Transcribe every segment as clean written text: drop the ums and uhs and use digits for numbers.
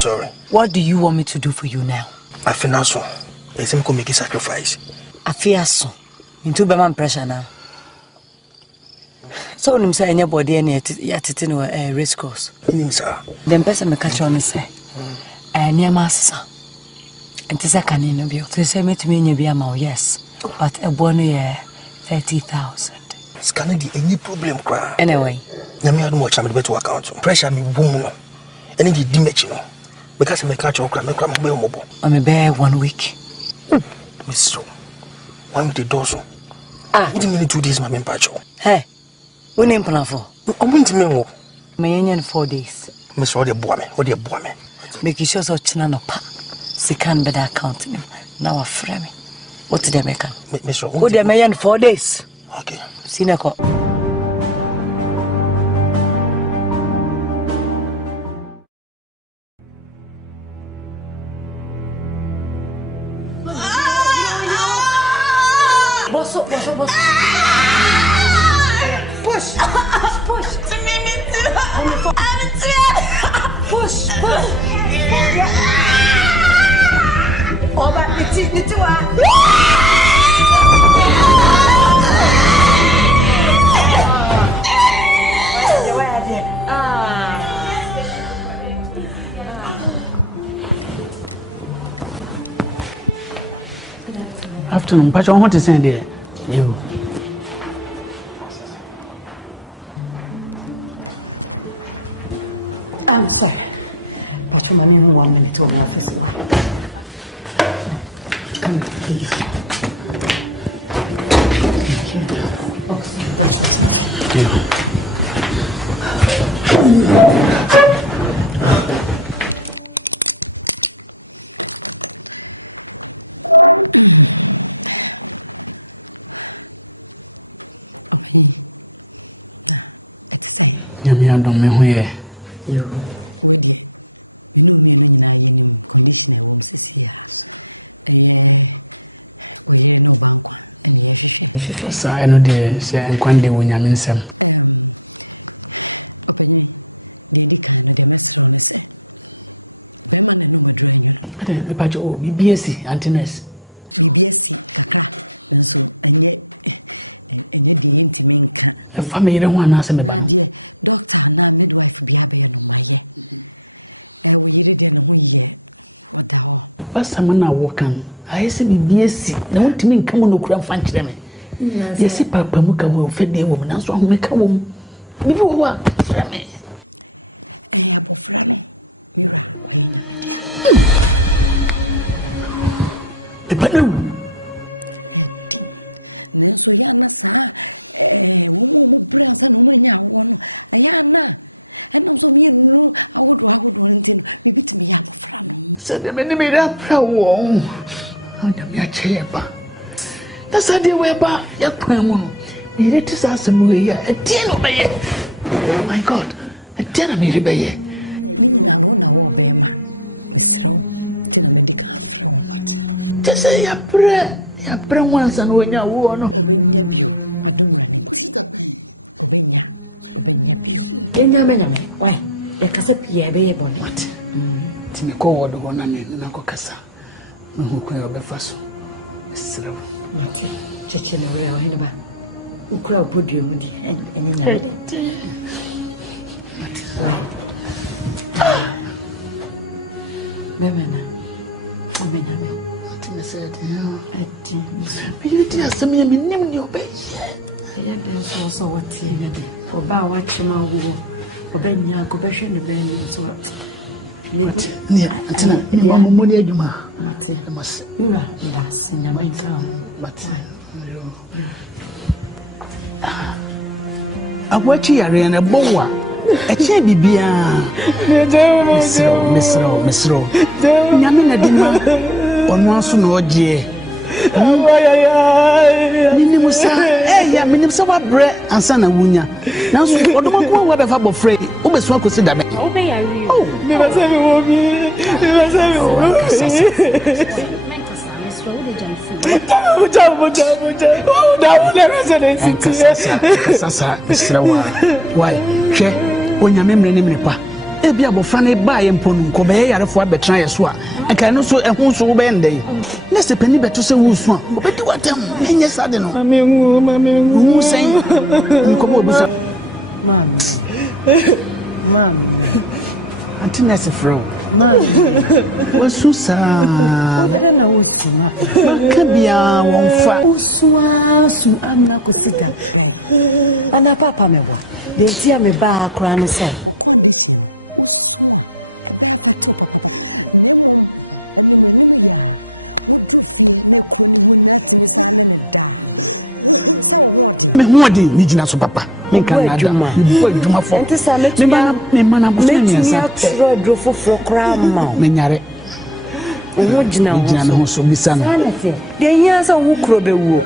Sorry. What do you want me to do for you now? I feel so. It's him make a sacrifice. I feel so. Into be man pressure now. So when say anybody any at no race course. Sir. Then person me catch on say. Near master. And this can no be. So say me to me be amount yes. But a bonus 30,000. Scanning the any problem cry. Anyway. Nyame had much am better account. Pressure me boom no. Any the damage no. Because I catch your cry, me cry my mobile. I'm a bear 1 week. Miss one with the dozo. What do you mean 2 days, my man patcho? Hey, what name plan for? I'm going to me. My union 4 days. Miss what your boy, make sure so chinano pa. Se can be that account him. Now a frame. What did they make? Miss what they may 4 days. Okay. Sinako. Boss. Push. Push. Oh, but it's Afternoon, but I want to send it. You. I'm sorry. But you only 1 minute to me. Come here, please. Thank you. Yami don't me here. You. So I know the say Nkwande ONYEAME nsem. Ade me pa jo BBS antennas. E family re ho anase me ba no. Basa mana wokan. I say BBS na wontimi nka mo no kura mfa nkire me. Yes, Papa Muka will feed the woman, and so I'll make a woman. We do what? The balloon. Said the many made up wrong. Under me a chair. That's how they were back. Your crime. It is Asamoah. A tin of me. Oh my God. A tin of me. Just say your prayer. Your prayer once and when you're worn. Why? Because a PA what? Timiko would go on and Nkansah. Who can you be first? Slow. Chicken away or anywhere. Who crowd put you with you tell some of me name your base. Also, what for bow watching my war for Nyarko the band so what? What? Near Antina, Mamma Monia Juma. I must. You are last in my town. But I watch you and a boa. A chain be Miss Row. Yamina dinner on one soon or dear. Minimusa, eh, Minimsa bread and son of Wunya. Now, so what do I want to have a free? Always want to sit down. Obey, I will. Oh, never say me, never say me. Why? When your memory name pa. Ebi abofrane ba ye mponu ko be yarefo abetran yeso a aka no so ehun so be ndey na se pani beto se wusu a obedi watam enye sade no mame sen nko bo busa man antina se fro wasusa na wutima makabia wonfa usu amna ko sita ana papa mebo de tia me ba akra no se me huadi ni jina so papa me kan nada me bo adwuma fo me mana bo so ni asa tro drofo fro kra ma me nyare wo jina ho so bisa no de nya sa wo kro be wo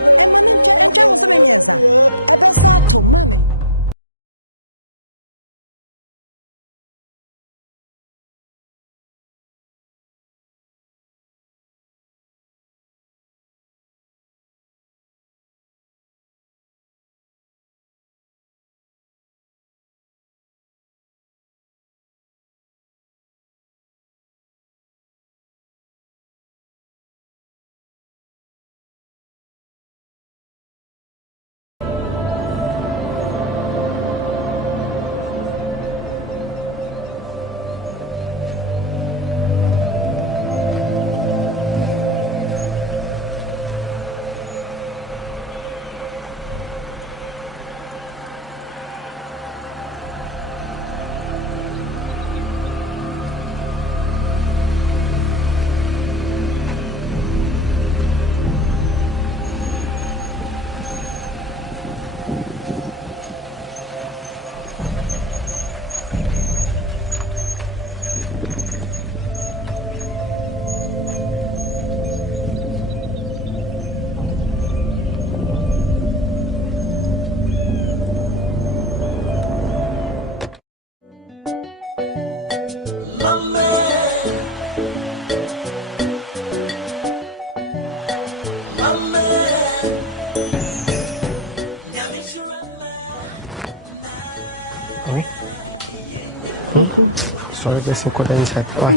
Sorry, blessing could inside. Why?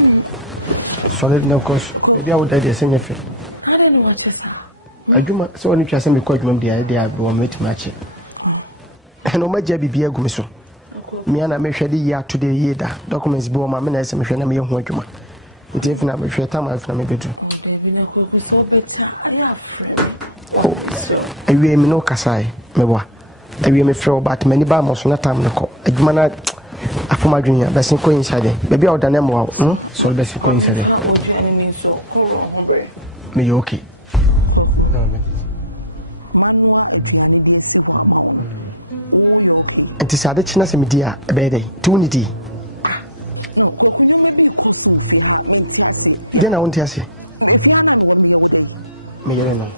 Solid no course. Maybe I would die the same thing. I do my so when you just me quite the idea I will meet match it. And my jabby be a gumiso. Me and I make sure the year today year documents bo my menace and me young woman. It's if I make sure time I've never been. awie me no kasai me wa awie me frɛ but mani ba mo so na time no kɔ adwuma na afoma dwunya bɛsen kɔ inside baby a ɔda na mo wa so bɛsen kɔ inside me you okay enti sade china se medi a ɛbɛyɛ dɛ tu ni di Then I want to say, me you know.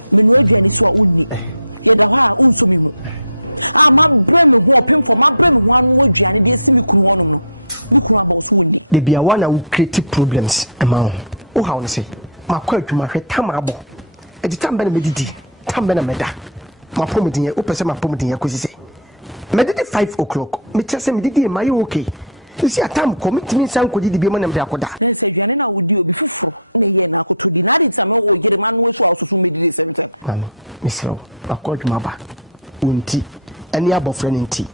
There be a one who create problems among. Oh, how to say? My quite to my head, Tamabo. At the time, Ben Medidi, Tambena Meda. My pomodin, open my pomodin, because say, Medidi 5 o'clock. Me just say, Medidi, my okay. You see, a time commit me some could be man and Dakoda. Mami, Miss Row, I called Maba. Unti, any other friend in tea.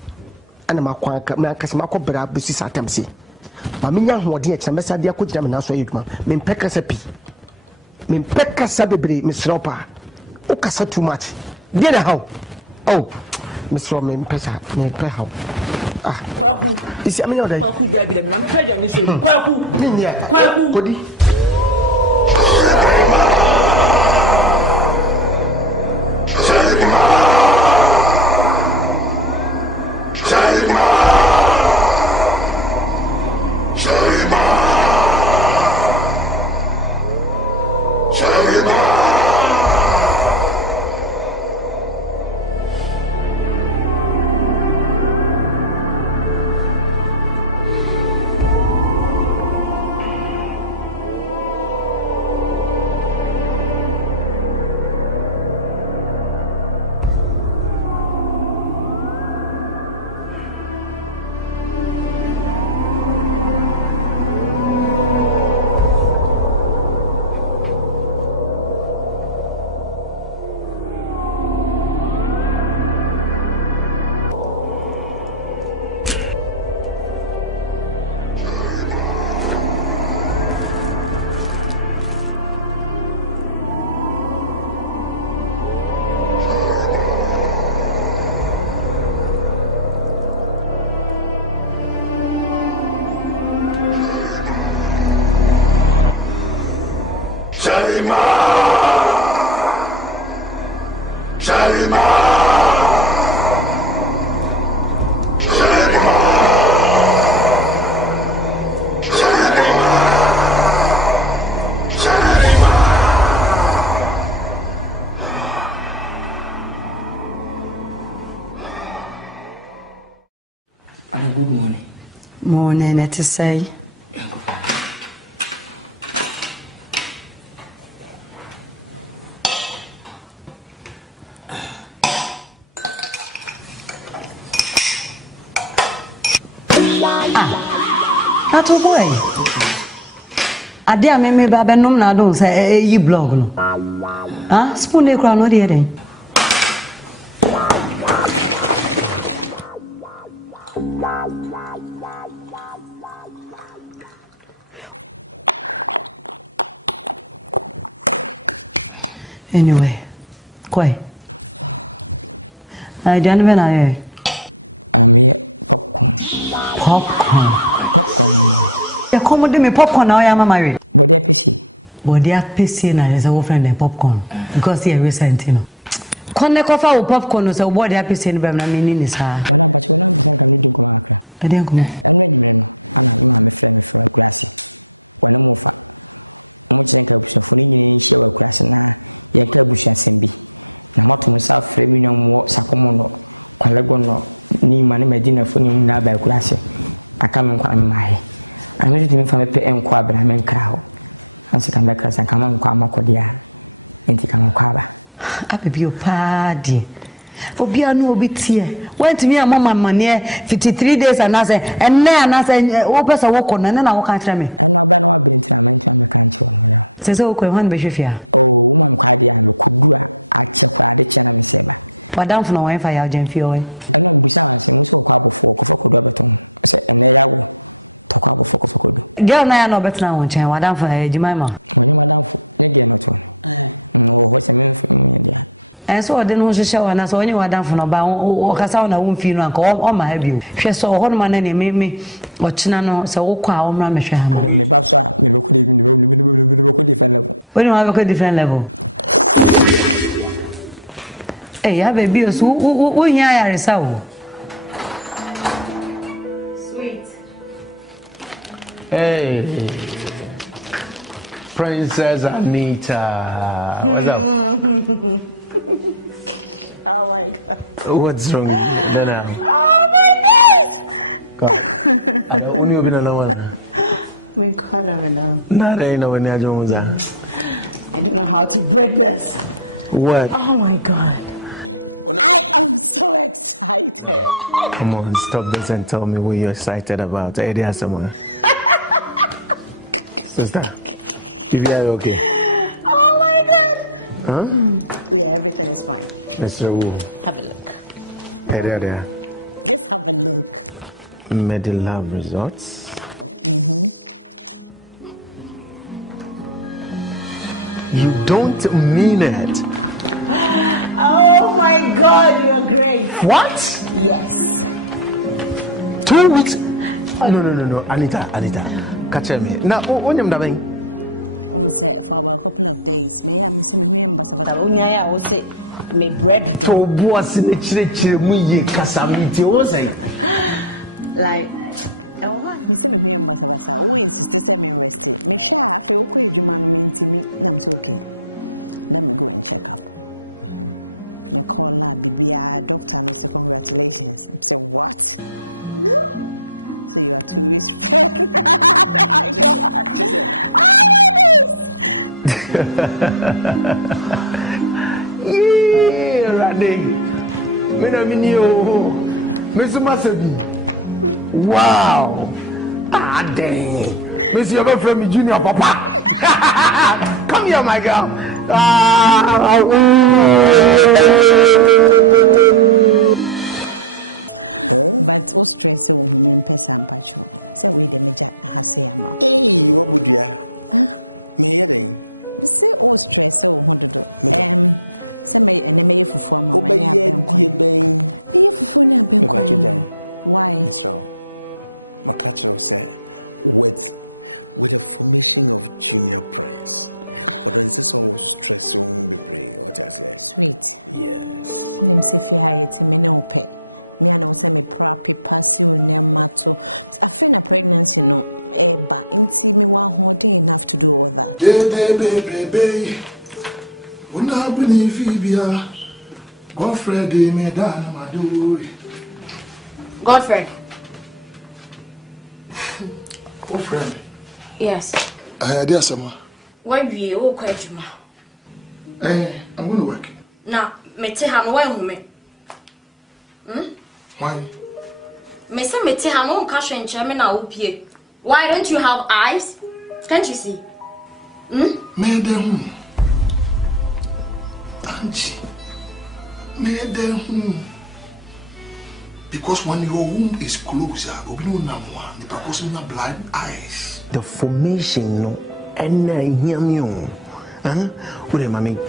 And my quack, my Casimako Bra, Busy Satamsi. Mammy, young who dear Chamessa, dear could jam and answer you, man. Min Pecca Sapi. Min Pecca Sabi, Miss Ropa. Oh, Cassa too much. Dear how? Oh, Miss Row, Min Pessa, Min Pehow. Ah, is I mean, all right. Minia, Cody. Morning, to say. That's a boy. I dare me baby no don't say you blog no. Ah, spoon the crown no there. Anyway, quite. I don't even know. Popcorn. You come with me popcorn now, I'm married. But they are PC now is a friend popcorn because he is recent, you know. Can cover popcorn so what they are PC in Bama meaning is hard. I didn't come. I be your party. Obia no obi tie. Went to me and mama money 53 days and I say and then I say o pesa wo kono na wo kan kire me. Se se o ko han be hwefia. Madam for no wan fa ya gen fi o. Girl na ya no betina won chen madam for ejimai ma. And so then who show and as only one down from about or Casauna won't feel like all my have you. She saw a man and made me or Chinano, so quite Ramasham. When you have a different level. Hey, I have a bill, so here is so sweet. Hey, Princess Anita, what's up? What's wrong with you? Then God, I don't only open another one. We call her down. Not I know when I don't I don't know how to break this. What? Oh my God. Come on, stop this and tell me what you're excited about. Hey, there's someone. Sister, if you are okay. Oh my God. Huh? Mr. Wu. Have a look. Hey, there. Medilab Resorts. You don't mean it. Oh my God, you're great. What? Yes. 2 weeks? No. Anita. Catch me. Now, when I'm doing? I would say, make bread. To boss in the church, we casamity, was it? Like, Yeah, Rading. Mr. Masabi. Wow. Ah, dang. Miss your friend, Junior Papa. Come here, my girl. Baby, when I believe Phoebe, Godfrey, me down my door. Godfrey. Godfrey. Yes. Dear Asamoah. Why be you quite you? I'm going to work. Now, me tell her why woman. Why? Me say me tell her no cash and chairman now pay. Why don't you have eyes? Can't you see? Madam. Auntie. Madam. Because when your womb is closer, the person have blind eyes. The formation, no, and huh?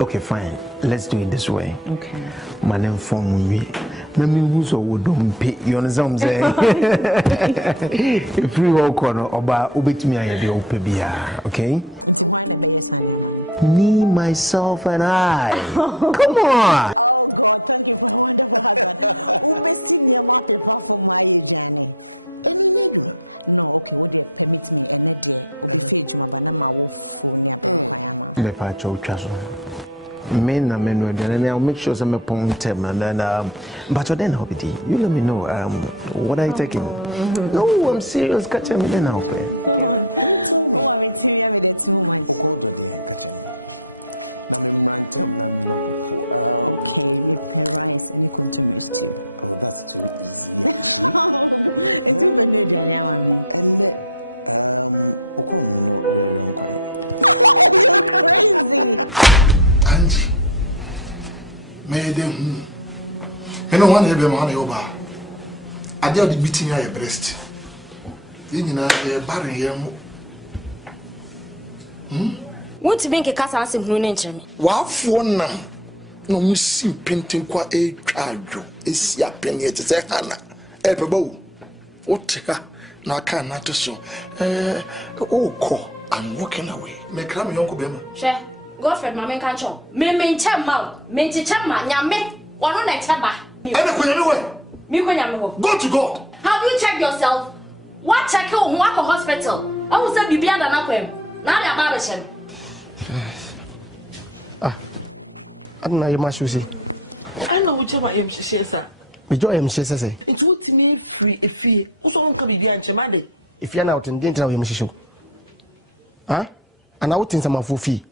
Okay, fine. Let's do it this way. okay. My name form me. Let me use or don't pay. You understand what I'm saying? If we walk on about ubit me, I do okay? Me, myself, and I. Come on. Men and men, and I'll make sure some point and then but then I'll be you let me know what are you taking? No, I'm serious, catch me then I'll pay. And one ever money over. I dare the beating your breast. You know, barren here. Want to make a cat answer who nature me? What for now? no musi painting kwa e twadwo esi apene e tse hana e pebo otka na ka na to so I'm walking away me kram yonko bema she Godfred ma men kan cho me chema nyame wono na cheba e be konya me we me konya me wo go to God. Have you checked yourself? What check you on hospital? I will say bibia da na kwem na dia ba be chem. Adna yema shusi. I know which one am she sir. Me joy am she say. It's what me free if you also on ka bibia nchema. If you are not in danger we mshisho. Ah? And out in some of fee.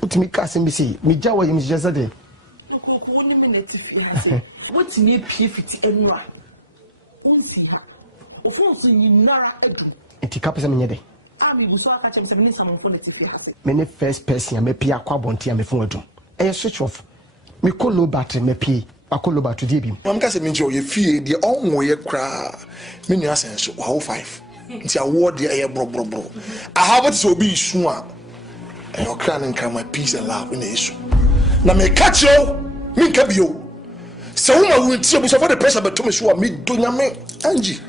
Put me casting me see. Me jawa yem jazade. What's me P50 anyway? Unsi ha. Ofonso nyinara edu. Enti kapesa me nyede. Ami buso aka chem se me some for the TV hase. Me first person me pia kwa bonti me fon adum. E switch off. Me call low battery me pie. Akọ low battery dey bi. Mam ka se me nche o ye fie de onwo kra. Me nua senso wa 5. Nti award de e bro. I have it so be isu a. E o kra nka my peace and love na isu. Na me catch you. Me nka bio. So woman will see for the pressure but to me so me do nyame Angie.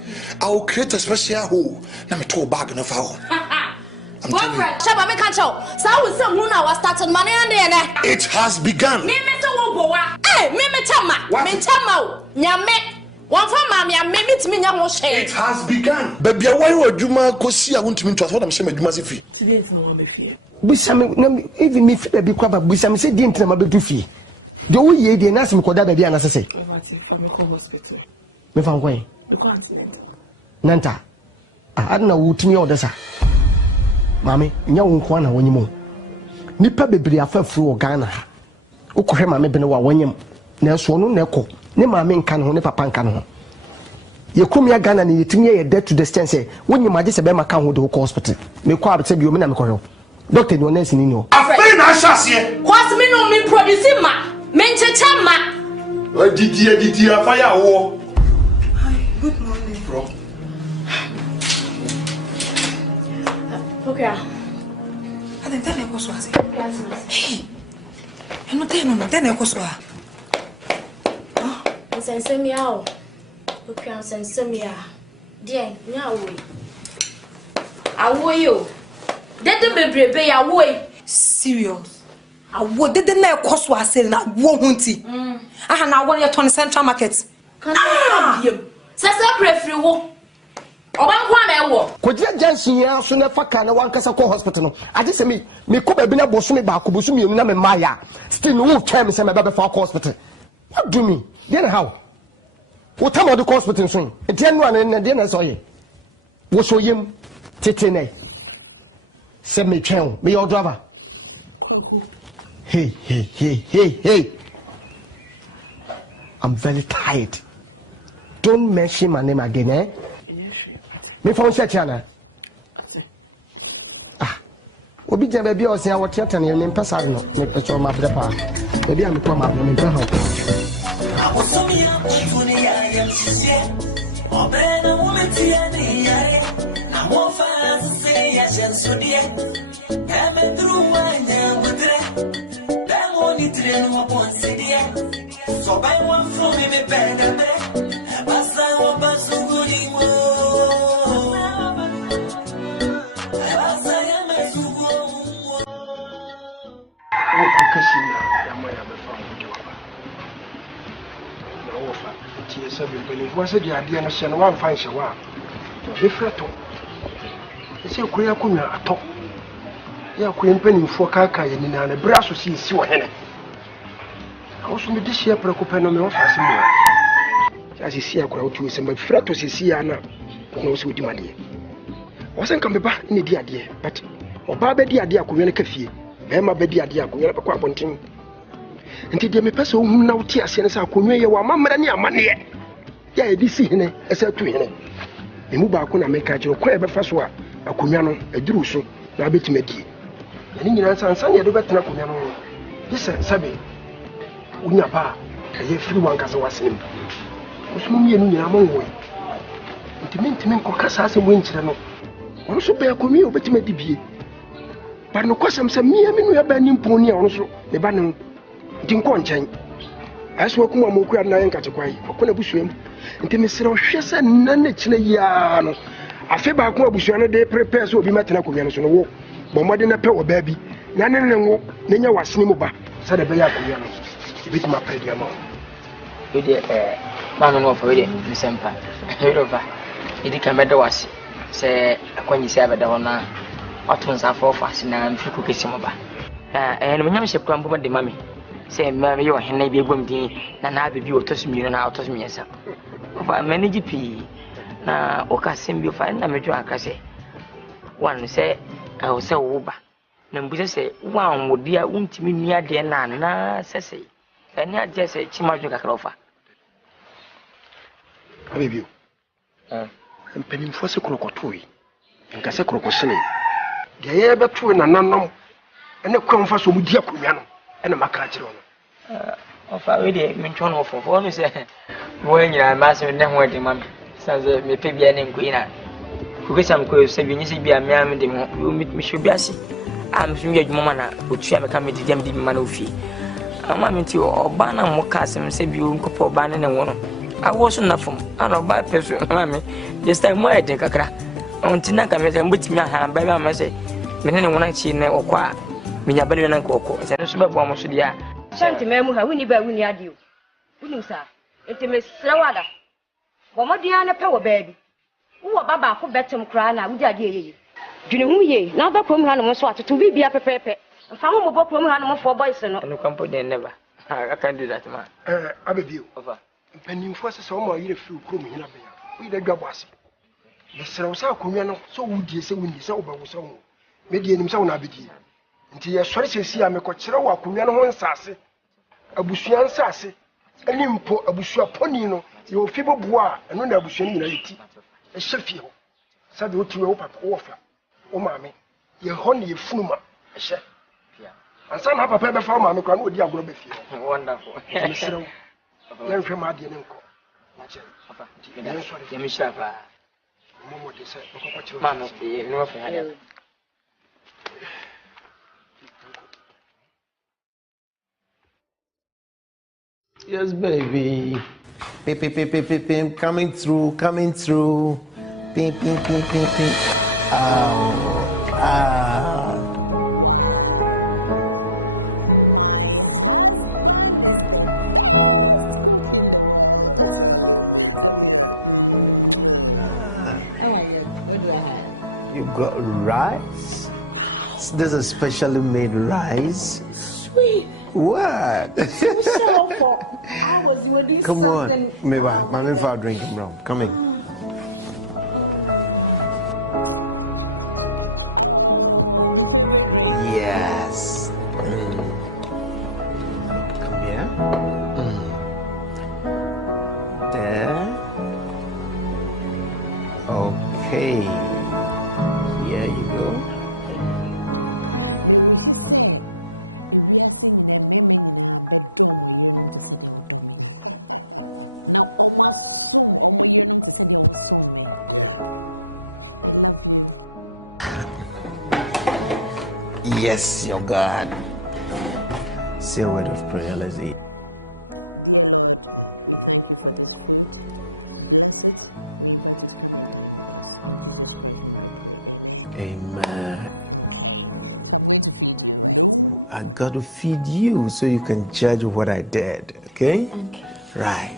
I will create a special hole. Na me to bag na fa ho. Boyfriend, Chaba me catch you. So we say Muna was starting money and there. It has begun. Me to wo go wa. Me chama. Nyame. One for mommy and me me nyamo share. It has begun. Baby why you adwuma kosi a wontumi to what am say adwuma se fi. Today is no one be fear. Busame even me fit be kwa ba busame say di ntina ma bedu fie. De wo ye de na sem koda ba bia na sese. Me call hospital. Me fa nkwan. Me call accident. Nanta. Adna wutumi odesa. Mame, nya wo nkwa na wonyimo. Nipa bebre afafuru wo Ghana. Ukohwe mame bene wa wonyem. Na so no na ekọ. Ne mame nka ne ho ne papa nka ne ho. Ye kumya Ghana ne yetimi ye dead to the extent wonyem age se be maka ho de hospital. Me kwa abete bi o me na me koyo. Doctor no nurse ni no. Afei na ahase. Kwase me no me produce ma. Me nchecha ma. Didi afaya wo. Hi, good morning, bro. Okay. I didn't tell you what was it. Hey. You no tell you what was it. Sense me out. Okay, sense me out. Dear, now we. Awoyo. Dede bebrebe ya woy. Serious. Awo dede na ekoso asel na wo hunti. Aha na wo ye turn central market. Kan biem. Sese prefri wo. Oban kwa na ewo. Kojia Jensen ya so na faka na wankasa ko hospital no. Ade se me ko ba bi na boso me ba ko boso me na me maya. Still no twem se me ba be fa hospital. What do me? Then how? What time of the hospital so? Enti no an na de na so ye. Wo so yem tete ne. Se me twen me your driver. Hey. I'm very tired. Don't mention my name again, eh? Me phone set yana. Obi je baby o se awot yata ne me pesa no me pecho ma brepa. Baby am ko ma me pe ha. Osomia ifuni ya yamsisi. Obena umeti ani yare. Na mo fa se ya jensodie. Kame through wanya budre. Dango ni tire no ponsidie. So by one from me better me. Basa o basuguri mo. Was it the idea of saying one fine shower? Different. It's a queer kuna at all. Ya queen penny for kaka in a brass to see your hen. I also made this year preoccupano me off as you see a crowd to some but fret to see Anna knows with my dear. Wasn't come back in the idea, but or Baba the idea communicate. Emma Bedi idea could never quite want him. Until the person whom now tears and sa kunye wa mamma ni amane. Ya di si hene ese tu hene. Emu ba ko na meka je ko e be fa so a akunwa no aduru so na betimadi. Ani nyina sansan ye do betena akunwa no. Dise sabe. Unya ba ye free wan kasa wasim. Osum ye no nyina monwo. Ntimi ko kasa asem wo nkyere no. Ono so be akunwa obetimadi bie. But no kwasam se me no ya ba ni mponi a ono so ne ba no. Dinko nchen aso kuma mo ku na yen kache kwai okona busuam nti mesere ohwe se nane kine ya no afi ba ko abusua no de prepare so obi matena konwa no so no wo bo mode na pe wo ba bi na ne ne wo ne nya wasene mu ba sa de be ya konwa no bit ma pre dia ma we de ma no for we de misempa we do ba idi ka meda wase se akwanyi se abeda hona wato nsafo fase na mfiku kesi mu ba no nyam hye kwan bo de mame se me yo hene bi egom din na bebi otosumi no na otosumi yesa fa manage pi na okasim bi fa na mejo akase wan se o se wo ba na mbu se wan wodi a untimi nua de na sese ani aje se chimajo kakra ofa abebi mpanim fo se krokotoi nka se krokosene de ye beto na nanom ene kwan fa so mu dia konwa no ene maka kire no ofa we de mentwo no fofo no se wo nyira ma se ne ho de ma sanze me pe bia ne nkoina kugesa mko se bi nyisi bia me am de me shobi ase am so mi adwuma na otua me ka me de dem de me ma na ofie ama me ti oba na mo ka se se bi nkopo oba ne wo no awo so na fom ana oba peso ama me just time mo e de kakra onti na ka me se mbutimi aha ba ba ma se me ne wona chi ne okwa me nya bale na nkoko se no so be bo mo so dia Asante memu ha wuni ba wuni adio. Wuni sa. Ente mesra wada. Bo modua na pe wo baabi. Wo baba ko betem kra na wudi ade yeye. Dwene hu ye. Na ba pom ha no so atoto bibia pepepe. Mfa mo bo pom ha no for boys no. No kampo de never. I can't do that man. Abebio. Over. Mpanimfo se so mo yire fi ukrom hina be ya. Wo ide dwabo ase. Mesra wo sa konwa no so wudie se wuni se wo ba wo so wo. Me die nim se wo na abedi. Nti ye sori sesi a me ko kire wa konwa no ho nsase abusua nsase ani mpo abusua poni no ye ofi bobo a eno na abusua nyina yeti e hye ho sabe o tiwe wo papa wo fa wo maame ye ho ne ye funuma e hye ansa na papa be fa wo maame kwa no odi agoro be fie Wonderful. mesrew ye nhwe ma de ne nko na che Papa, ye mi shapa. momo de se ko kire Mama, ye no fa hada. Yes, baby. Pim, pim, pim, pim, pim, pim. Coming through, coming through. Pim, pim, pim, pim, pim. Ow. Ah. You got rice? This is specially made rice. Sweet. What? I was doing Come on, something. Meba, my for drinking, bro. Come in. Yes. Come here. There. Okay. Here you go. Yes, your God. Say a word of prayer, let's eat. Amen. I got to feed you so you can judge what I did, okay? Okay. Right.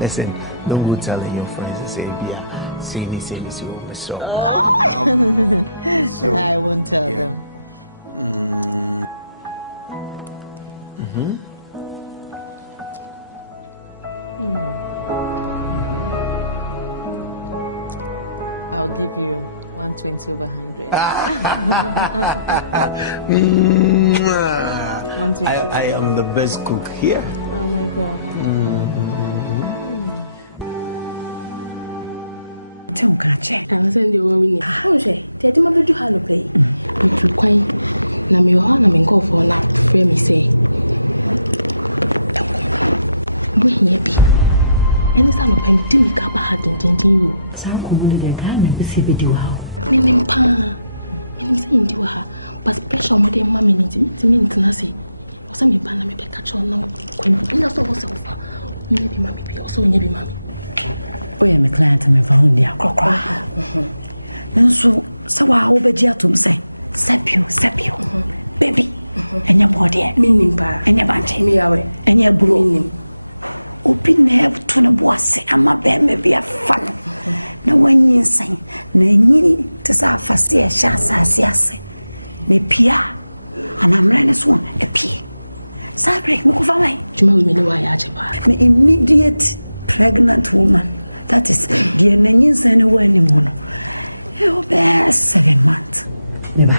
Listen, don't go telling your friends and say, "Bia, say me, see, oh, so." Oh. I am the best cook here. Saa komo de Ghana be se be di wa. Neba.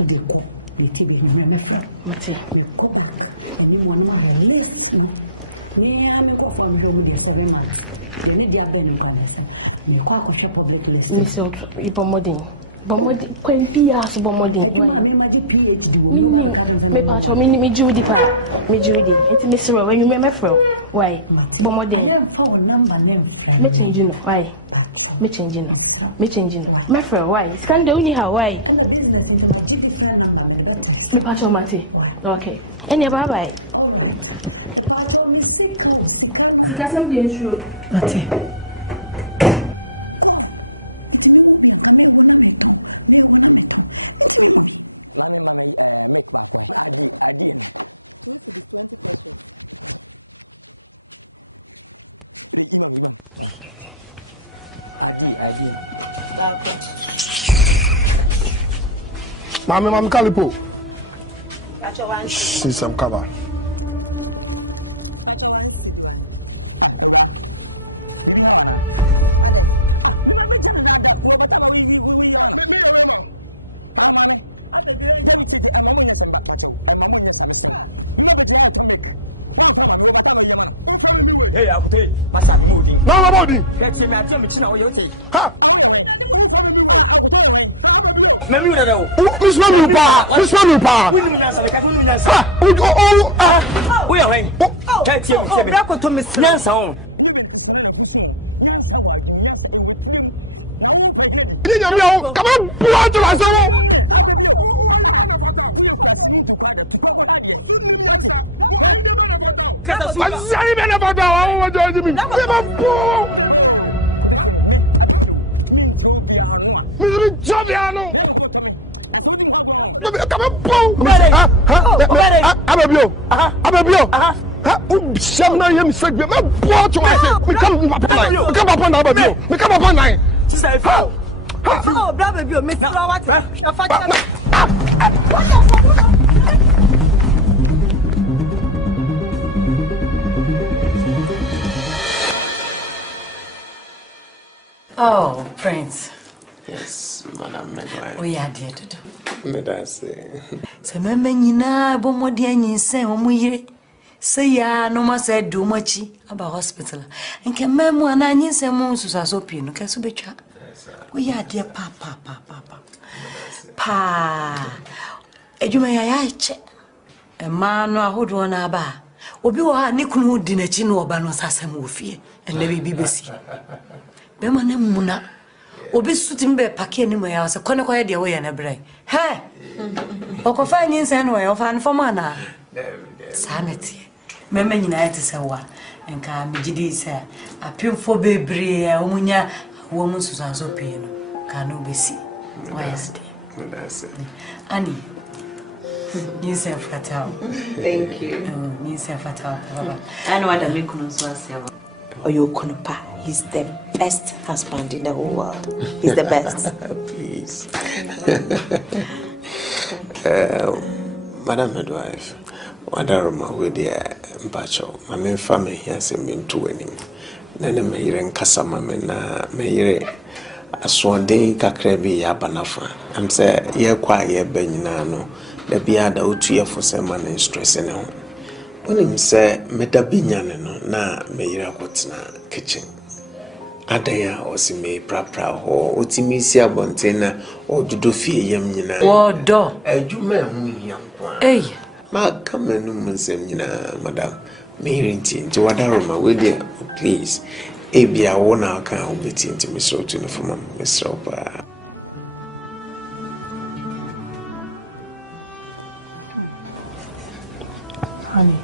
Adeko, the chibi he me fra. Mate. Ni one ma hele. Ni ya me ko ko njo mu de 7 months. Ye ni dia be ni conversation. Me ko akoshe public list. Ni so ibomodin. Bomodin kwempi as bomodin. Me ma je PhD. Me pa cho me Judy pa. Me Judy. Enti me sero when you me fra. Why? Bomodin. Me change no. Why? Me change no. Me fra why? Scandal only how why? Me patch on Mati. Okay. Any bye. Sikasem dey true. Mati. Mami Kalipo. See some cover. Hey, I'm good. But I'm moving. No, I'm moving. Ha! Mami uda dawo. Miss Mami pa. Ha! We are when. Can't you see me? Brako to Miss Nyansa on. Come on, blood to us. I'm sorry, man, about that. What do you mean? Miss come on, boom! Oh, Prince. Yes, Madam Mcbrown. We are dear to do. Se meme nyina bomodi anyinsen omuyire se ya no ma se do machi aba hospital nke memu ana anyinsen mu susaso pie no keso betwa we ya de pa ejuma ya che a man or who do an aba. Obi wa ni kunu di n'akyi no oba no sasem wo fie enne bibi besi be ma na muna obi sutim be pake ni ya se kone koye de wo ye na bre he okofa nyi nsen no yo fa nfo ma na sanity mema nyina ya te se wa nka megidi se apemfo bebre a omunya wo mu susanso pe no ka no besi wa yesterday ani Nisa fatal. Thank you. Nisa fatal. I know what I mean. Oyokunupa. He's the best husband in the whole world. He's the best. Please. Madam Midwife, what are my with the Bacho? My main family has been to winning. Nene Mayre Nkansah Mamena Mayre. Aswande kakrebi ya banafa. I'm say ye kwa ye benyina the biada utu for some man stress in home. When him say metabinyane no na meyira kwotena kitchen. Adaya osi me prapra ho otimisi abontena odudo fie yam nyina. Wo do Adwuma hu yam kwa. Hey, Ma kamenu munsem nyina madam. Mehrinti nti wadaroma we there please. Ebia wona kan obeti nti misro to no fama misro pa. honey.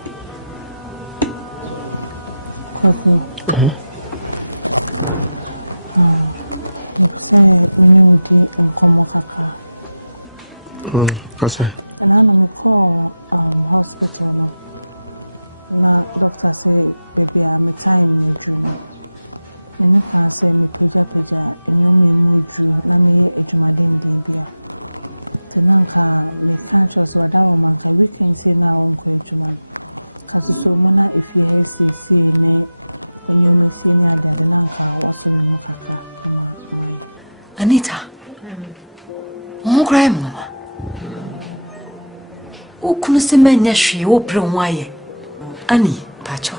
What's that? Anita, cry, Mama. O couldn't see me, she open wire. Annie, Pacho,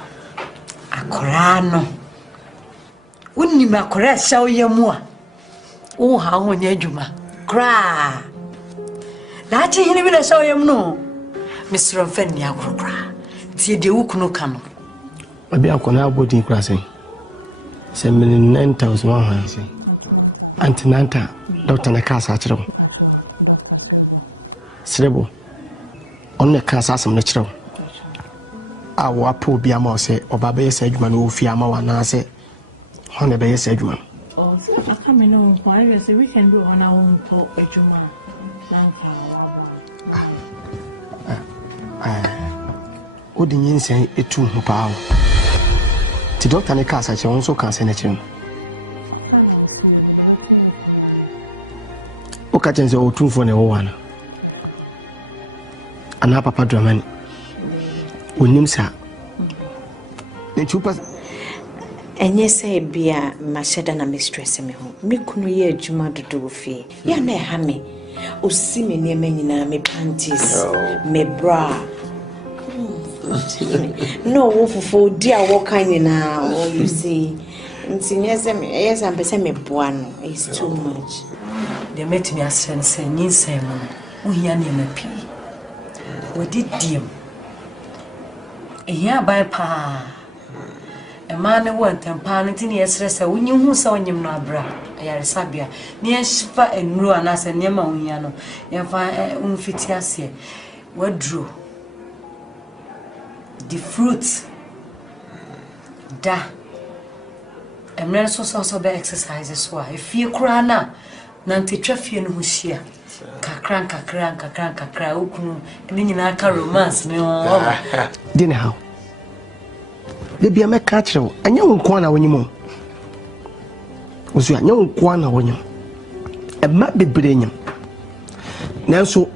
a corano. Wouldn't you make correct show you more? Oh, how on your juma cry. That you never saw him no. Mr. Fenya cry. Tia de Ukuno cano. Maybe I can have in crossing. 9,100. Antinanta, Dr. Nkansah. Srebo. On the Nkansah some natural. Our poor Biamo say, or Babe said, man, who Fiama one say, Honey Bay said, man. Oh, I come in on why say we can do on our own talk with Juma. What did you say? It too power. The Dr. Nkansah also can't send it. Okachenze otu for no one. Ana papa dramani. Onim sa. Nechupa enye say bia masheda na mistress me ho. Me kunu ye adwuma dodo fie. Ya na ha me. Osi me niema nyina me panties, me bra. No wofofo di a wo kan nyina, oh you see. Yes, I'm saying me boano. It's too much. They met me as sense in Simon. We hear name a pea. What did dim? A year by pa. A man went and parenting yesterday. When you saw him no bra, I are Sabia. Near Shifa and Ruan as a Nema Uniano. And find unfitiasia. What drew the fruits? Da. I'm not so be exercises. Why if you cry now? Nanti traffic no hia kakra ukunu eni nyina ka romance ne o Dine how de bia me ka kire wo anya nko na wonyim osu anya nko na wonyim e ma bebre nyim nanso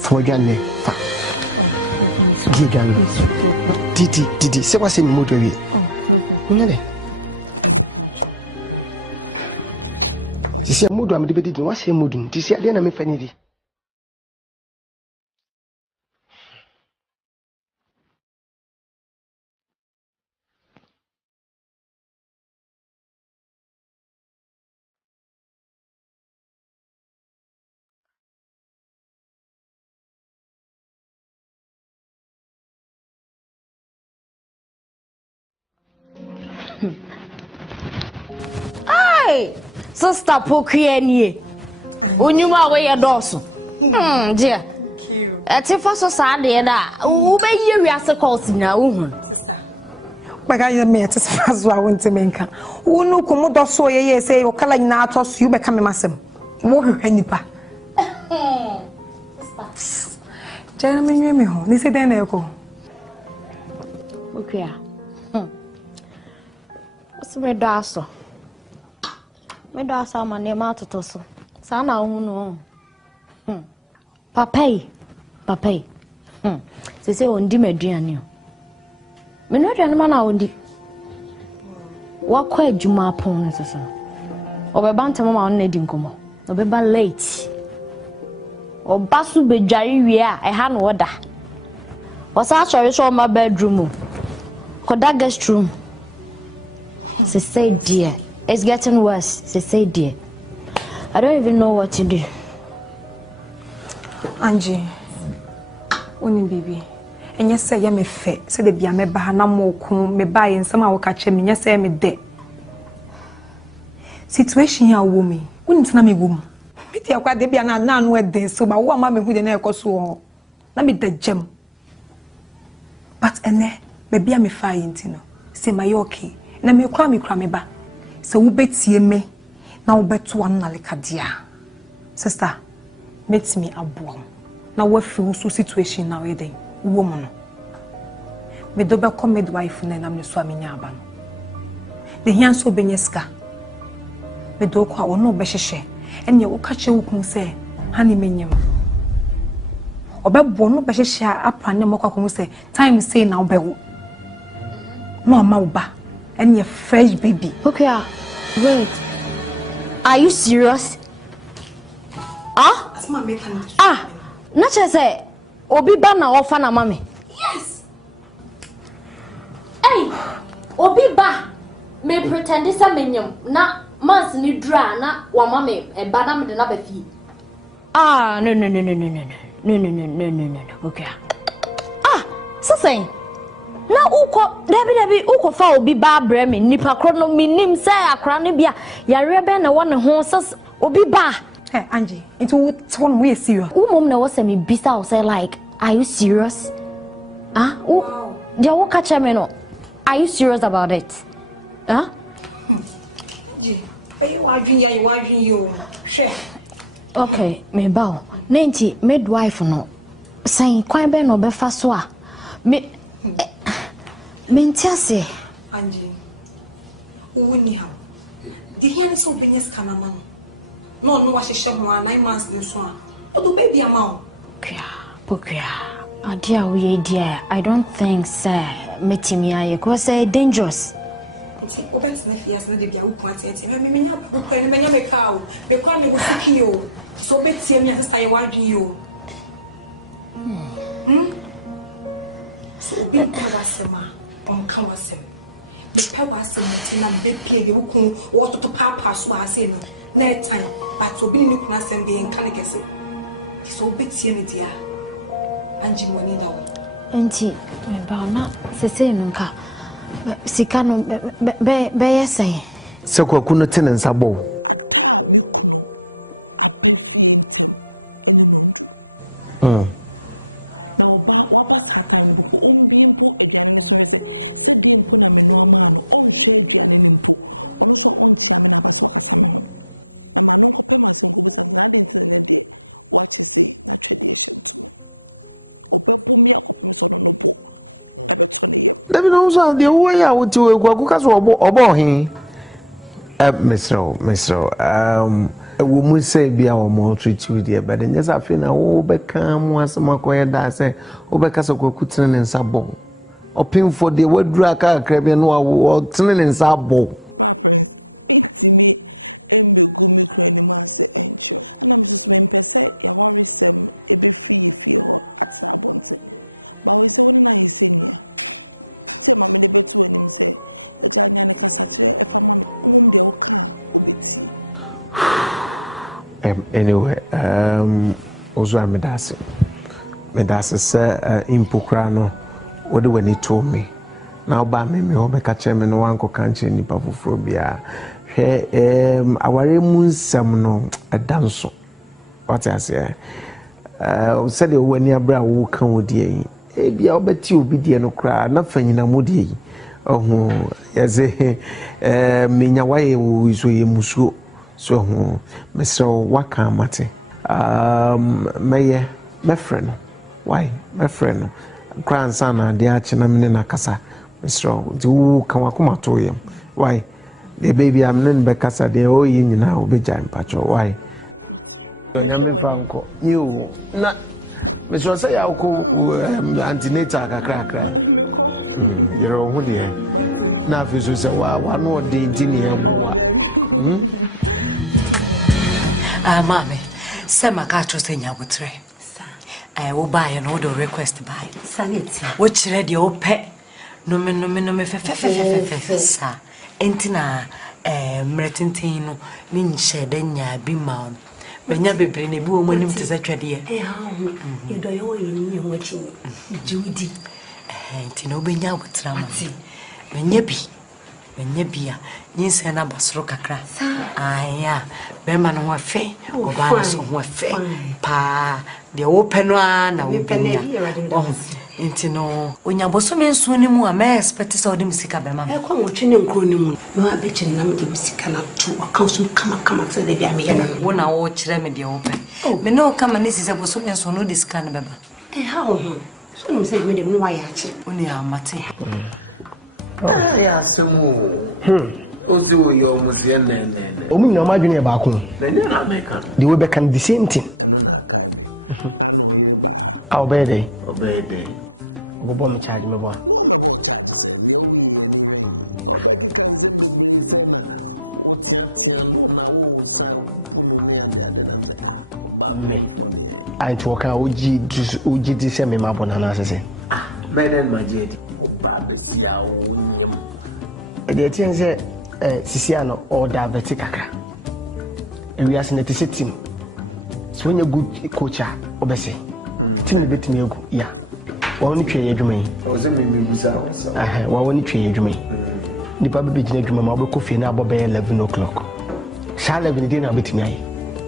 for ganne fa gigan didi se kwa se mi modo wi ngale Tisi ya mudu amedibedi wase mudu tisi ya na mefanyidi Hey, sister Pokianie. Unyuma we adoso. Dear. Ati for so sad da. Ube ye we as calls na uhun. Baga me ati fazo a wonte menka. Unu komodo so ye say o kala nyina atos you be ka me masem. Wo hwehwa nipa. Jana me nwe me ho. Ni se den na eko. Okay. Me daso. Me daso ma ne ma toto so. Sa na hu no. Papai. Se ondi meduane o. Me no aduane ma na ondi. Wakọ adwuma pon no so. Obeba ntem ma on na di nkomo. Obeba late. Obasu bedware wie a ha no oda. Osa chori so my bedroom. Koda guest room. She said, dear, it's getting worse. She said, dear, I don't even know what to do. Angie, Uni baby, and yes, say, me fe, say the bia me bahana mokum, me buy and some will catch me, yes, me de. Situation here, woman, wouldn't na me woman. Me tia kwa de bia na no e de so ba wo ma me hu de na e koso na me de gem. But ene, me bia me fa yintino. Say my okay. Na me kra me ba. So wo betie me na wo beto an na lekadia. Sister, meet me aboam. Na wo fi so situation na we den. Wo mo no. Me do be come midwife na na me so amenya aba no. De hian so benyeska. Me do kwa wono be hwehwe. Enya wo ka che wo kun se hani menyem. Obebo no be hwehwe apane mo kwa kun se time say na wo be wo. No ma wo ba. And your fresh baby. Okay, wait. Are you serious? That's my making. Not just say, Obi ba na offer na mami. Yes. Hey, Obi ba me pretend this a menyam na mans ni dra na wa mami e ba na me de na ba fi. No. Okay. So saying. Na uko debi uko fa obi ba breme nipa kro no minim say akra ne bia yare be na won ho sas obi ba. Hey Angie, it one way serious. Mom na was me bisa o say like, are you serious? Wow. Dia wo catch me no. Are you serious about it? Angie, you want you. Share. Okay, me ba. Nenti midwife no. Say kwan be no be fa so a. Me Mentiase. Angie, wuni ha. The here is so business cameraman. No, what she shop 9 months in so. What do baby amount? Pokia. Adia we dear. I don't think sir. Metimia because say dangerous. It's open sniffers na de bia wo kwante enti. Me nya me cow. Me kwa me go seek you. So betie me sister you wadwen you. So be kwasema. Uncomfortable. The power is in a big pig. You can water to papa so I say no. Net time, but to be looking at them being canicacy. So big sanity. And you money down. Auntie, my bauna, say nunca. Sicano be say. So kuna tenants are bow. Let me know so the way I would do a guacucas or boy. Mr. A woman say be our more treat you dear, but then yes, I feel now become once more quiet that say, Obecas of Cocutan and Sabo. Or pin for the word draka, Caribbean or Tunnel and Sabo. Anyway, also I'm Medasi say impokrano. What do he told me? Now by me, me catch him in one country in Pavofobia. aware mu nsam no adanso what I say said the when you bra wo kan wo die yi bia obeti obi die no kra na fanyina mo die yi yeze menya waye wo so ye musuo so meso waka mate meye my friend why my friend grandson de a chena me na kasa meso du kan wakoma to yem why the baby am nen be kasa de o yi nyina obeja mpacho why nyame franco you na meso say ya ko antenatal kakra yero hu de na fi so say wa no de ntini yamuwa mame sema ka cho say nyabotre wo buy no do request buy sanity wo chire de wo pe no me fe sa entina mretintin no ni nhye de nya bi ma benya bebre ne bi wo manim te sa twade ye do yo ye ni ho chi judi entina obenya wotra ma benya bi a nyinse na basoro kakra aya bema no ho fe oba no so ho fe pa de open na wo benya intino onya bosome nso ni mu a me expect so de musika bema e kwa wo twene nkro ni mu no abechiri na me de musika na to akausu kama so de bia me ye wo na wo kire me de open me no kama ni sise bosome nso no disika na beba ha wo so no say me de mu wa ya chi oni amate Ozu yo muzie nene. Omu na ma dwene e ba ko. Nene na meka. The way back can the same thing. Obey. Go bomb charge me boy. Me. I talk oji di se me ma bona na sese. Beden majedi. Obabesia ONYEAME. The thing say sisia no order vertical. And we are saying the team. So when you good coach obese. Team bit me go. Yeah. Wa woni twa yadwuma yi. O ze me busa. Wa woni twa yadwuma yi. Nipa be gina adwuma ma obekɔ fie na abobe 11 o'clock. Sha 11 dey na betimi ayi.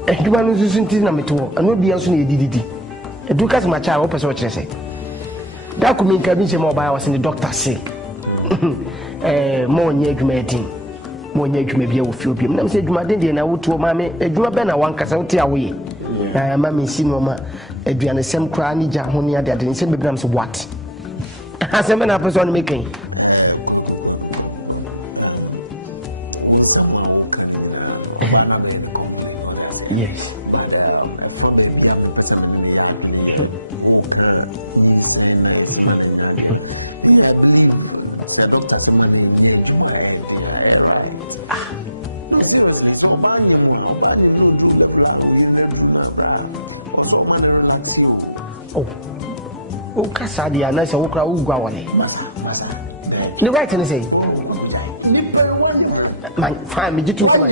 Adwuma no susu nti na meto. Ano bia nso na yedididi. Eduka se ma cha wo pese wo kire se. Da ku min ka bi se ma oba was the doctor say. Mo onye adwuma edin. Mo onye adwuma bia wo fie obiem. Na me se adwuma den dey na woto ma me adwuma be na wankasa wote awoye. Na ma me si no ma aduane sem kra ni ja ho ni ade ade sem bebram so what. Asem na person no making. Yes. Oh, Kasadia, nice and Ukra Ugawale. The right thing say, man, fine, me jitu man.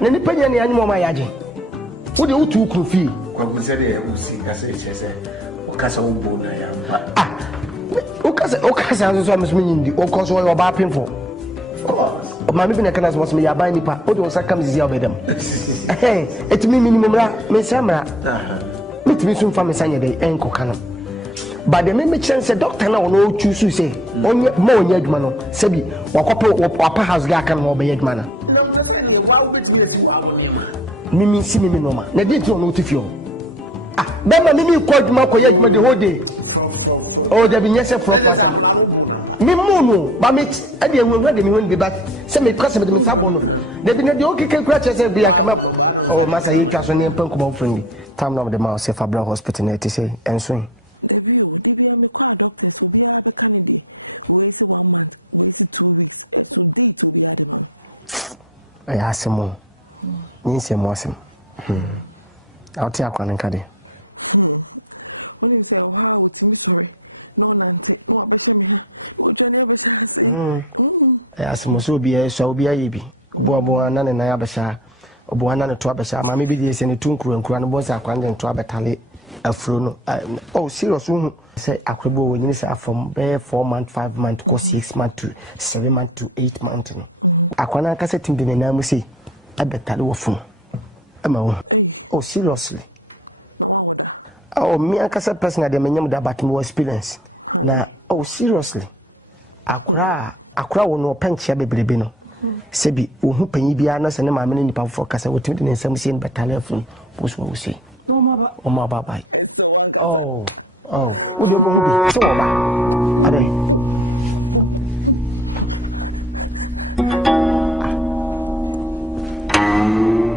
Nani penye ni animal my yaji. What do you two coffee? Kwabuzere usi kase okasa ubo na ya. Okasa so am smini ndi okoso wo ba pinfo. Ma me bina kana so me ya ban nipa. O de osa kam zizia obedam. Etimi minimum la me samra. Metimi so mfa me sanye dey enko kana. But the me chance doctor na no choose say onye ma onye adwuma no sebi wakopa house ga kan mo be adwuma na. Mimi si mimi no ma. Na dey ti no tifio. Bema mimi ko adwuma ko ye adwuma the whole day. Oh, there be nyese for person. Me mono ba me e dey enwe de me won be back. Say me because me de me sabo no. There be na dey okeke kura chese be akama. Oh, masa yi twa so ne mpan ko ba friendly. Time now the mouse say Fabra hospital na say enso. Asamoah. Ni se mo asem. Awti akwan nka de. Asamoah so bi so bi ayebi. Bo na ya besha. Obo na to abesha ma me bi de se ne tunkuru nkura no bo se akwan de to abetale afro no serious say akwebo wonyini say from 4 months 5 months ko 6 months to 7 months to 8 months no akwana ka setim de na mu say abetale wo fun ama wo seriously me akasa personal de menyam da but me experience na seriously akra wo no penchia bebrebe no sebi wo hu panyi bia na se ne maame ne nipa fo kasa wotim de nsam sie betale fun wo say Oma baba. Oh. What do you want to be? So ade.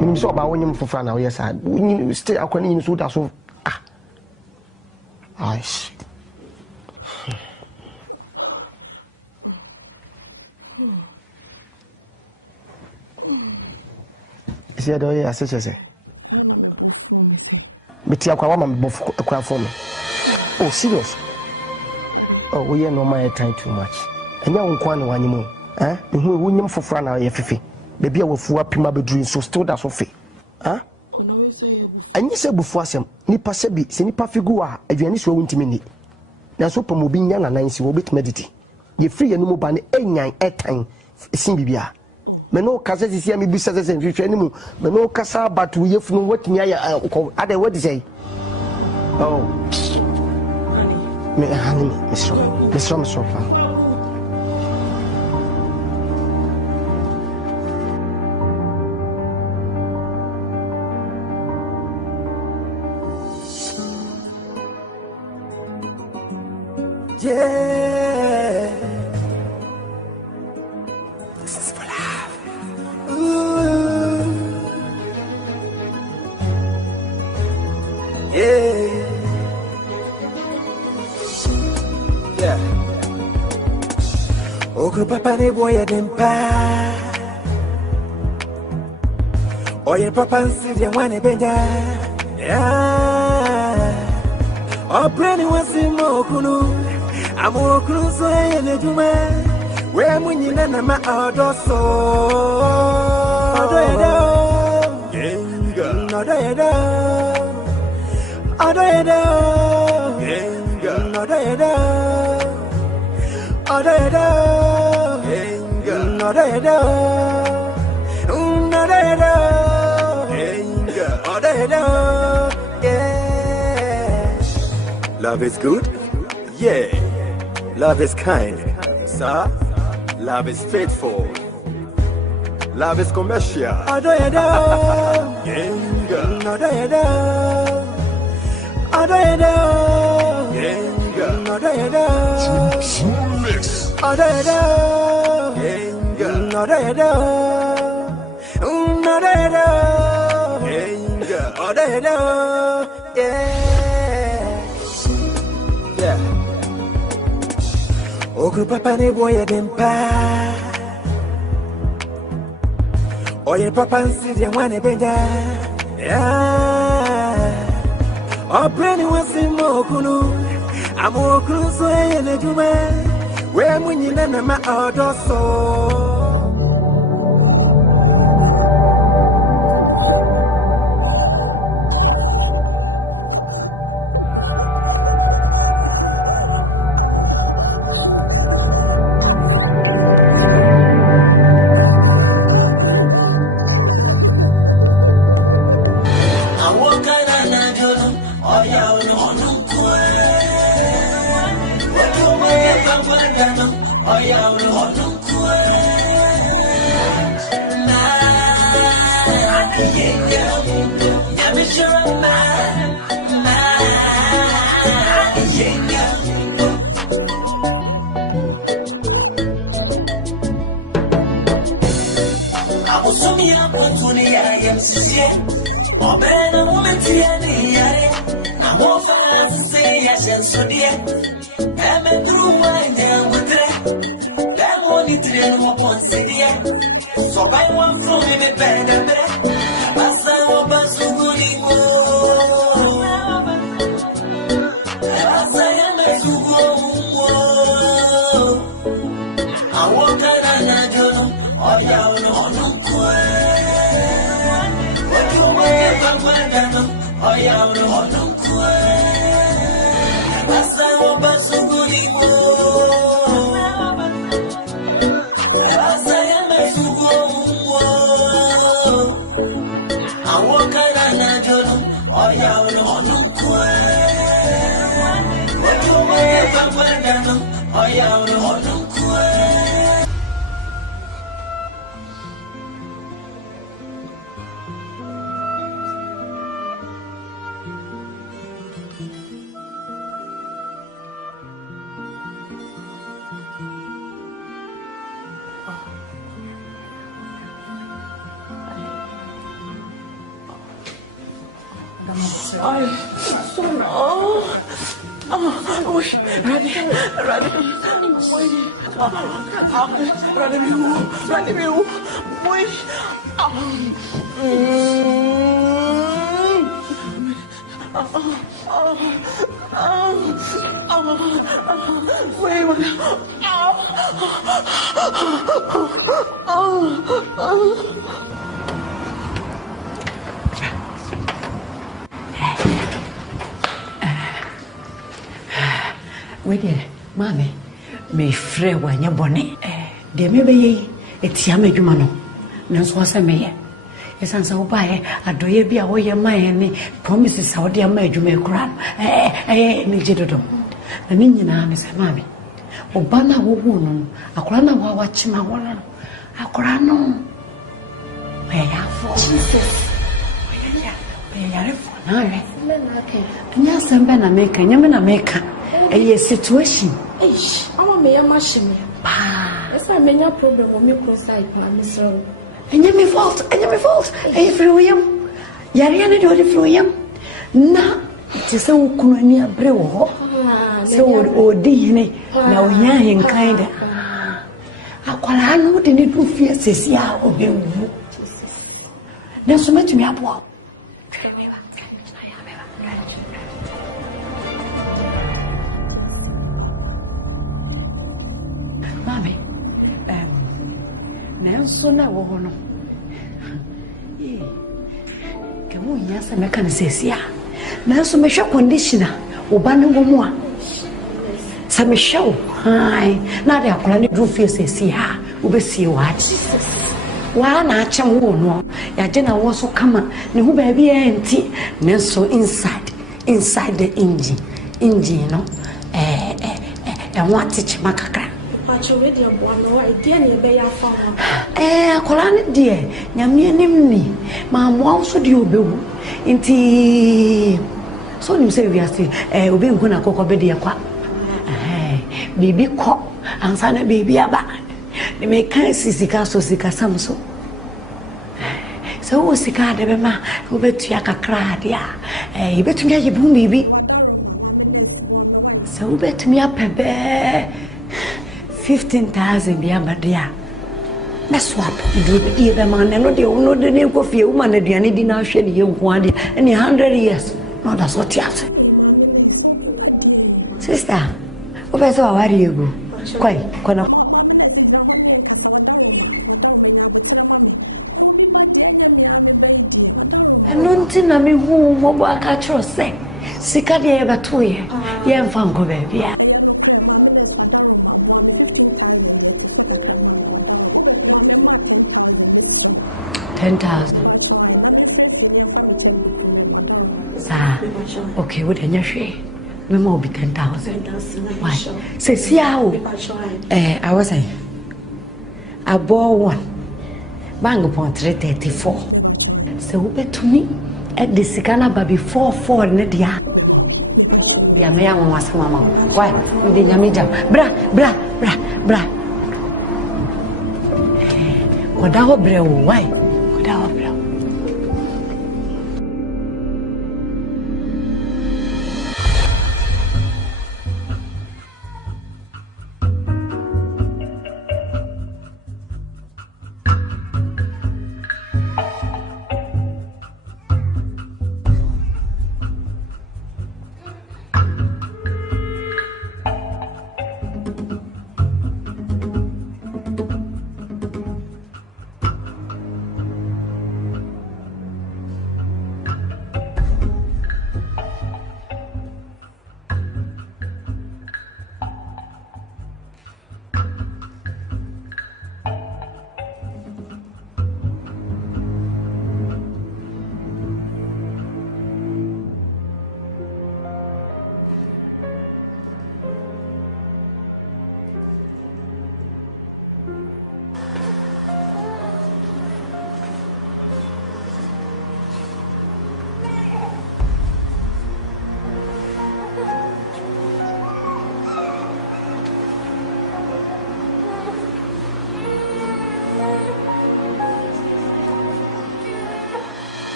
Nim so ba wonyim fofra na we say. Wonyim stay akwani yin so da so. Aish. Isi ado ya sese. Beti akwa mama bof akwa for me. Serious. We are no my time too much. Enya wonkwa na wanyim mehu wonyim fofora na ye fefe. Baby awofu apima bedru so still da so fe. Anyi se bufu asem nipa se bi se nipa figu a aduane so wontimi ni. Na so pam obi nya na nansi wo bit medity. Ye free enu ba ne enyan etan sin bibia. Me no kasa sisi me bisa sese nhwehwe ni mu me no kasa batu yefunu watimi aya ade what is say me hani misro pa yeah. Okru papa ne boya dempa Oye papa nsi de wane benya Opreni wasi mokunu Amu okunu so ye ne juma We munyina na ma odoso Odoyedo Yenga Odoyedo Odoyedo Yenga Odoyedo Odoyedo Yenga Odoyedo Odoyedo Yenga Odoyedo Yeah Love is good? Yeah Love is kind, sir. Love is faithful. Love is commercial. Adoyedo, Yenga. Adoyedo, Adoyedo, Yenga. Adoyedo, Adoyedo, Yenga. Adoyedo, Adoyedo, Yenga. Adoyedo, yeah. Okru papa ne boya dempa Oye papa nsi de wane benya Opreni wasi mokunu Amu okunu so ye ne juma We munyina na ma odoso Oh, yeah, Mommy, me free when you're bonnet. There may be a tiama jumano. No, was a mayor. Yes, and so by a do ye be away your mind, promises how dear maid you may grab. Nijido. The Ninian is a mammy. Obana woman, a crana watch my woman. A crano. May I for Jesus? Yes, I'm gonna make a Yamana maker. A situation. I'm a machine. Yes, I may not problem with me proside, Miss Rowe. And you may fault, a William. Yariana do it, William. Na, it is so Kunia Brew. So, or DNA, now young kind. I know the need to fear, says ya, or you. There's so much me up. Mommy, Nelson, I won't know. Come on, yes, and I can say, yeah. Nelson, make sure conditioner, Obana more. Some show, hi. Now they are planning to face, yeah, we see what. Why not? No, Yajana was so come, no baby empty. Nelson inside the engine, no, and what teach Macacra. Already a one no idea near Bay Farm. Colani dear, Yammy Nimney, Mam also do you inti. So you say we are still, we're going to cook a baby. Baby cock, and son a baby about. They make kind of Sika so Sika Samso. So was Sika de Bema, who bet Yaka crad, yeah. You bet me a boom baby. So bet me up a bear. 15,000 biamba dia. Na swap do the man and no the name of your woman and the dinner shed you one any 100 years. No, that's what you have. Sister, where are you go? Quite. And nothing I mean who what I trust say. Sika de ever 2 years. Yeah, Fango baby. 10,000. Okay, what in your share? No more be 10,000. Why? Say, I was saying, I bought one. Bang upon 334. So, bet to me at the Sikana baby 4 in the dia. Yeah, no young was mamma. Why? With the Yamija. Bra. Kwadwo bra why? Kwadwo bra.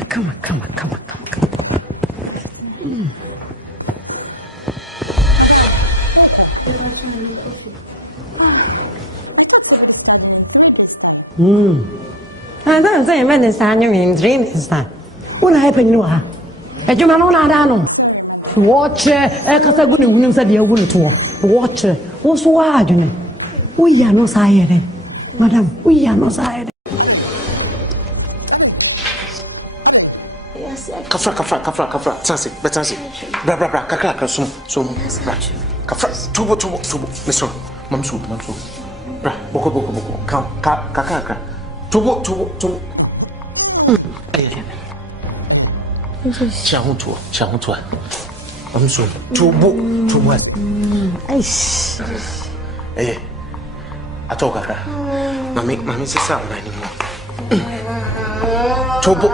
Come. I don't say when it's time you mean dream is time. What happened to her? A German on Adano. Watch a Casagun said you wouldn't walk. Watch what's why, you know? We are no sire, madam. We are no sire. Kafra. Tansi. Bra. Kakra. Sum. Bra. Kafra. Tubo. Mr. Mamsu. Bra. Boko. Kakra. Tubo. Chahutua. Mamsu. Tubo. Aish. Eh. Atoka kakra. Mami sisa una anymore. Tubo.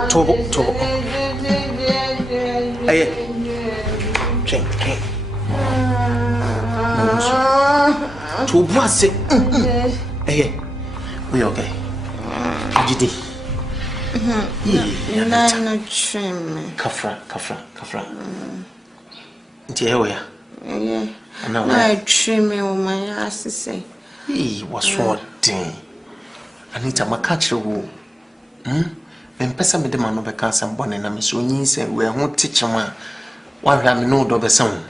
Aye. Train. Tubo ase. Aye. We okay. Ajidi. You're not train. Kafra. Ntie ya. Yeah. I train me with my ass to say. Hey, what's wrong? Anita makachre wo. Mpesa me de mano be kan sam bone na me so nyin se we ho tichema wa hwa me no do be sam.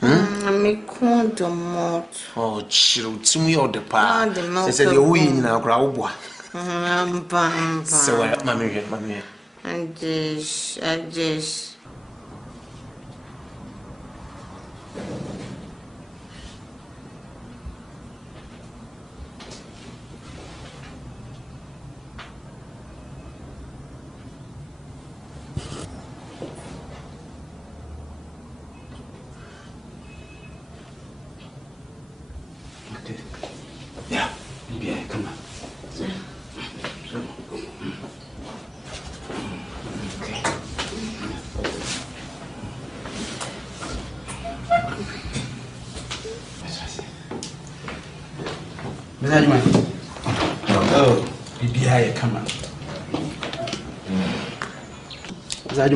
Me kondo mot. Oh, chiru timu yo de pa. Se de wo yin na akra wo boa. Bam. So what mami. I just. Yeah, come on. Okay. Benard, oh, BBI, come on. Benard,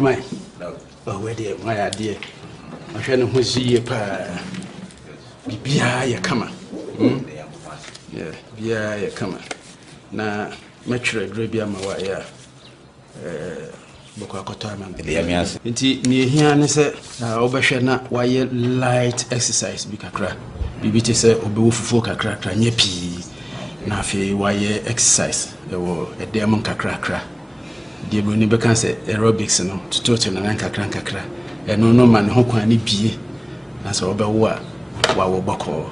oh, where dear, my idea. I'm trying to see you, BBI, come on. Yeah, come on. Na metro drabia mawaya boko akota man nti ne hia ne se obehwe na waye light exercise bi kakra bibiti se obewo fufuo kakra nya pi na afi waye exercise ewo edem kakra die boni be kan se aerobics no tutu na kakra eno no man ho kwan ne bie na se obewo a wawo boko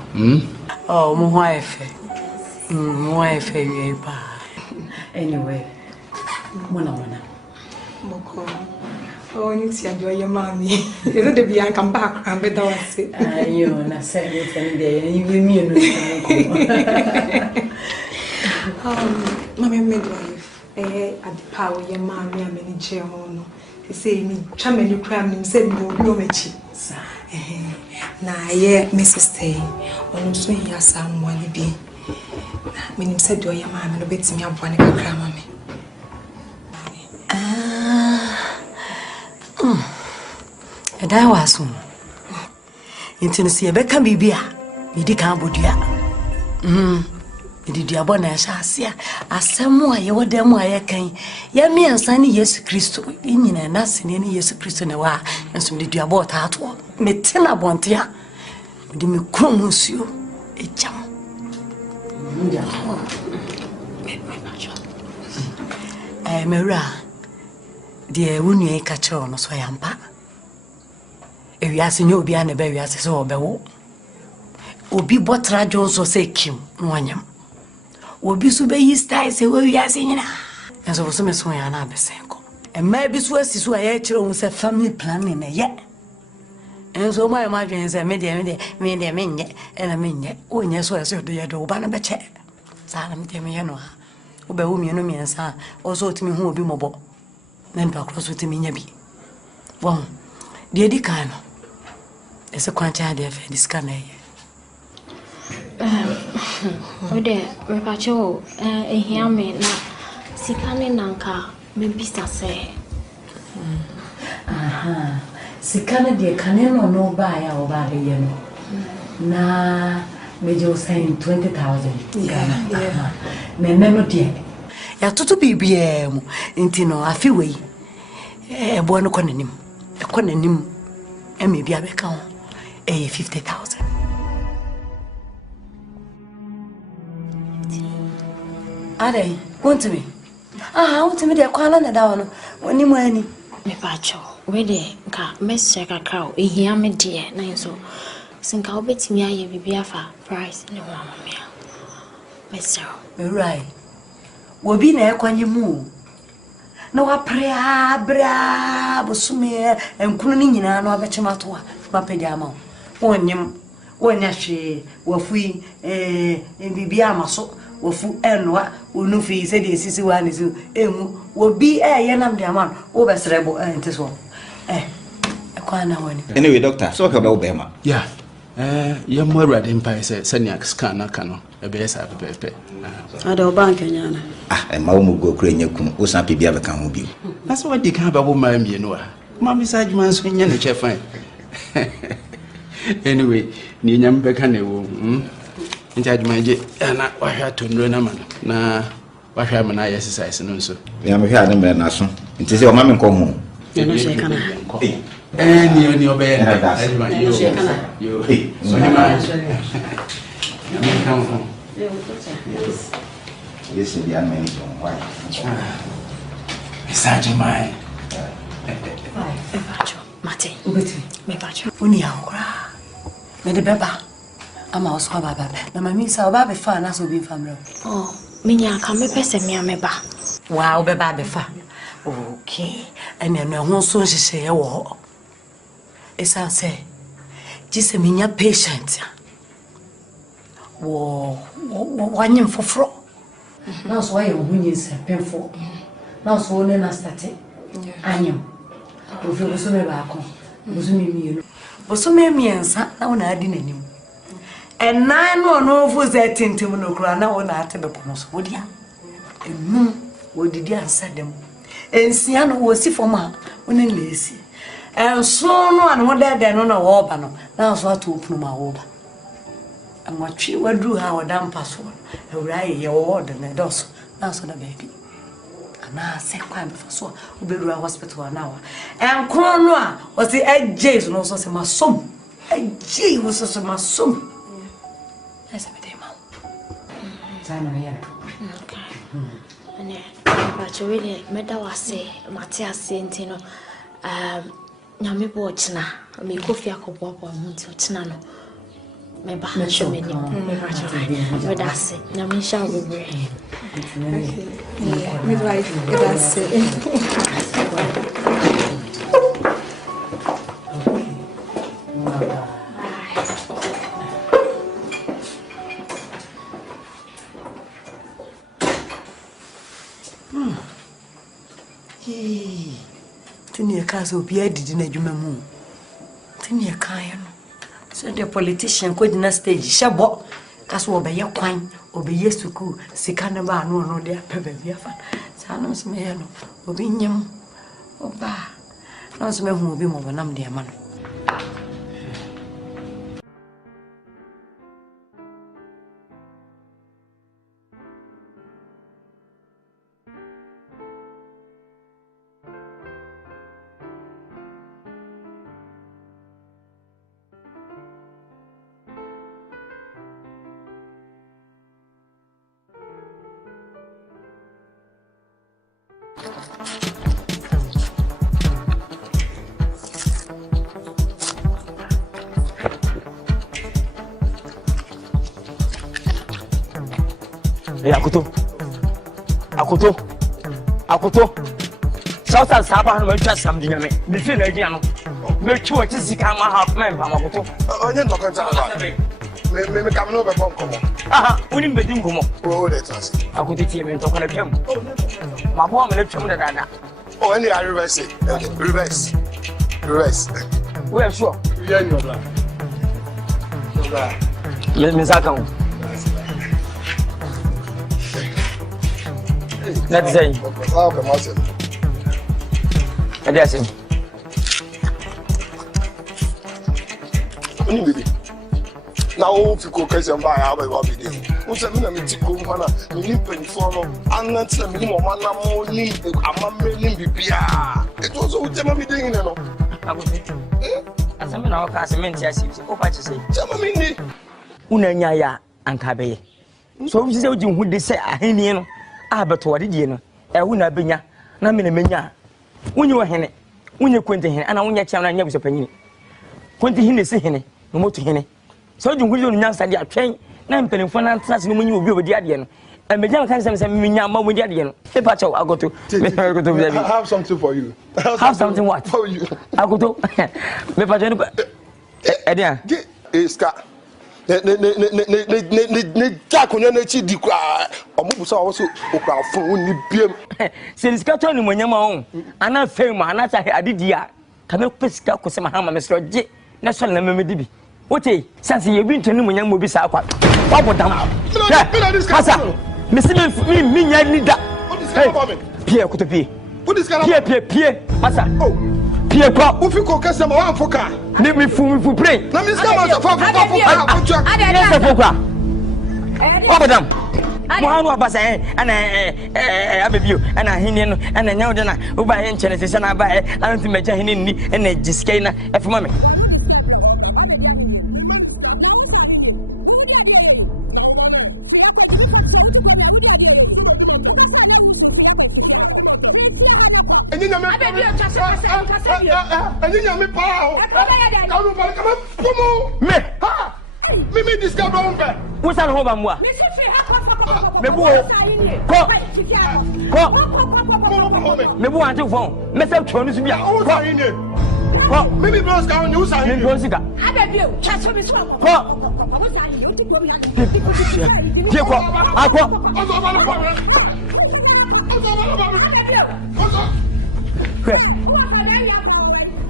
oh mo ho afa you pa. Anyway, mona. Boko. Oh, you see, enjoy your mommy. You know the behind come back and better was it. You na said it and you give me Mammy midwife. At the power your mommy and many chair on. He say me chairman you cram him said no mechi. Na ye Mrs. Tay. On so he has someone be. Meaning said your mammy no bets me up one kakra mammy. And I was soon. Intimacy, a beckham be beer. We did Cambodia. Did your bonnet, Asamoah, you were them why I can. Yammy and Sunny, yes, Christo, in and nothing any yes, Christo, and some did your boat out. Metina Bontia. Did me crumbs you a jam. Mera, dear, when you catch on, so I am back. If you ask you be an a baby as so bewo. Obi botra Jones or say Kim, Nwanyam. Obi sube his ties say we are singing. And so some so an abesenko. And maybe Swiss is why I chose a family planning a yet. And so my imagine say me and a minute. Oh, yes, was your dear do banner chair. Salam Demiano. Obe whom you know me and son, also to me who will be mobile. Then to cross with me, yabi. One, dear Dicano. It's a quantity there for this can. Oh, there, Repacho, a hear me now. Sikane Nanka, maybe say. Aha. Sikana de kaneno no buy ya oba de ye no. Na mejo saying 20,000. Yeah. Me no de. Ya tutu bibie mu. Nti no afi we. Ebo no konanim. Ekonanim. Me bia be kan. 50,000. Are, want me? Want me de kwala na dawo no. Woni mu ani. Me pacho. We de nka message kakra ehia me de na so. Sinka obetimi aye bibia fa price ne ho amamia. Message. Right. Wo bi na ekwanye mu. Na wa bra bosume enkunu ni nyina na obechema to a ba pedi ama. Wonyem wonya hwe wafui bibia amaso wafu enwa onufi se de sisi wa ne so emu wo bi ye nam de ama wo besrebo entiso ekwa na woni. Anyway, doctor, so ka ba obema. Yeah. Ya mo awurade mpa se senior scan na kano e be yesa pepepe. Ada bank nyana. Ma wo mu go kura nya kunu wo san pe bia be kan ho bi. Na so wadi kan ba bo ma mienu a. Ma mi sa adwuma so nya ne che fine. Anyway, ni nyam be kan e wo. Nti adwuma je na wa hwa tonro na ma na wa hwa ma na exercise no so. Ya me hwa ade me na so. Nti se o ma me nko ho. No she kana. Ni obey adwuma yo. Yo. So ni ma. Ya me kan ho. Yes, the unmanaged one. Why? Message mai. Mate, me pacho. Uni ankura. Me de beba. Ama oso baba. Na mami sa oba be fa na so bi famro. Oh, minya ka me pese me ameba. Wow, beba be fa. Okay. Ene no ho so nhihye ye wo. Esa say. Jise minya patient. Wo wanyem foforo. Now so I am painful. Now so only na start. Anyam. Ofi bosome baako. Bosome mienu. Bosome miensa na wona adi nanim. Enan no ofu zetintim no kura na wona ate be pono so wodia. Enu wodidi ansa dem. Ensia no wosi foma wona nesi. Enso no an wodede no na wo ba no. Na so ato opunu ma wo ba. Amwatwi wadu ha wodampa so. Ewrai ye wo de na dos. Na so na baby. Na se kwa me so oberu hospital na wa. Enkron no a wo se ejey no so se masom. Ejey wo so se masom. Esa me dema. Sana ya. Okay. Ane ba chwele meda wase matiase ntino nyame bo china me kofi akobwa bo mu nti china no me ba show me me ba china me da se nyame sha obebre Me vai graças. Tini kaza obi adidi na adwuma mu. Tini kan no. So the politician ko dina stage shabo kaso obeye kwan obeye suku sika ne ba no de apebe bia fa. Sa no so me no obi nyem oba. No so me hu obi mo bonam de ama no. Akoto. Southern Saba no twa sam di nyame. Me fi na agina no. Me twa ti sika ma half man pa makoto. Onye no kan ta ba. Me kam no be bon komo. Uni be din komo. Oh, let us. Akoto ti me to kana twam. Ma bo am na twam da dada. Oh, any I reverse it. Okay, reverse. We are sure. Yeah, no bla. Me zakan. Let's say. Okay, Martin. That's it. Baby. Now, if you cook as a buyer, I will be there. Who's a minute to go, man? You need penny for and that's a minimum one. I'm only a million BPA. It was all the money doing. I would be. As I'm now casting, yes, oh, what you say? Jamamini Unanyaya and Kabe. So, you would say a Hinian, but what did you know? I would not be ya, Namina. When you were Henny, when you quit him, and I want your channel and your opinion. Quentin Henny, say Henny, no more to Henny. So you will not study a train, 9 penny for an answer when you will be with the Adian. And Major can send me Yama with the Adian. Hey, Pacho, I'll go to. I have something for you. Have something what? For you. I'll go to. Adian. Esca. Jack on your nature, the cry. Or move also for PM. Since Catoni when you're own, and I fame, and I did ya. Come up, Pesca, Cosamahama, Mr. J. National Memedibi. What since you've been to Numan will be Sakwa. What would down? Miss me, I need that. What is coming? Pierre could be. What is Pierre, Massa? Oh, Pierre, if you cook us some one for car. Let me fool for play. Let me come out for madam. One was and I review and I Hinian and I know that I buy inches and I buy and to make a Hinin and a Giscana F. Mommy. And you know me, me discover what's that home and what? Me want to phone. Mr. Tony to be out. Maybe bros down you say. Me bros ga. I beg you, catch me swam.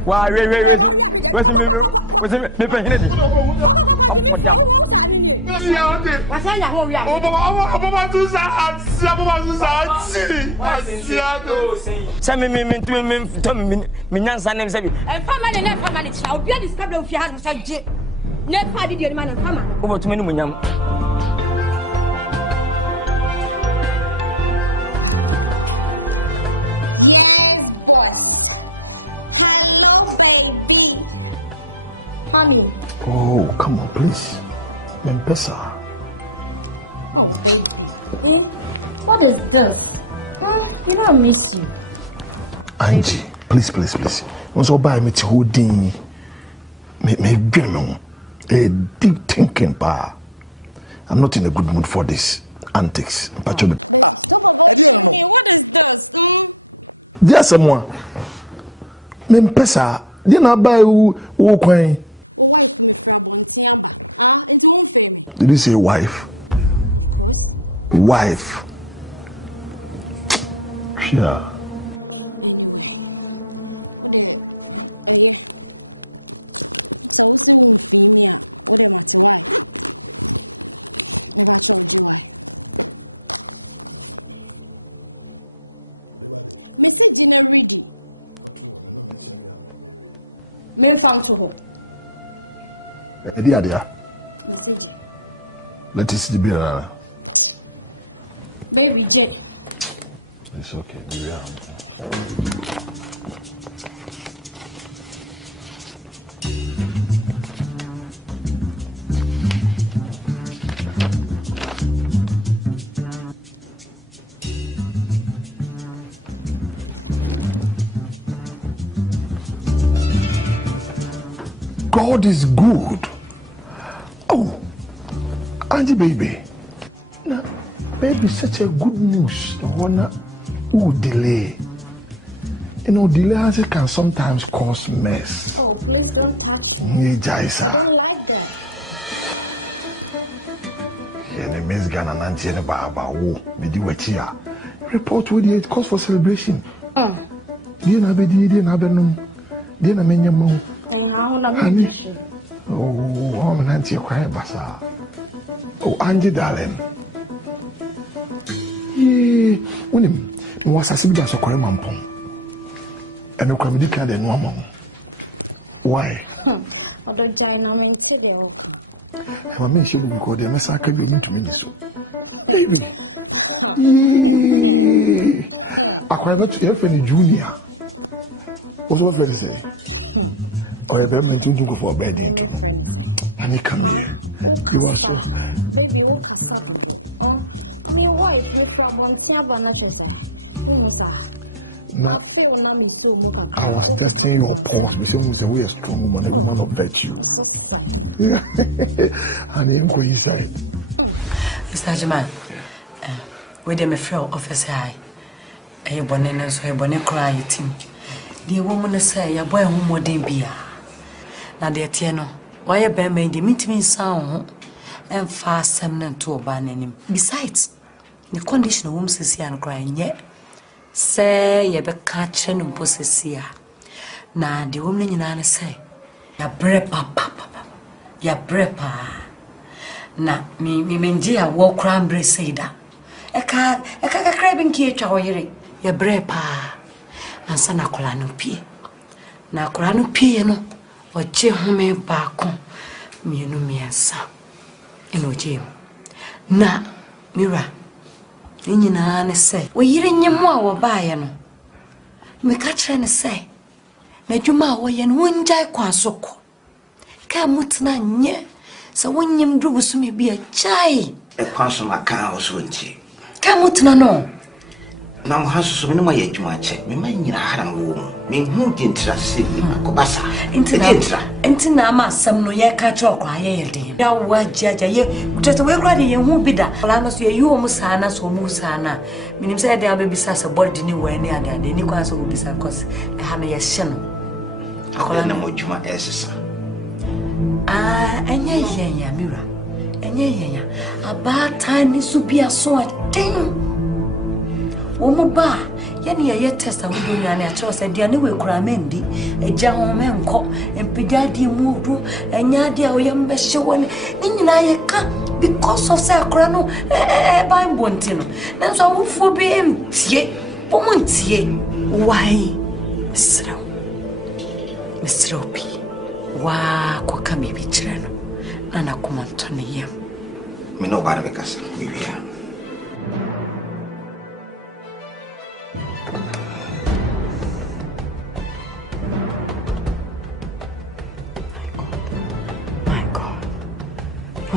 Why, where's me penny? I'm down. What's that? Send me Nkansah name sabi. And family never family. I'll be described if you had such never did your man and family. Over to me munyam. Oh, come on, please. Mpesa. Oh, what is this? You know I miss you. Angie, please. Once I buy me to holding me dream. A deep thinking power. I'm not in a good mood for this antics. There's someone. Mpesa, did not buy who coin. Did you say wife? Wife. Yeah. Dia. Let us be around. Baby J. It's okay, be around. God is good. Oh, Angie, baby. Now, baby, such a good news. The one who delay. You know, delay can sometimes cause mess. Oh, please don't touch me. Jaisa. I like that. Yeah, Miss Ghana Nancy and Baba. Oh, me do what here. Report with it cause for celebration. Dear Nabedi, dear Nabenum, dear Namenyamo. Honey. Oh, I'm an auntie crying, Bassa. Oh, Angie, darling. Yeah, when him was a sibling so correct, Mampon. And the comedy kind of normal. Why? I mean, she will go there. Mess I can be to me. Baby. I quite to any junior. What was I say? Or a bedman to go for a bed into. And he come here. You are so. Now, I was testing your pulse. We say we are strong woman, a woman of virtue. And inquiry side. Mr. Jaman, with them a frail officer, a bonnet, so a bonnet cry team. The woman say, a boy who more than beer. Now, dear Tiano, why a bear made the meeting sound and fast seminal to a banning. Besides, the condition of women's see and crying yet. Say, ye be catching and possessia. Now, the woman in Anna say, ya brepa, papa, ya brepa. Na me menjia wo cranberry seda. Eka crabbing cage away. Ya brepa. And sana colano pie. Na colano pie no. Or jehome bacon. Me no me asa. Eno jim. Na mira. Nina ne say. We yiri nyemwa wo bae no. Me catch ne say. Na dwuma wo ye no wonjai kwansoko. Ka mutna nye. So when you do with me be a chai, a consumer cows won't she? Come out no. Now has so many my age much. Me mind you had a room. Me who didn't trust me, Kobasa. Into Nama, some no ye catch or cry a day. Now what judge ye just away ready and won't be that. Lanos you almost Hannah's or Musana. Meaning said there will be such a body anywhere near there. The Nicolas will be such cause I have a shen. I call them what you are as. Enya Mira. Enya. A bad time is to be a so a thing. Woman bar, Yanny a yet test a window and a trust and the anyway cramendi, a gentleman cop, and Pidadi Mudu, and Yadia or young Beshawan, Nina because of Sacrano, by Bontino. That's all for being tie, Pomontier. Why, Mr. Opie? Wa kwa kami bichirano na nakumantoni yam mino bara bekasa bibia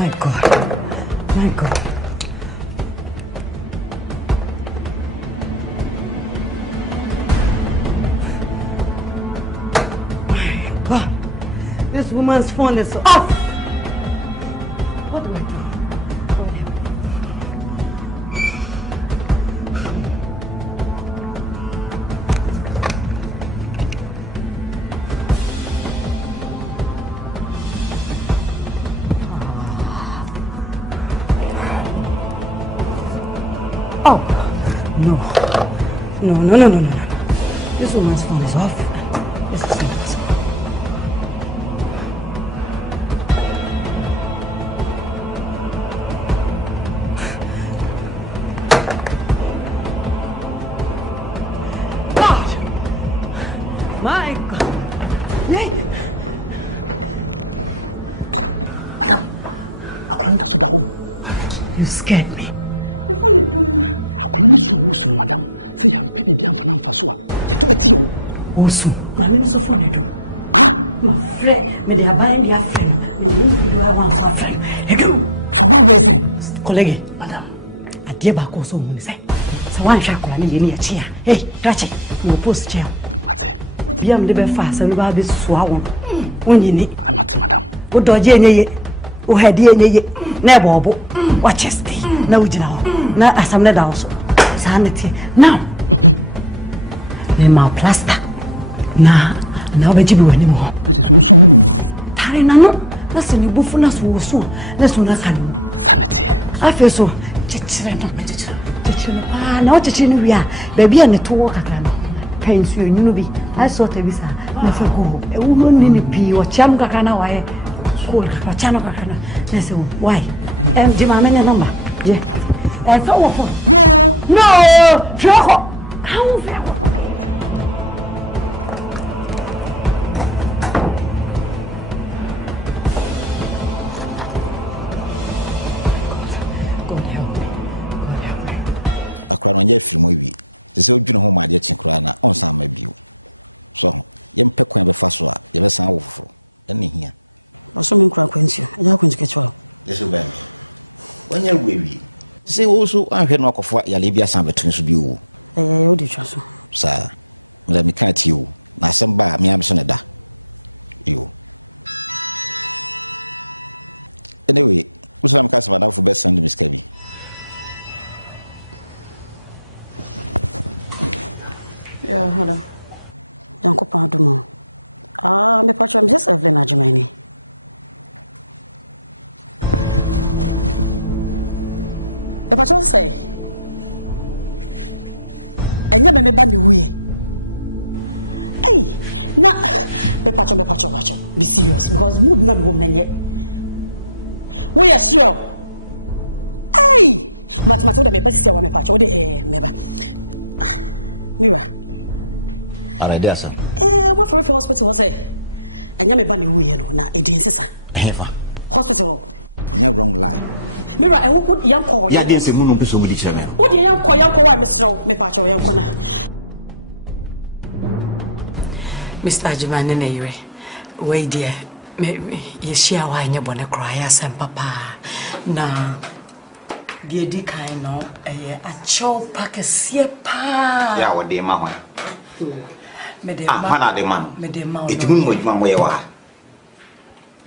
My God. My God. This woman's phone is off. What do I do? Oh, no. This woman's phone is off. This is impossible. My God. Yay. You scared me. Also, my name is Sophia. My friend, may they bind their friend. May they do one for a friend. Again, colleague, madam, I dear back also when say, so one shackle and in a chair. Hey, Ratchet, no post chair. Biam de fast and Baby Swan. When you need. Good dodge any, who had any, never, watch us. No, now, not as I'm not also. Sanity. Now, my plaster. Now be jibu anymore. Tare na no, na se ni bufu na so so, na so na kan. Afeso, chichire no, chichire pa, na o chichire no wi a, ba bia ne to kakra no. Kan su enyu bi, I saw te bi sa, na fe go. E wo no ni pi o cham kakra na wa e. Ko kakra chano kakra na. Na se why? Jima me ne number. Je. So wo phone. No, Joko. How fe Alright, there, sir. Yeah, there's a moon person with each other. Mr. Ajimane Neyre, wait dear, you share why you want to cry as and papa. Now, dear Dick, I know a chop pack a pa. Yeah, what dear mamma. Madame, the man, Madame, it's moon with one way.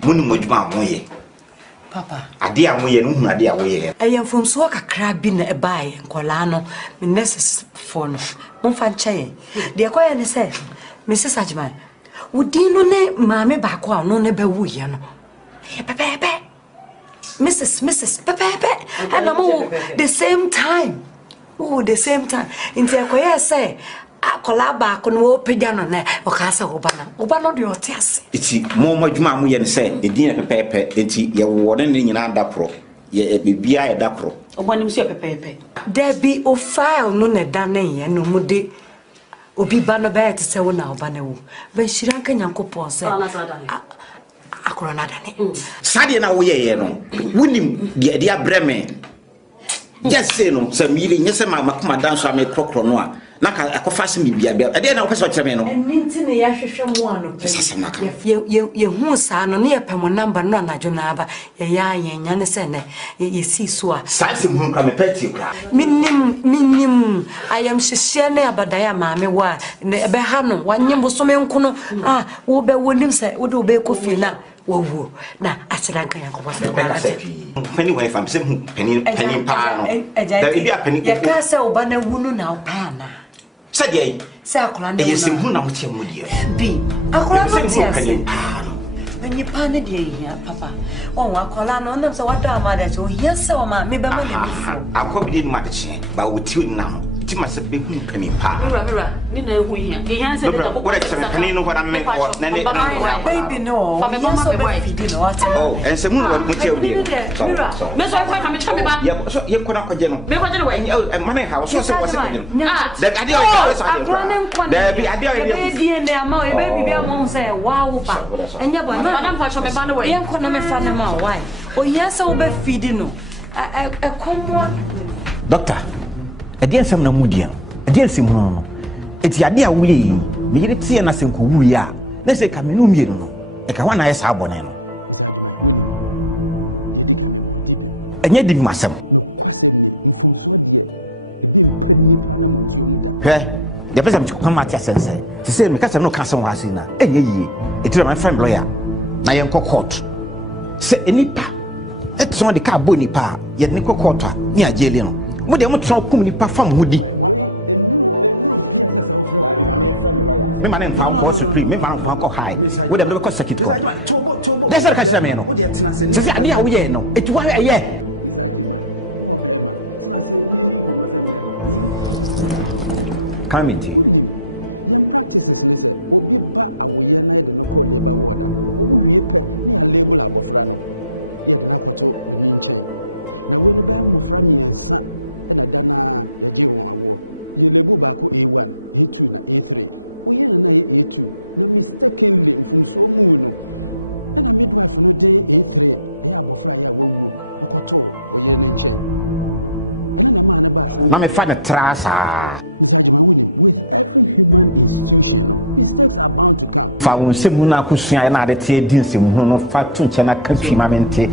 Moon with one way. Papa, a dear way and a dear way. I am from Swaka crabbing a buy and colano, Minessus phone, Monfanchay. The acquire said, Mrs. Ajman, would you know mammy back one no never woo, you know? Pepe, Mrs. Pepe, and I'm the same time. Oh, the same time. In the acquire say, I collab on war pigeon or Casa Obana, your test. It's more much mammy and say, the dinner Pepe, it's your warden in an dapro. Ye be a dapro. One is your Pepe. There be o file no ne dane and no mode. Obi bano be to say now banewu. When she rank Nyanko say Akoranadane. Sadia na we no. Wunim dia breme. Just say no, some meeting yes ma makuma dance am krokro no a. Na ka akofase mi bia bia. E dey na okese okere me no. Enti ne ya hwehwe mo ano. Ye hu sa no ne ye pemo number no anajo na aba. Ye ya anya ne se ne ye si so a. Sa se mu ka me peti kra. Minim I am hyehyɛ ne abadaya maame wa ne be ha no wanye bosome nko no wo be wonim se wo de wo be kofi na wo na aseranka yankɔ se penny when if I'm saying penny pa no there be a penny ya ka se oba na wunu na opa na said ye se akola na yesim hu na mo tie mu die bi akola no tie se when you pan it here papa oh akola no nam se wada amada so yes o ma me be ma na mi akobi di ma de che ba wo ti na ti ma se be hu penny pa mira ni na ehu here ihe se de ko what penny no what am me na ne baby no yes o be feed no what oh and se mu no mo tie die mira me so kwa me chame ba ya so ye ko na ko je no me ko je no we man ha so se ko se ko je no da ade o da bi ade o be ne ama o be bibia mo se wow pa enya bo na madam fa chame ba no we ye ko na me fa na ma why o yes o be feed no e komo doctor ade ensem na mudia ade ensem no eti ade a wo yi me yire tie na senko wu ya na se ka me no mie no e ka wana yesa abone no enye di masem he de pesa me ko ma tia sense ti se me ka se no ka se wa na enye yie eti my friend lawyer na ye nko court se enipa etso de ka bo nipa ye ne ko court a ni ajele no mo de mo tro kum nipa fam hudi me man en fa ko supreme me man fa ko high we dem ko circuit court de ser ka shame no se ade a wo ye no etu wa ye community na me fa na trasa fa won se mu na kusua na ade tie di nsem hu no fa to nche na ka twi ma mente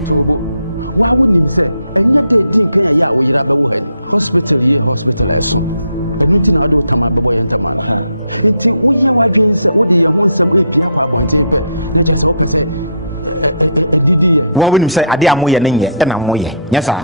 wa wonim say ade amoye ne nye e na moye nyesa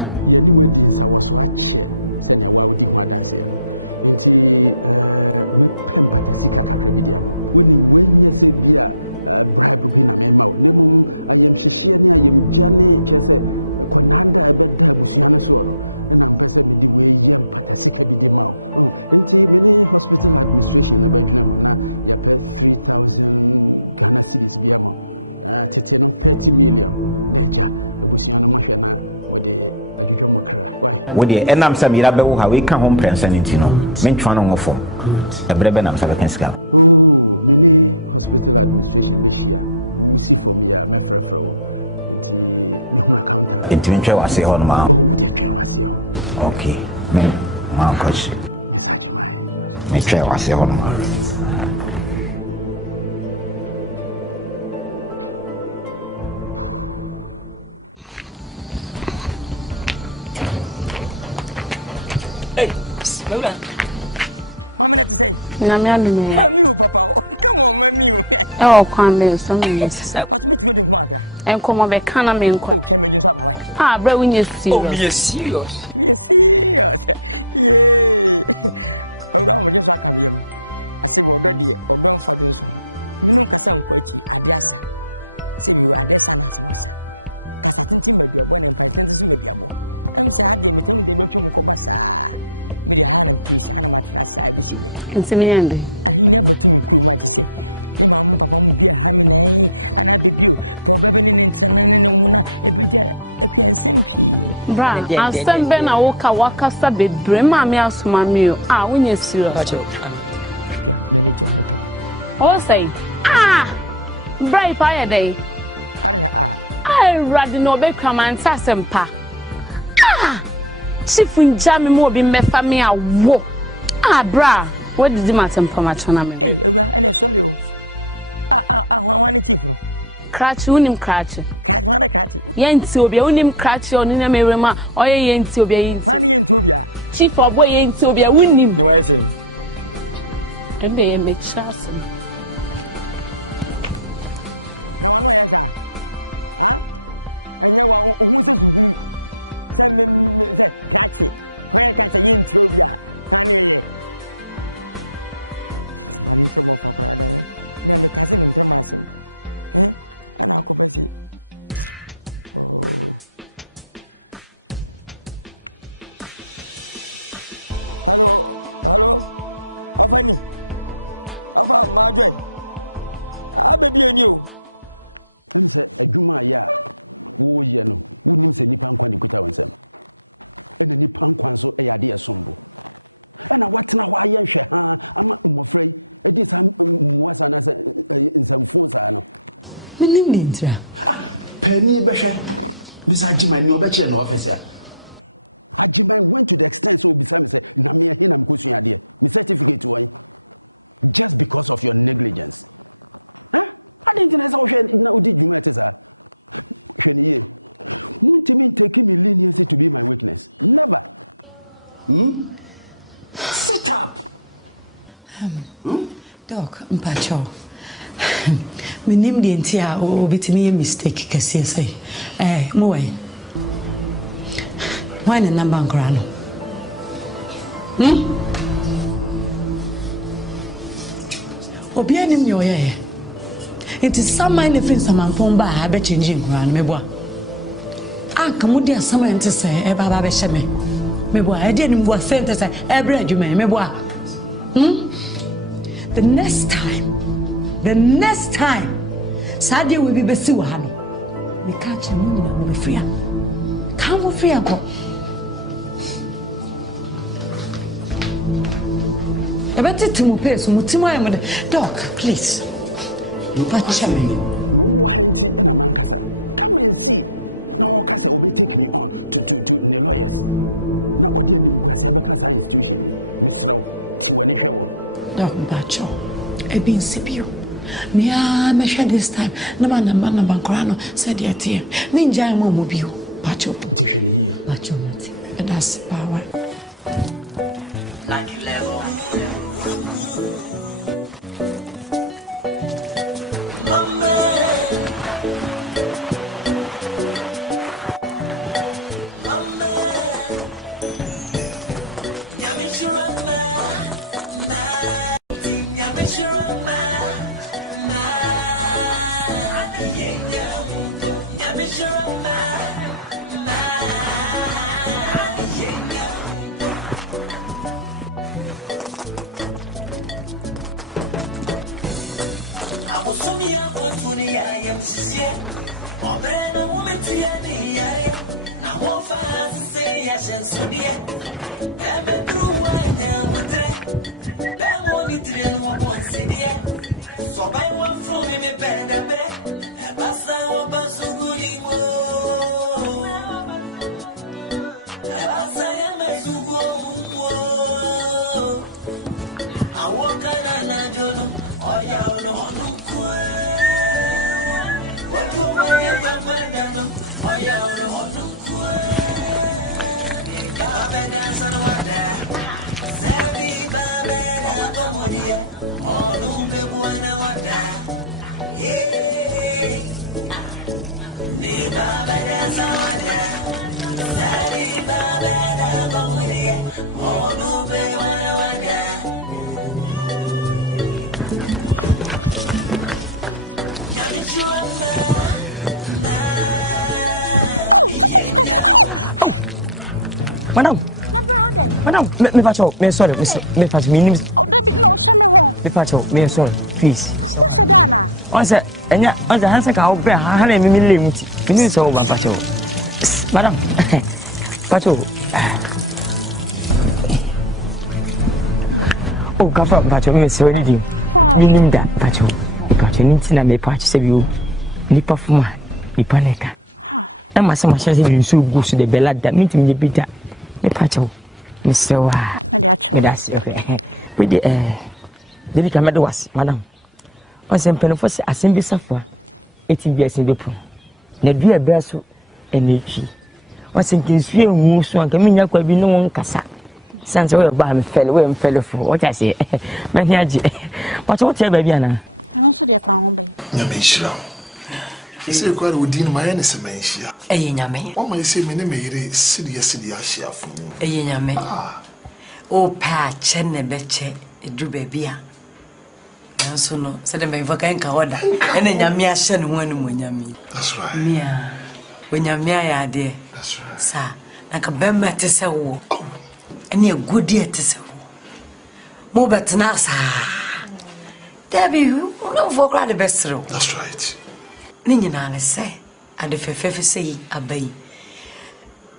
Would the enam Samira Bew, how we come home, Prince and Intino, Menchano of form. A brebenam Sabakenska. Intimintra was a horn, ma'am. Okay, me, ma'am, coach. Me try was a horn. Hey, Mcbrown. Nyame adume. E o kwan me so me. Enkomo be kana me nkwan. Ah, bro, we need serious. Oh, we are serious. Intimidante. Bra, asembe na woka wakasa bebre ma me asoma me o. Ah, wonye serious. O say, bra ipa ye dey. Radi no be kwamanta sempa. Chief nja me mo obi mefa me awo. Bra, what did you matter for my channel? Cratch, unim cratch. Yenti obia unim cratch on in a merema, or yenti obia yenti. Chief or boy yenti obia unim. And they make shots. Minim nintra. Penny Besha, besides my new bachelor officer. Sit down. Doc, Mpacho. My name the entire obitimi mistake kase say. Moe. Why na number nkrano? Obi anim yo ye. It is some mind difference amampon ba ha be change nkrano meboa. Anka mo dia sama ente say e baba be hye me. Meboa e dia nim bo sente say e bra adwuma meboa. The next time, Sadia will be Besiwano. We catch a moon and we free. Come with free uncle. I bet it to Mupes, Mutima, and Doc, please. Watch me. Doc Bacho, I've been Sibio. Nia measure this time. No man bankrano said yet here. Ninja mobile. Pacho. And that's power. Like level. Madam, me pacho, me sorry, me pacho, me pacho, me sorry, please. Once hansa ka obe ha na me le muti. Me so ba pacho. Madam, pacho. Oh, kafa pacho, me sorry di. Minim da pacho. Pacho nti na me pacho se bi o. Ni performa, ni paneka. Na masama chance bi so go so de belada, minti me bita. Me pacho. Mr. Wa, me that's okay. With the David Kamado was, madam. On some penofos, a simple safwa, 18 years in the pro. Nedia Berso and Nichi. On some kings, few moves one coming up will be no one Kasa. Sans way about me fellow for what I say. Manyaji, but what ever be Anna? Nyamisha. Say quite within my innocence. A yame. What may say, my name is Sidia Shia for a yame. Oh, patch and a betche, a drubebia. So no, said a vacanka order, and then Yamia shen when Yami. That's right. Mia, when Yamia, dear. That's right. Sir, like a bemba to say, and you're good dear to say. More better now, sir. Debbie, who no for the best room. That's right. Ninja say, and if a fefe say, obey.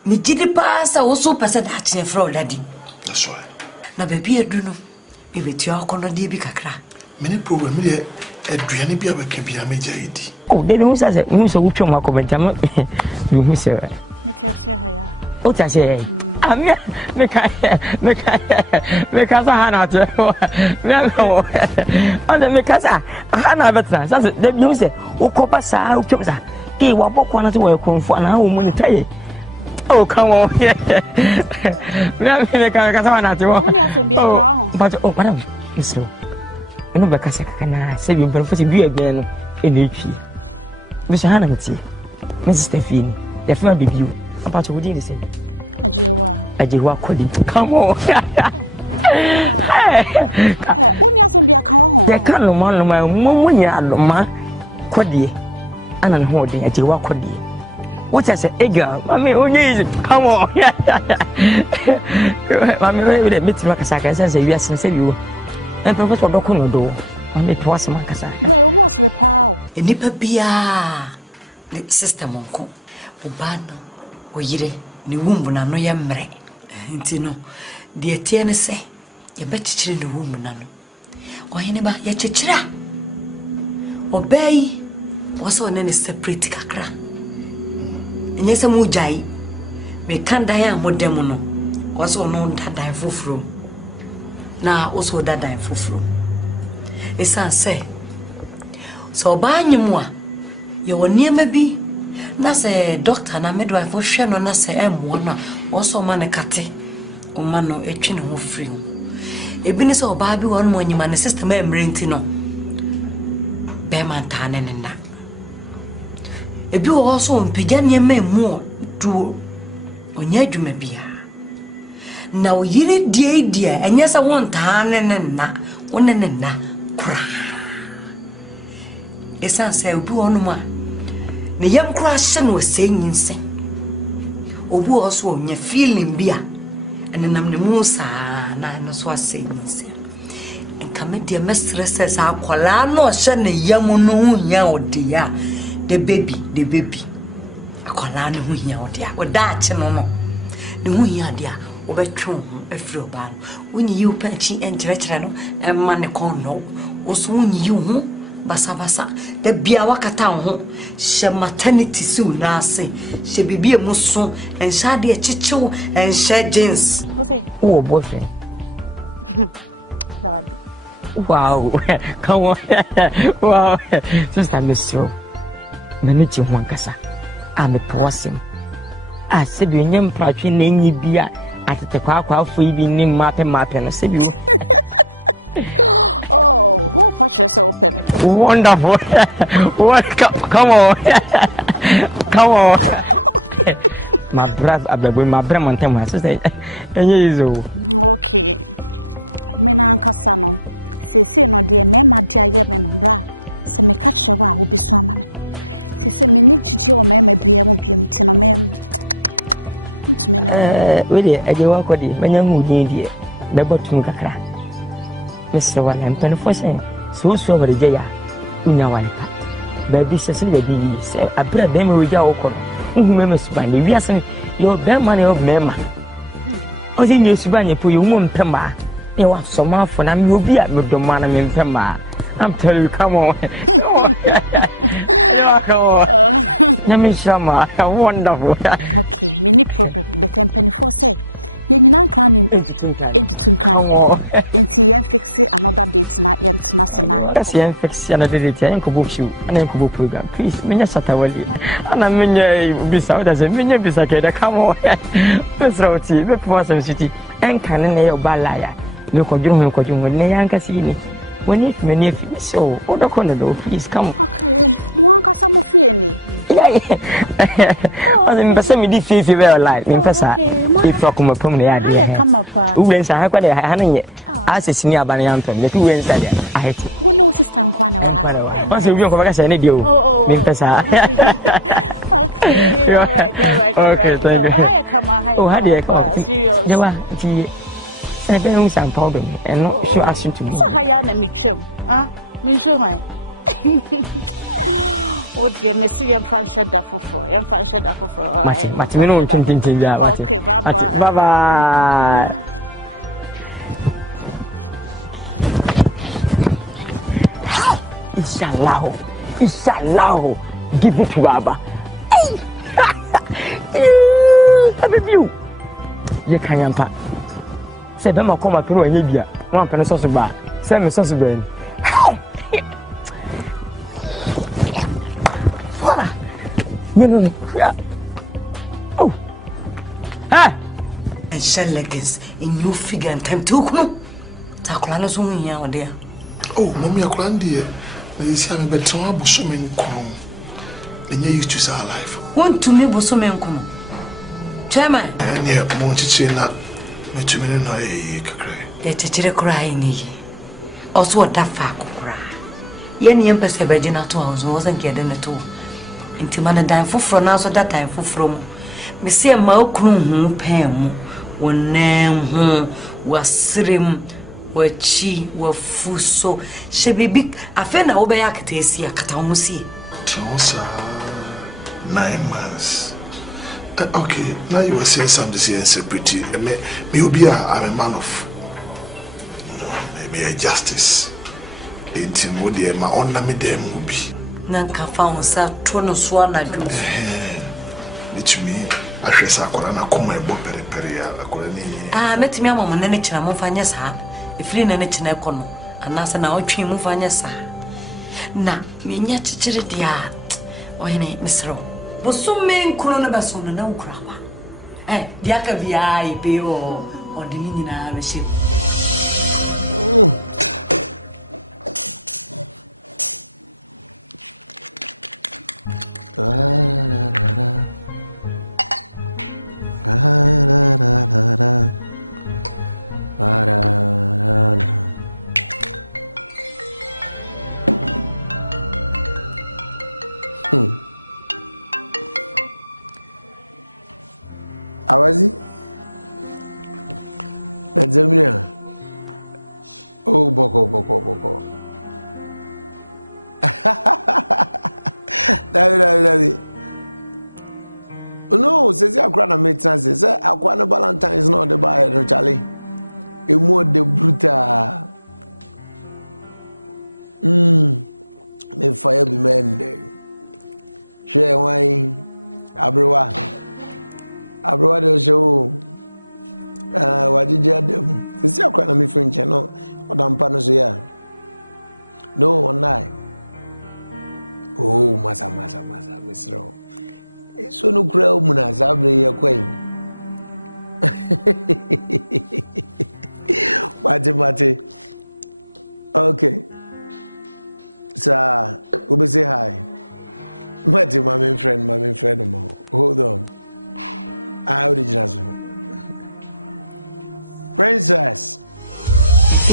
Me did pass, I also pass a hatch in fraud, daddy. That's right. Now, baby, I do know. Maybe to your corner, dear Bicacra. Many problem here at Brianna can be a major idea. Oh, they don't say, you so which one, comment. You miss her. What I say? I'm here, make us a hana to under Mcasa. Hana veterans, that's it. They say, O Copasa, O Chopsa, gay walk one to work on for an hour when you oh, come on, yeah. Oh, but oh, madam, Miss Low. You know, because I can save you for you again in HP. Miss Hannah, Mrs. Stephanie, the friend with you about what did you say? I just walk with it. Come on. They can't no man, my mummy, Kwadwo, and I'm holding a jiwa Kwadwo. What I say, girl, Mammy, oh, yes, come on. Mammy, wait a bit, Makasaka, says, yes, and say you. And Professor Dokuno do. Mammy, twas Makasaka. A nipper beer, the sister Monko, Ubano, or Yere, the woman, no yamre. Intino, dear Tiana say, you bet you in the woman, nano. Or anybody yet chichra. Obey was on any separate cacra. And yes, a mujai may can't die more demono. Also known that die for from. Now also that die for from. It's a say. So by you more, you were near maybe. That's a doctor na midwife for sure no na say M1 also man a kate o man no etwe ne ho free ebi ni say oba bi won mo nyima ne system emrenti no be man ta ne na ebi also mpegya ne mamu do onya adwuma bia na o yiri die enye say won ta ne na won ne na kura esa say obi won mo ne yam crash no saying inse obu also nya feeling bia enenam ne mu sa na no so saying inse enka me de mestresses akola no hye ne yam no nya odia the baby akola no nya odia odache no ne hu nya dia obetwe afri oba no wonyi yu panchi enkyerɛkyerɛ no emma ne kon no oso wonyi yu hu basa the bia wakata ho she maternity su na ase she bibie muso en sha de chichew en sha jeans oh boyfriend wow come on wow sister Mr. Manage one kasa I'm a person I said you nyam platwe na enyi bia atete kwa afo ibi ni mape no said you wonderful. What? Come on. Come on. My brave ababoy, my brave mountain, my sister. And you Really, I do work with you. When you're moving, the bottom kakra. Mr. One and 24 so over the Jaya, Unawalipa. Baby says, baby, say, I brought them with your okon. Who members by the reason your bare money of Mema. I think you Subanya put your woman Pemba. You want some more for them, you'll be at the man in Pemba. I'm telling you, come on. Nyarko. Namishama, wonderful. Come on. That's the infection of the day. I could book you and I could book program. Please, Minya Satawali. And I'm Minya Bissau, as a Minya Bissaka. Come on. Let's roti, the person city. And can a balaya. No cojum, cojum, when Nkansah. When if many of you so, what a corner, please come. Yeah, I think Bassam did feel very alive. In Fassa, if I come upon the idea, who wins I have got a honey as a senior Banyanton, the 2 wins that I hate it. And quite a while. Once you go back, I need you. In Fassa. Okay, thank you. Oh, how do you come up? There were the Seven and problem, and not sure action to me. Mati, we know something there, Mati. Bye bye. Inshallah, give it to Baba. You can't yampa. Say, Bama come up to India. One penny sauce bar. Send me sauce brain. No. Oh. Ah. And shall leggings in new figure and time to come. Takulana soon here, dear. Oh, Mommy, a grand dear. They say I'm a better Bosomen come. And you used to say life. Want to me Bosomen come. Chairman. And yet, Montichina, met you in a cry. The teacher crying. Also, what that fact cry. Yen Yempers a virgin at all wasn't getting at all. Into man a dime for now, that time for from Monsieur Malcrum, Pam, one name, was Srim, were chi, were fuso, she be big. I found over Yakatesia, Katamusi. 9 months. Okay, now you were saying something here, pretty. Maybe I'm a man of, maybe a justice. Into my honor me them will be. Nanka found sa tono swana do. Which me, I shall say, I come and bop periperia. Ah, met me a woman and a mofanyas ha. If you need to know, and as an out tree mofanyas. Na, me yet chitty the art. Or any Miss Rowe. But some men couldn't have son and no crabber. Eh, the Akavi, Peo, or the Lina ship.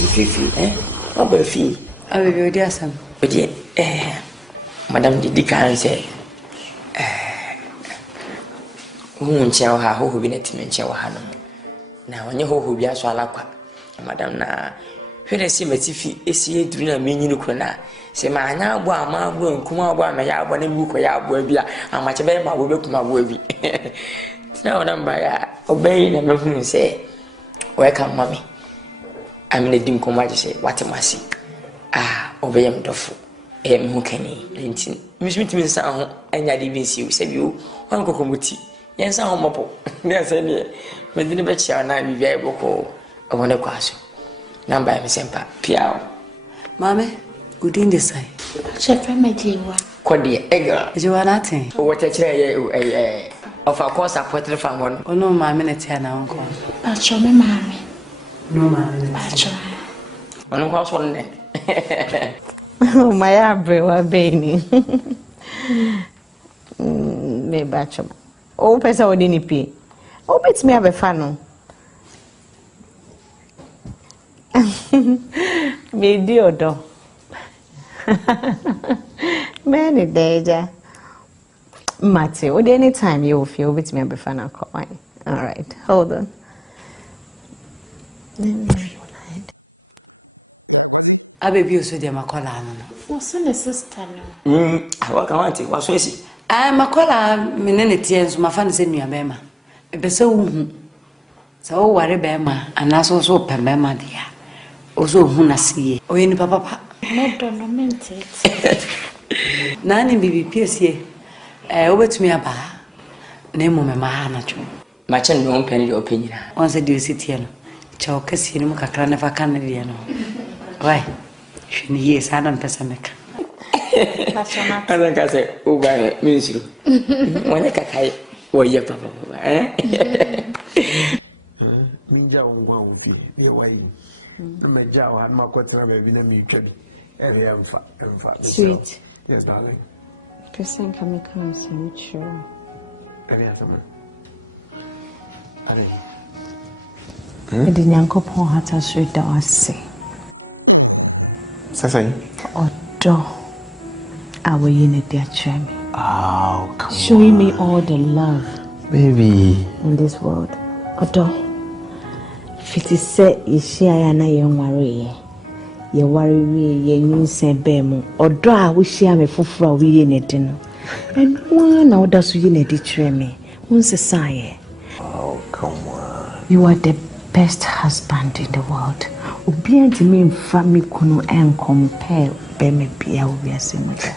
Fifi, How about fee? I will be there some. But yet, Madame Didi can say, who shall have who be net men shall have. Now, when you who be a swallow, Madame Na, when I see my Tiffy, is ye doing a meaning of Kuna. Say, my now, my boy, Kumawood, my yard, one book, or yard, baby, and much of them I will look my baby. Now, number obeying and nothing say, welcome, mommy. I mean, I didn't come out to say, what am I see? Obey him, dofu. Who can he? Miss Mitman sound, and I didn't see you, said you, Uncle Kumuti. Yes, I'm mopo. Yes, I did. But the bet shall not be very vocal. I want to cross. Number I'm semper, Piao. Mammy, good in the side. Chef, my dear. Quadia, egger. You are nothing. What a chair of a course I put the farm one. Oh, no, my minute here now, uncle. I'll show me, mammy. No, mammy. On the house one day. Oh, my abrewa baby. Me bachom. Oh, pesa odini pi. Oh, bet me have a fan. Me diodo. Many days. Mate, would any time you feel with me have a fan. All right, hold on. I baby also dear Makola. What's the sister? I walk around it. What's this? I Makola, Minetians, my fan is in your bema. Be so worry bema, and also so pemema dear. Also, who I see, or any papa. Not ornamented. Nanny baby pierce ye. Over to me a bar. Name of my mahanacho. My chen won't penny your opinion. Once I do sit here. Choke a cinema can never can. Why? She is Adam Pesamic. I think I say, oh, by means you. When I can, or your papa, Minja won't be away. The Major had my quarter of a vinamically. Sweet. Yes, darling. Person can come some sure. Any other man? I didn't uncle Paul had to shoot the say. Say, Odo, I will in it, dear Chemi. Oh, come showing me all the love, baby, in this world. Odo, if it is said, you share na young worry. You worry me, you send Bemo, or draw, we share me for we in it. And one now does you in it, me. Once a sigh. Oh, come on. You are the best husband in the world. Obedient to me, family kuno and compare Beme Pia will be a similar.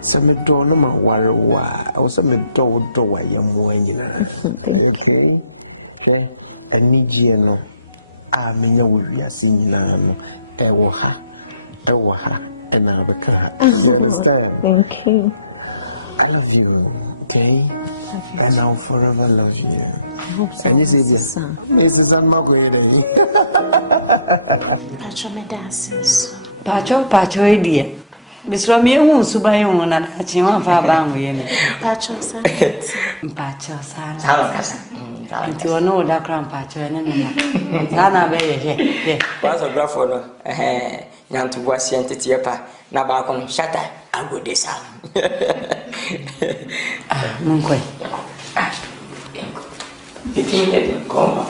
Some door no more worry why. I was some door I am winning. Thank you. And need you know. I mean, you will be a sin. Ewoha, and I'll be Thank you. I love you, okay? And I'll forever love you. I hope so. And this is not going to Pacho me dances. Pacho, dear. Miss Romeo won't subay on and catching one far bound with Pacho, Pacho, until I know that crown Pacho and Nana Bay. What's a graph for Yan to was sent to Tiepa, Nabacon, shatter, I would this out. Munque. Come.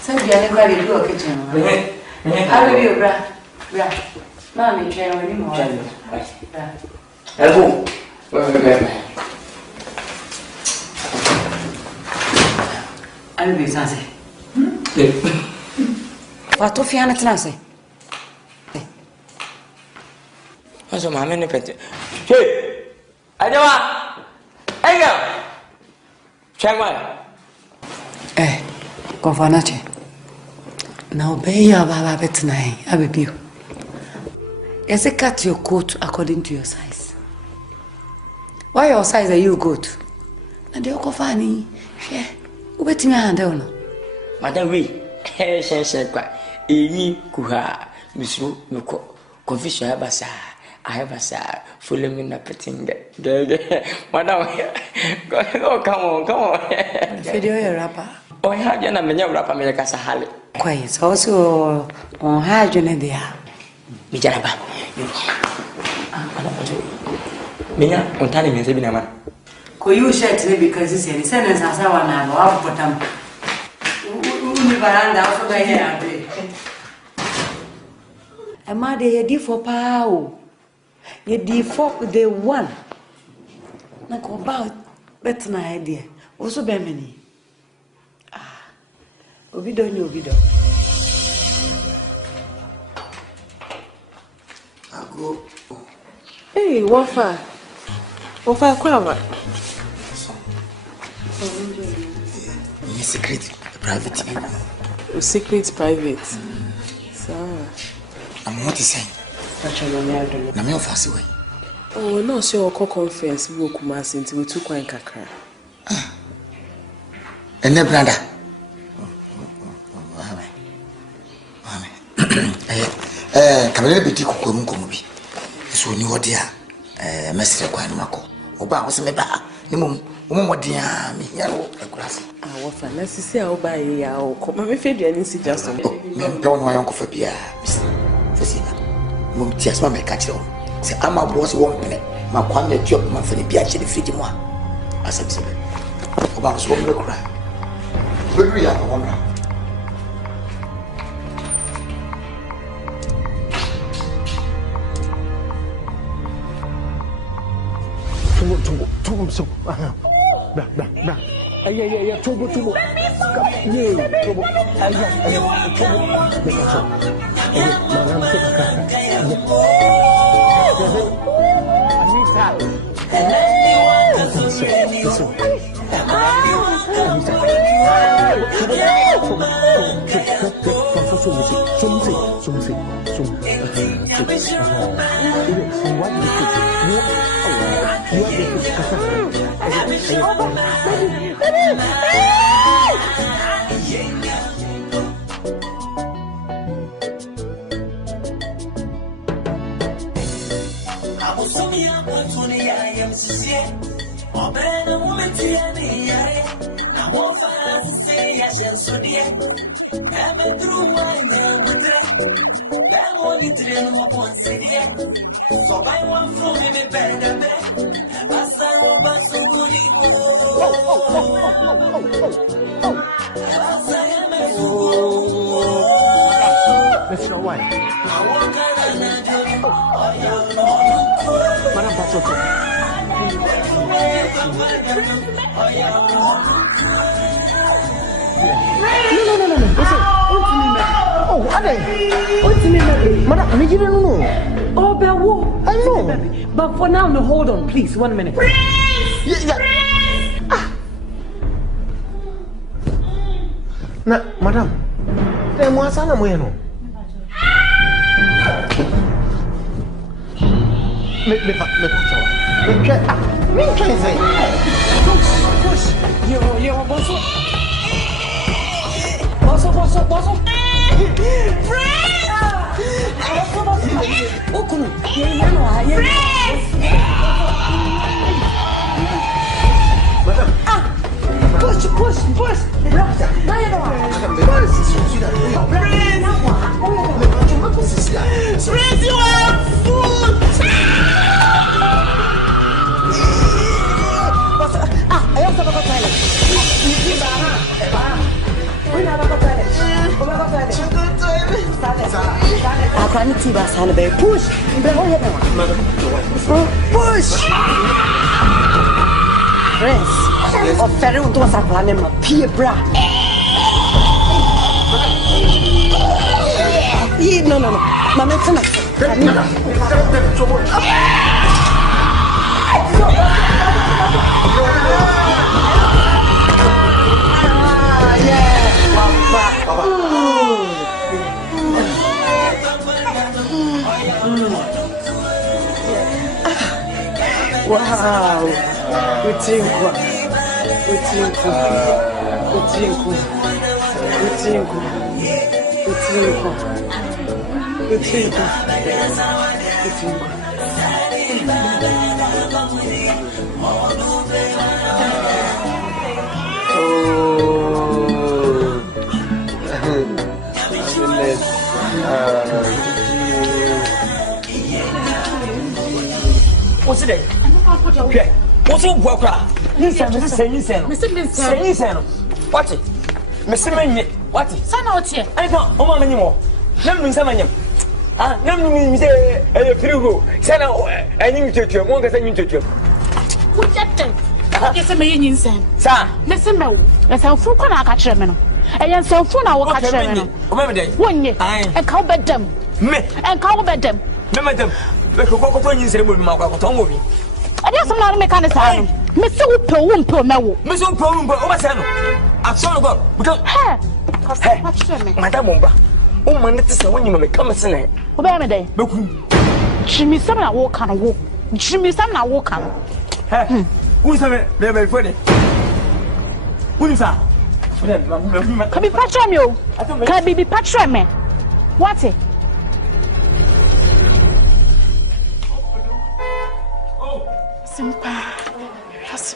Some January do a kitchen. How will you, Bra? Mammy, train anymore. Hello. I will be Sanse. What of Fianna Transe? What's a mamma in the pet? Hey, I don't want. Hey, girl. Changway. Confrontation. Now, pay your Baba tonight. I will be you. Yes, cut your coat according to your size. Why your size are you good? And you're funny. Yeah. Waiting a hand on. Madam, we, said, Kuha, Miss Ruko, Confucius Abasa. I have a sir, fully in a pretend. Madam, come on. Video rapper. Oh, I had your name, rapper, America's Halley. Quiet, also on hygiene there. Mijaraba. Mina, on telling me, Sabina. Could you share to me because it's a sentence as I want to have put them. Veranda for the hair. A mother, ye did for power. Ye did for the one. Not about better an idea. Also, Bemini. Ah, Ovido, you Ovido. Hey, Wafa. Wafa, Kwama. Secret, private. Secret, private. So, I'm what is saying. I'm your fast away. Oh, no, so I'll conference. We will come until we took one kakra. And then, brother. Come a bit of Kumawood. So, you what dear, Mr. Kwadwo. Oba was me back. What dear, me, yellow, a grass. Our fancy say, I'll buy a come. I'm afraid you didn't see just on. Don't know my uncle for beer, Mr. Mum, just my catch on. Say, I'm a boss 1 minute. My one that job, my funny beer, actually feed him one. I said, about one look cry. Very young woman. Tubo so. Bra. Yeah, tubo. Yeah, tubo. That's not why. No. Listen. Oh, are they? Ultimately. Madam, I didn't know. Oh, but what? I know. But for now, no, hold on, please. 1 minute. Yeah. Na, madam. Tem uma sana moya no. Me pacho. Me quer say. Push. Yo, bosso. Okunu. Madam. Push. Brother. Prince, you have food. I also have a toilet. I can't see what's on the bed. Push. Prince, of Ferro to a plan of peer bra. No. Mama, come Wow. We think. What's it? Okay. What's up, Walker? Listen, listen. What it? Mr. Many, what it? Son out here. I don't know anymore. Never some of them. Ah, never means a few. Send out a new to one gets a new to you. What's that thing? Yes, I'm a insane. Sir, listen, no. Let's have full can I catch them. And yes, so full now, catch them. Remember that 1 year. And cow bed them. Me and cow bed them. Remember them. Look, what are you saying with my movie? I guess I'm not a mechanic. Mr. Wumpo, no. Miss Wumpo, Omasano. I saw about because, hey, Madame Mumba. Oh, my, this is when you may come and say, Obama Day. Jimmy, some I walk on a walk. Jimmy, some I walk on. Hey, who's a very funny? Who's that? Can be patron you? Can be patron me? What's it? Simple. Yes.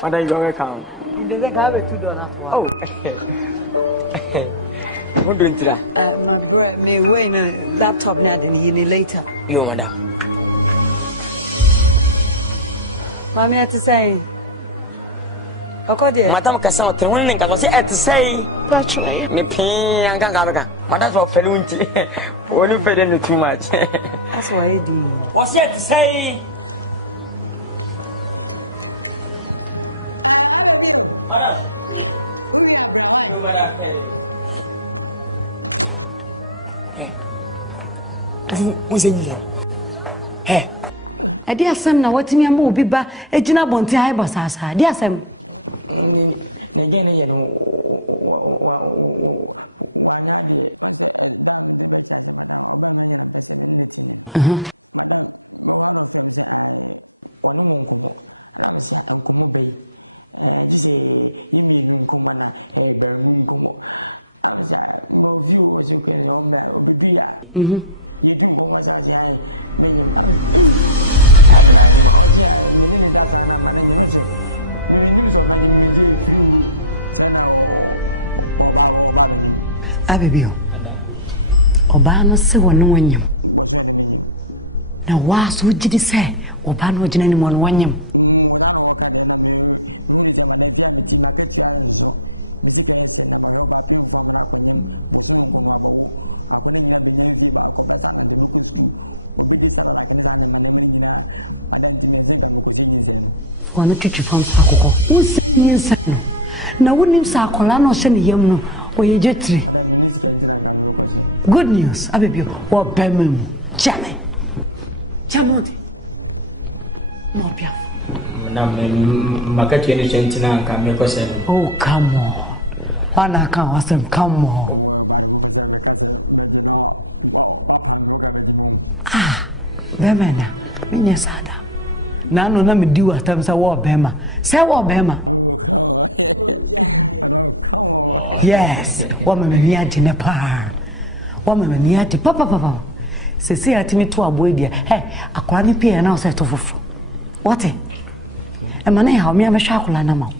What are you going to count? It doesn't have a $2 for. Oh, what doing to that? My boy may win a laptop now and later. You, madam. Mammy had to say, Madam Cassandra, the one thing I was at to say, virtually, me pin and Ganga. Madam's for Felunti. When you fed in too much. That's what I do. What's yet to say? Madam, no matter. Hey, who's in here? Hey. I dear Sam, now what me a move be back a Gina Bonti Ibasasa, dear Sam. Abibio Obano se wonu wanyam na waso gidi se Obano gina ni mon wanyam Wanu chichi fam sakoko usin sano na wonim sakola no hye ne yam no oyejetri. Good news, Abibio, what Bemum, Jammy. Jamodi. No, Pia. Oh, come on. One can't ask them, come on. Ah, Bemana, Minyasada. Nano, let me do at times a war Bema. Say what Bema. Yes, woman, me at Jinapa. Woman, me at Papa. Say, at me to a boy, dear. Hey, a quantity pay and I'll set off. What it? A man, how me have a shackle animal.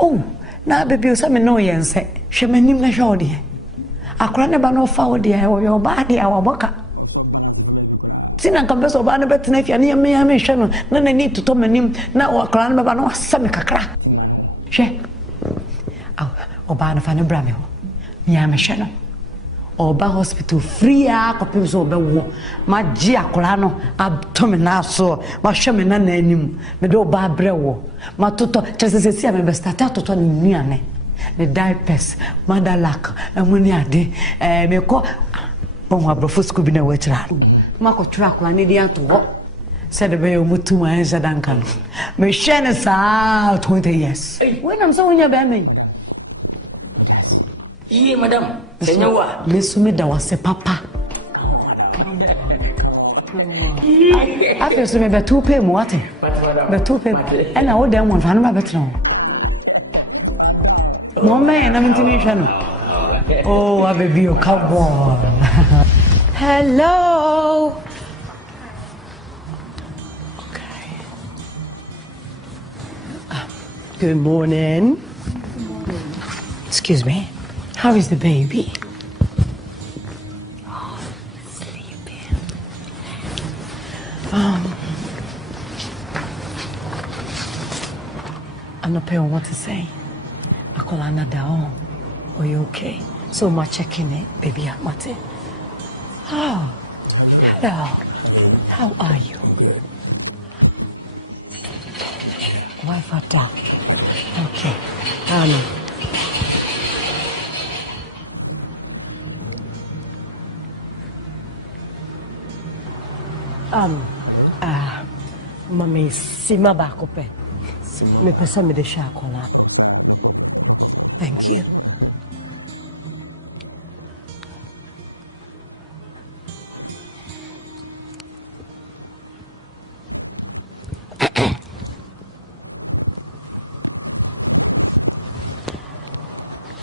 Oh, now, baby, some no yen say, she may name the show, dear. A cranny banner forward, dear, or your body, our boca. Sina compass of Anna Betty, if you're near me, I'm a channel. Then I need to tell my name now, a clan of an awesome crack. She. Oh, Obana Fanny Bramio. Me, I'm a channel. Oba hospital free copies of the war. My Gia Colano, abdominal so, my shaman and name, the door bar brewo. My tutor, just as I say, I'm best at to Niane. The diapers, mother lack, and when you are there, me call. Oh, my brother could be no way to Marco Track, I need to walk. said the way mutu my said uncle. Me share sa 20 years. When I'm so in your baby. Ye madam, senyawa. Miss me da was a papa. I feel so maybe 2 pay more. But 2 pay. And I would them one for my better. Mama and I'm intimation. Oh, I will be your cowboy. Hello. Okay. Good morning. Excuse me. How is the baby? Oh, sleeping. I'm not paying what to say. I call Anna down. Are you okay? So much checking it, baby. Mate. Oh, hello. How are you? Wife up down. Okay. Mami sima bakope. Me pesa me de shakola. Thank you.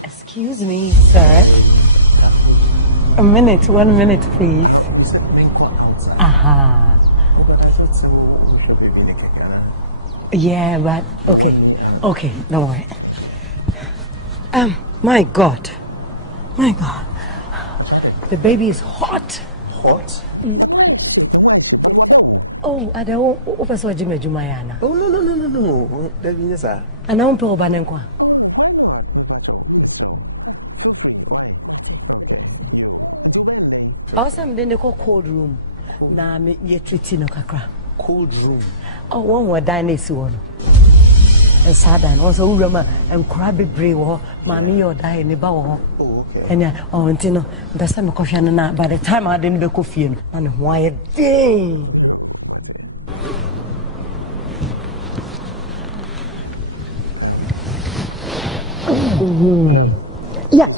Excuse me, sir. A minute, 1 minute, please. Aha. Yeah, but okay, don't worry. My God, the baby is hot. Hot? Oh, I don't oversaw Jimmy Jumayana. Oh no. That means I don't know Banenkwa. Awesome, then they call cold room. Now me ye treating no kakra. Cold room. Oh, one more dynasty one. And Sadan also Urama and crabby brave or mammy or die in the bow. Oh, okay. And Tino, that's some caution now. By the time I didn't be coffee and why a thing. Yeah.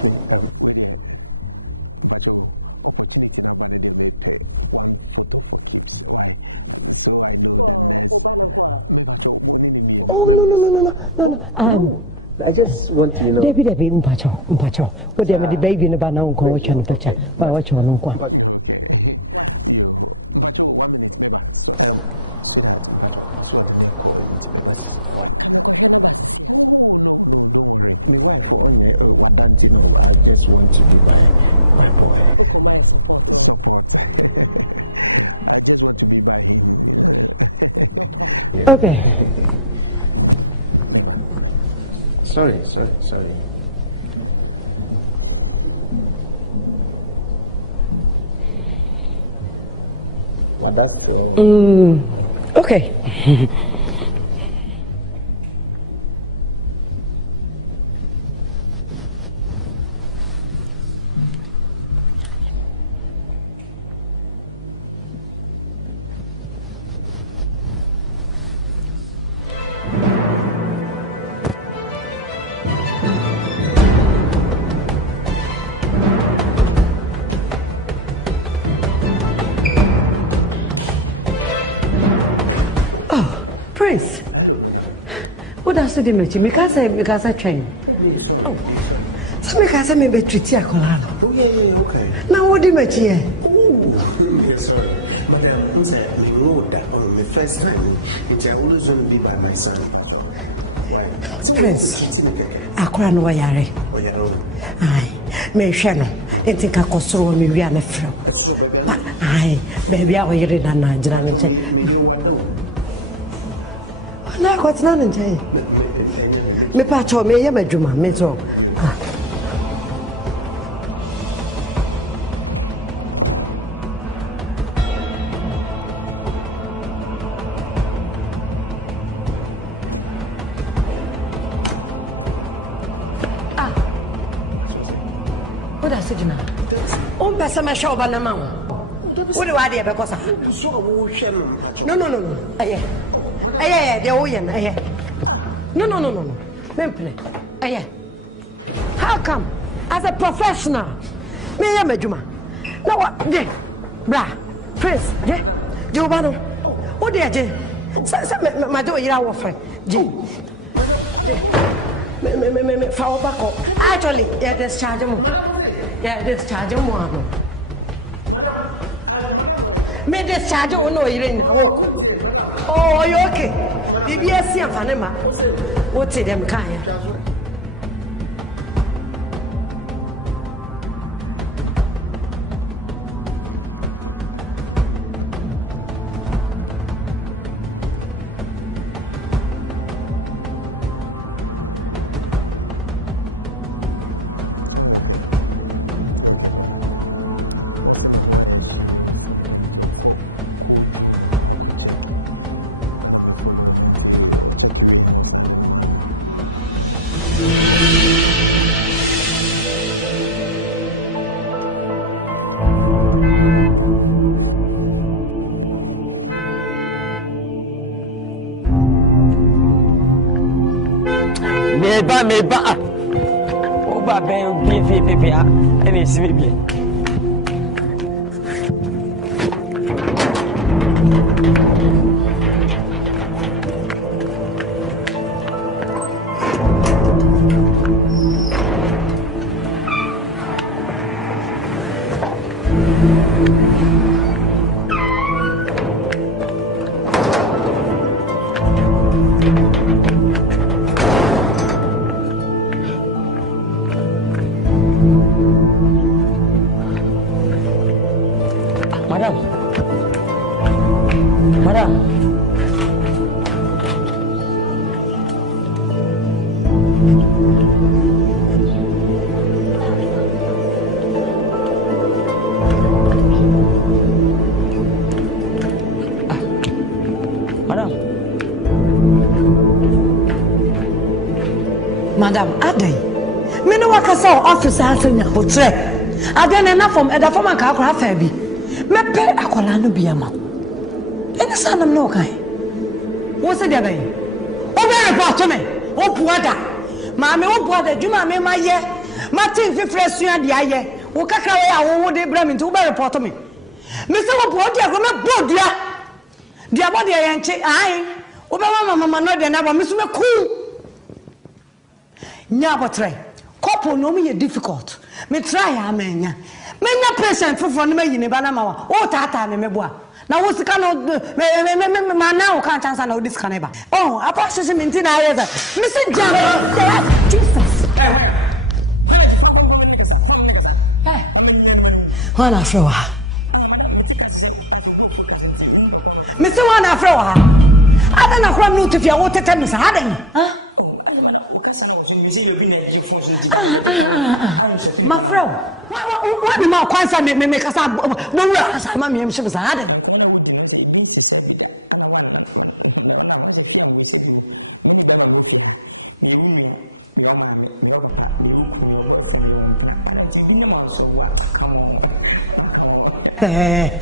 Oh, no. I just want to know. Debbie, Mpacho. But they made the baby in the banana watch on the picture. By watch on one. Okay. Sorry. Okay. Prince, what does it mean? Because I train. Oh, so because I may be treated. Oh, yeah, okay. Now, what do you mean here? Oh, sorry. Madam, I know that on the first time, it always want to be by my side. Prince, I can't know why you are. Aye, me shano. I think I could throw me we are a friend. But aye, baby, I will read an Nigerian. No, what's not in say? Me pacho me ya bedroom, me so. What I said now? On passe ma show banana. What do I do because no. Aye, the Oyen, aye. No. Memple. Aye. How come? As a professional, me am a Juma. No, what? Bra, Prince, Jobano. What did I my door, you are friend. Actually, yeah, discharge him. Yeah, discharge him. Me discharge him. No, you didn't. Oh, you okay? BBS and Fanema. What's it, them kind? Meba. Oba ben bi ene sibe bi. Madam Adey, me no waka say office asenya hotre. Adey na from eda from aka akora fa bi. Me pe akola no bia ma. Ene sanam no kan. Wo se dia ben. O be report me. O puada. Ma me o puada djuma me ma ye. Ma tin fifre sua dia ye. Wo kakra we a wo de bra me nti wo be report me. Me se wo puada ko me bodua. Dia bo de ye nche ai. Wo be mama no de na ba me so me cool. Nyabotre, couple no me difficult. Me try amenya. Menya patient for no me yini bana mawa. O tata me meboa. Na wo sika no me na wo kan chance na wo disika na ba. Oh, apa so me nti na ayeza. Me se jam. Jesus. Hey. Wana afrewa. Me se wana afrewa. Ada na kram no tufia wo tete me sa adan. Huh? My friend, what am I quite make us up? No, I'm a ship. Hey,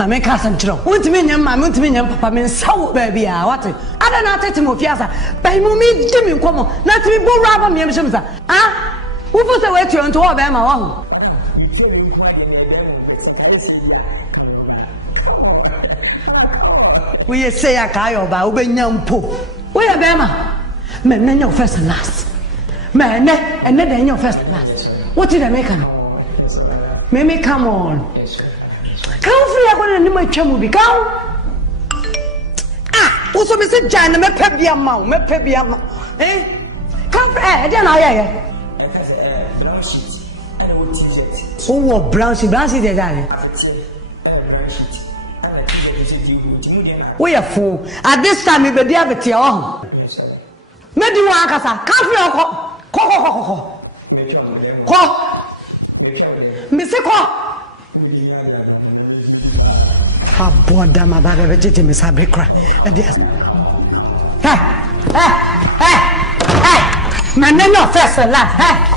I make us and throw. What do you mean, my multimillion papa means so, baby? What? I don't know, take him of Yasa. By me, Jimmy, come on, not to be born rather me, ah? Who puts away to you into all them? We say a kayo ba ubenyam po. We are Bama. Men your first and last. Man, and then your first and last. What did I make him? Mimi, come on. Come free, I'm going to my chum will be come. Ah, also, Mr. Jan, me pebby amount, me pebby amount. Eh? Come free, then I. Oh, brown sheet, darling. We are fool. At this time, we be there with your own. Maybe you are Kasa. Come free, Ko. Mr. Ko. Ah, boy, damn, about a vegetable is a big cry. Hey, my name is first and last. Hey.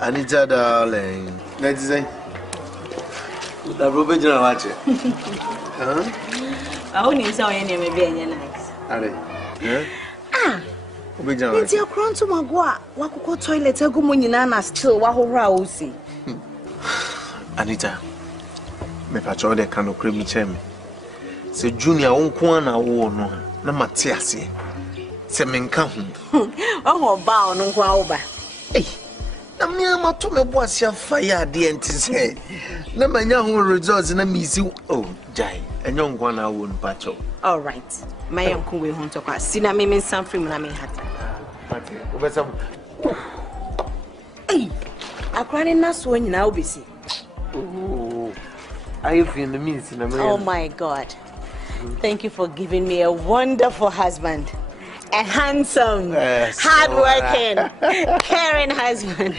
Anita darling. Let's say. The Robert General watch it. Huh? I only saw any maybe nice. Are they? It's your crown to my gua. What toilet? I go munina still. Wahora see. Anita, me patrol the canoe cream chemi. Se Junior won't kwana wo no. Na matiasi. Se menkahu. Oh, bow no kwa. Hey. Na me ama to me boas ya fire de entise. Na manya ho results na misi oh jai. Enyo nkwa na wo npacho. All right. My uncle we hunt to si na me san free na me hat. Mate, obesa. Hey. Akwani na so nyina obesi. Oh. I feel the means in a Oh my God. Thank you for giving me a wonderful husband. A handsome, hardworking, caring husband.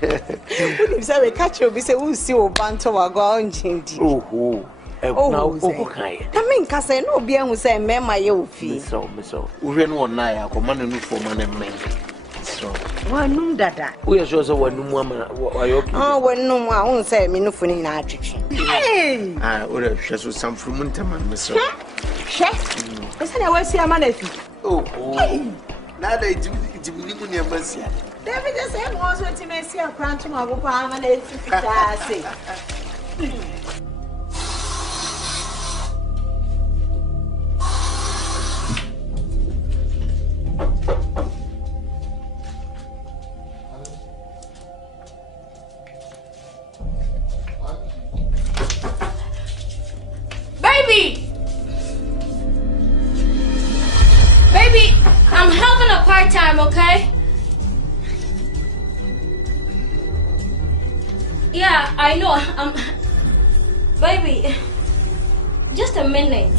When you say we catch you, we say we see you banter wa go on chindi. Oh. I mean, Nkansah no be who say me my you feel. So. We no na ya ko man no for man men. So. Wa num dada. We sure so wa num ama wa yo. Oh, wa num a won say me no for ni na atwetwe. Hey. We hwe so sam from ntaman me so. Hwe. Ese na wa si ama na fi. Oh. Nada itimi mu ne amasia. David just say mo so itimi si akran to ma go pa ama na esi fita say. Baby, I'm having a part time, okay? Yeah, I know. Baby, just a minute.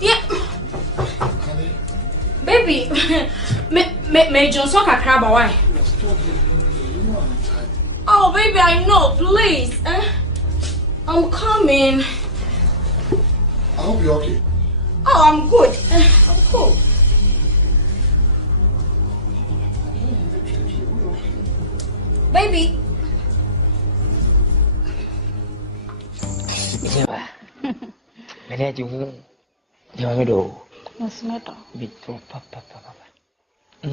Yeah. Baby, me Johnson Kakraba, why? Oh, baby, I know. Please. I'm coming. I hope you're okay. Oh, I'm good. I'm cool. Baby. Yeah. Benard, you want to Yes, madam. Papa. You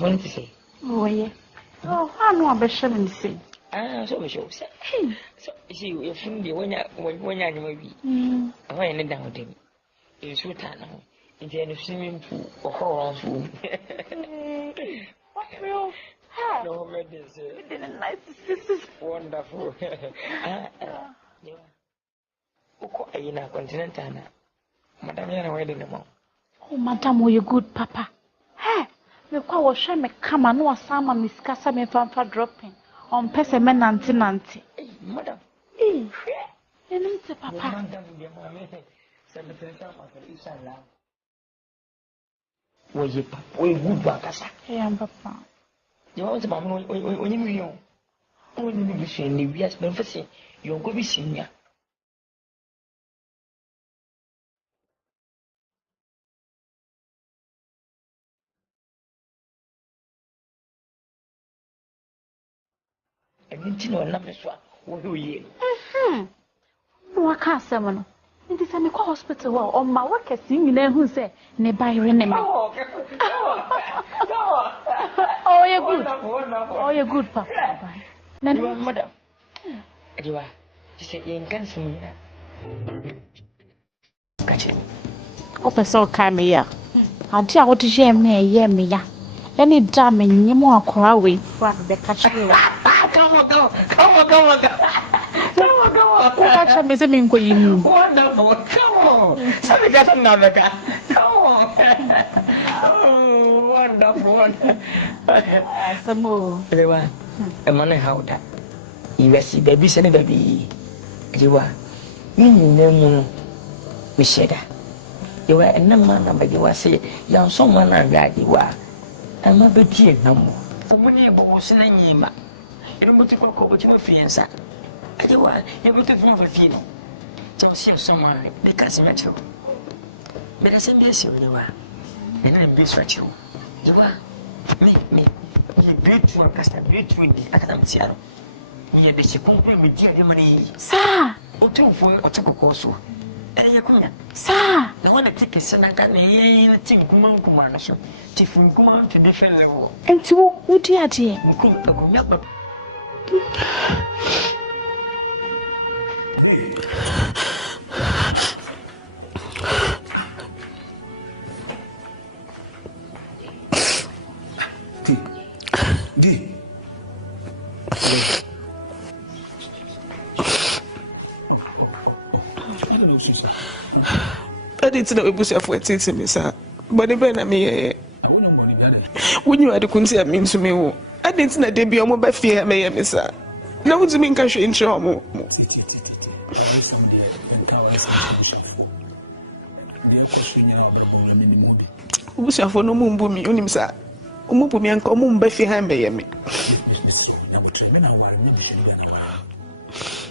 want to say? Oh, yeah. Oh, I know I'm better say. So we show. So, see, if you when you're maybe. I want to down with him. It's so tight now. Into a swimming pool or horror room. What real? No, it didn't nice. This is wonderful. In a continental. Madam, you're wedding them all. Oh, madam, oh, you good, Papa. Hey, me kwa washa me kama no asama miskasa me fanfa dropping. On pese me nanti. Madam. Enumte, Papa. Madam, dear mommy. Send the person for Islam. Was it Papa? We good Bakasa. Hey, Papa. You want to mamma when you know. Only be saying the yes, but for saying you're going to be senior. I didn't know number what do you? No, I can't say, man. It is a hospital on my work as singing who say, nearby Renee. Oh, you're good. Oh, you're good, Papa. Madam. You are just a Nkansah. Catch it. Open so come here. I'll tell what is me, yeah, me, ya. Any damn in your more crowd for the catch. Come on. Catch me saying go you. Wonderful. Come on. Somebody got another guy. Come on. Oh, wonderful. Asamoah. Everyone. A man how that. You see baby send baby. You are. You know me said that. You were a number you were say young someone I read you are. I'm a bit here no more. So when you go selling him, you don't go to go to your fiance. You are, you go to phone for feeling. Just see someone because I'm at you. But I send this you are. And I'm be stretch you. You are. Me. You beautiful, Casta, beautiful, I can't see. You have been complete with dear money. Sir! O two for a chocoso. Sir! The one that takes a think Kumawood, Tiffin Kumawood to different level. And to who dear dear? D. I didn't know it was a 14 me, sir. But the Ben, I mean, when you had a concern means to me, I didn't know there be a mobile fear, may sir. Now, what do you mean, cash in trouble? Who's your phone? No moon boom, you, sir. Umupumi and common Buffy Hamby, me. Now, what train I want me to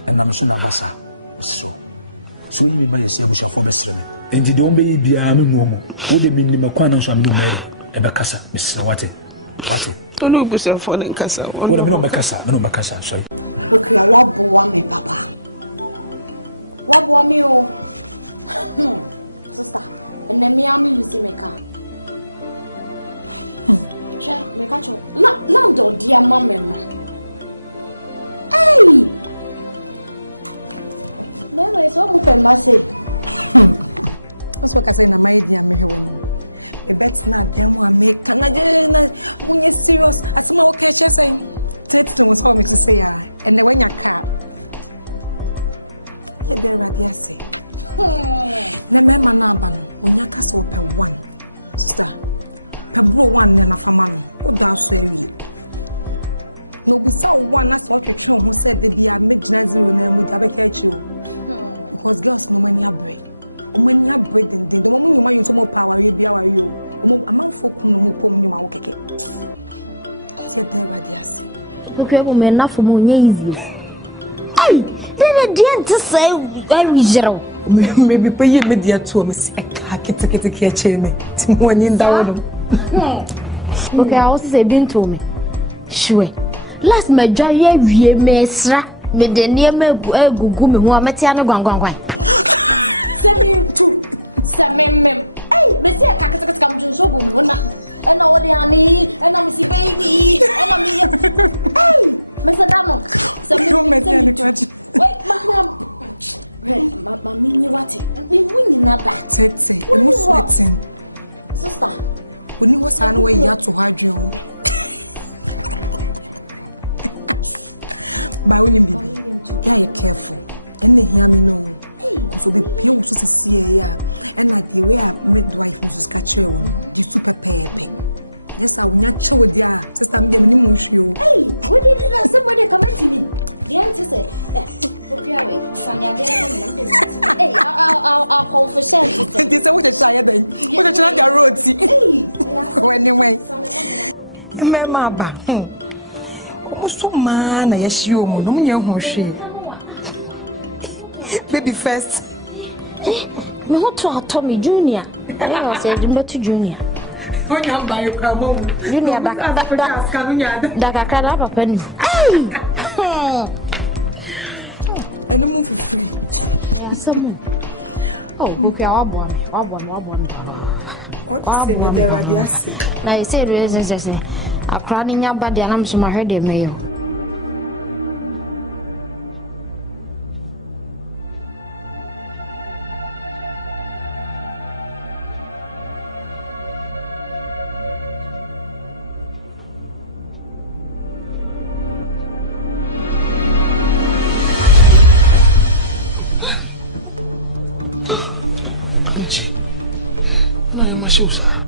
and I'm soon a so you may say we shall form a stream. And you don't be the army momo. Would it mean the Makwana shall be married? Ebacassa, Mr. Watte. Don't know yourself for Nkansah. No, Macassa, sorry. Okay, but enough for more easy. Hey, then I didn't say very zero. Maybe pay me dear to me. I can't catch me. When in down. Okay, I also say been to me. Sure. Last my joy, we mesra. Me the near me go me who are Metiano Gwan. Mama, almost so man, I assume, no one young she. Baby first. Me want to Tommy Junior. I said, but to Junior. When I'm by your come Junior, that I can't have a penny. Hey! Some. Oh, book your one. Now you say, I'm crying your body and I'm so my head, mayo.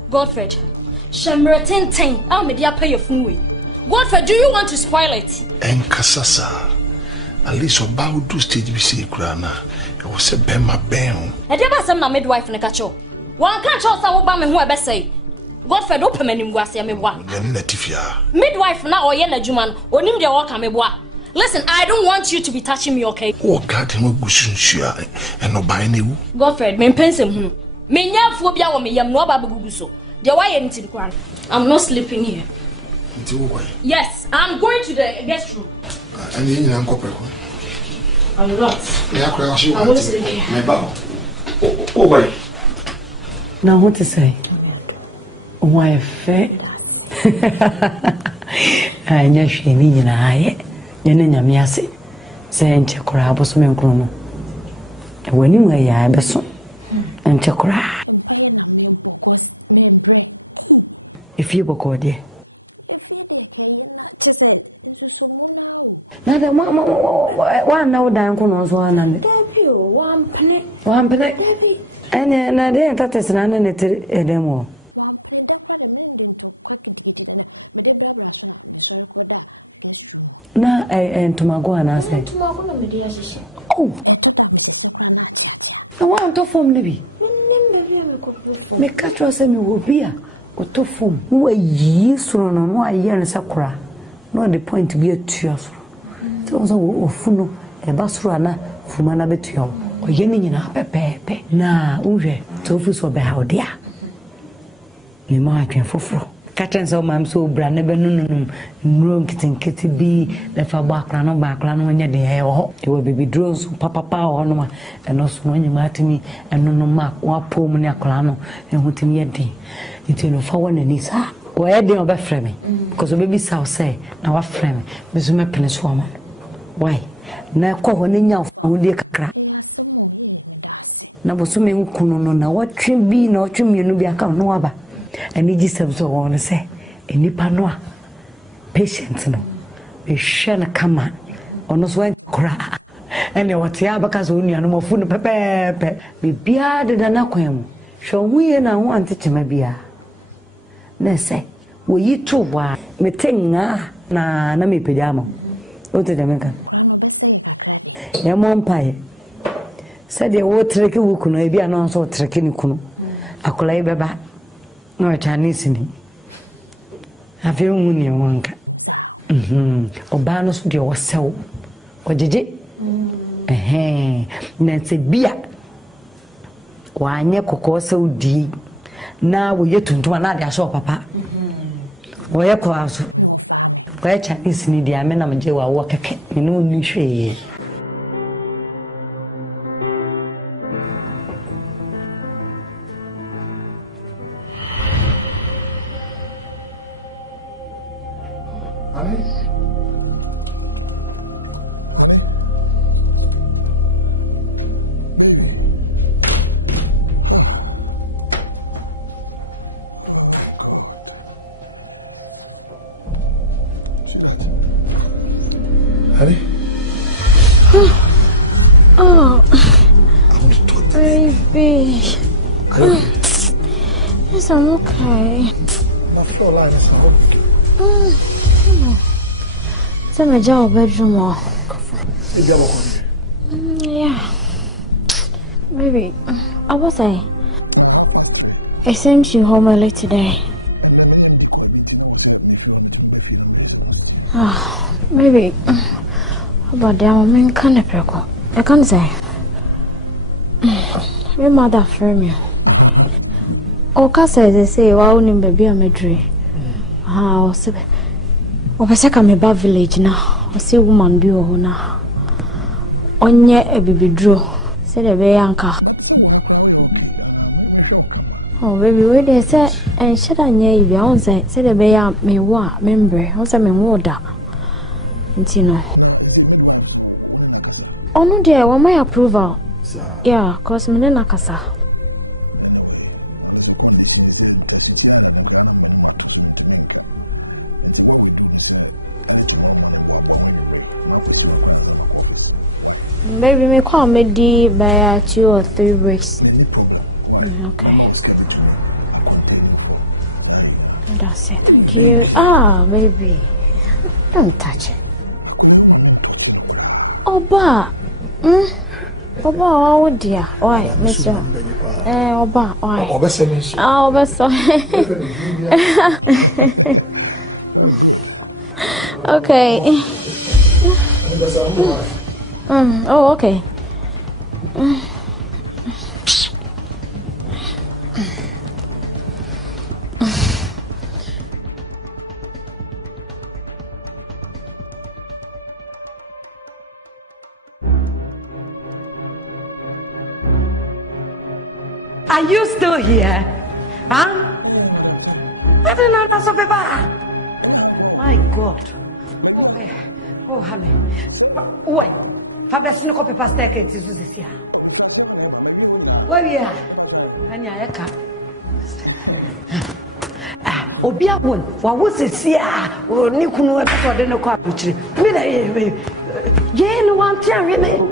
Godfred, Shamretin, I'll make you pay your phone way. Godfred, do you want to spoil it? Nkansah. At least about do stage we see Krana. It was a bema bam. I never said my midwife in a catch. One can't show some Obama who I best say. Godfred open him was a midwife now or Yena Juman or Nim de Walker me bois. Listen, I don't want you to be touching me, okay? Oh, God, no good and no buying you. Godfred, me pensim him. Me nya phobia or me yam no babuguso. The why anything cry. I'm not sleeping here. Yes, I'm going to the guest room. And you know, I'm not. I won't sleep here. Oh, wait. Now, what to say? Why, fair? I know she mean in a high. Yenna Miasi, saying Chakra was men chrono. And when you were ya, Besson and Chakra. If you were called, dear. Now, the one now down corners 100. 1 penny. And then I didn't that is none in a demo. Na to my go and I say, oh, I want to form Libby. Make a trust me will be a or to form who a years from on 1 year and Sakura. Not the point to be a tears. So, Funo, a bus runner, Fumana Betio, or Yenning in a pepe. Na, Uwe, tofu so behow dear. You might be for. Catching so mam so brand never no kitty be the far background when you're there. It will be drones, papa power on and also when you met me and no mark one poor money colano and what in your day. It's in a forward and it's where they are framing because the baby south say now a frame, Miss Mappiness woman. Why? Now call when in your only a crack. Now was so many kuno na what trim be no trim you know be a count no other. And it is so on to say, and Nipanoa patience no, a shana come on, almost went cry. And there was Tiabacas only and more food pepe, be bearded and aquam. Shall we and I want it to my beer? Nesse, will you too? Why, me ting na me pajama. What did I make? Your mom pie said the water tricky wookuno, be an also tricking kuno. A collay baba. No Chinese in I feel when you want. Obanos with your cell. What did it? Nancy beer. Why, Nyarko so deep. Now we get to another shop, papa. Where cause? Where Chinese in the Amenamaja walk a cat, you know, new shade. Baby. Yes, I'm okay. It's my job bedroom. Yeah. Maybe. I was I sent you home early today. Maybe. About that woman can't approach. I can't say. My mother from you. Oka says they say, "Wow, ni baby I'm a dream." Ah, osepe. Opeseka me ba village na. Ose woman bi wo na. Onye ebibidro. Say the be yanka. Oh baby, we dey say and should anya ibi. I won say the be ya me wa member. I say me wo da. Ntino. Onu dey want my approval. Yeah, cause me na kasa. Baby, me call me by 2 or 3 weeks. Okay. That's it. Thank you. Ah, baby. Don't touch it. Oba. Oba, oh dear. Why, Mister? Oba, why? Oba, Oba, okay. Oh, okay. Are you still here? Huh? I don't know that's of My God. Oh, oh, honey. Wait. Fabulous no copy past decades is this here. Where we are? Anyaka. Obia won. What was it here? Oh, Nikunu for the no carpentry. Yeah, no one tell me.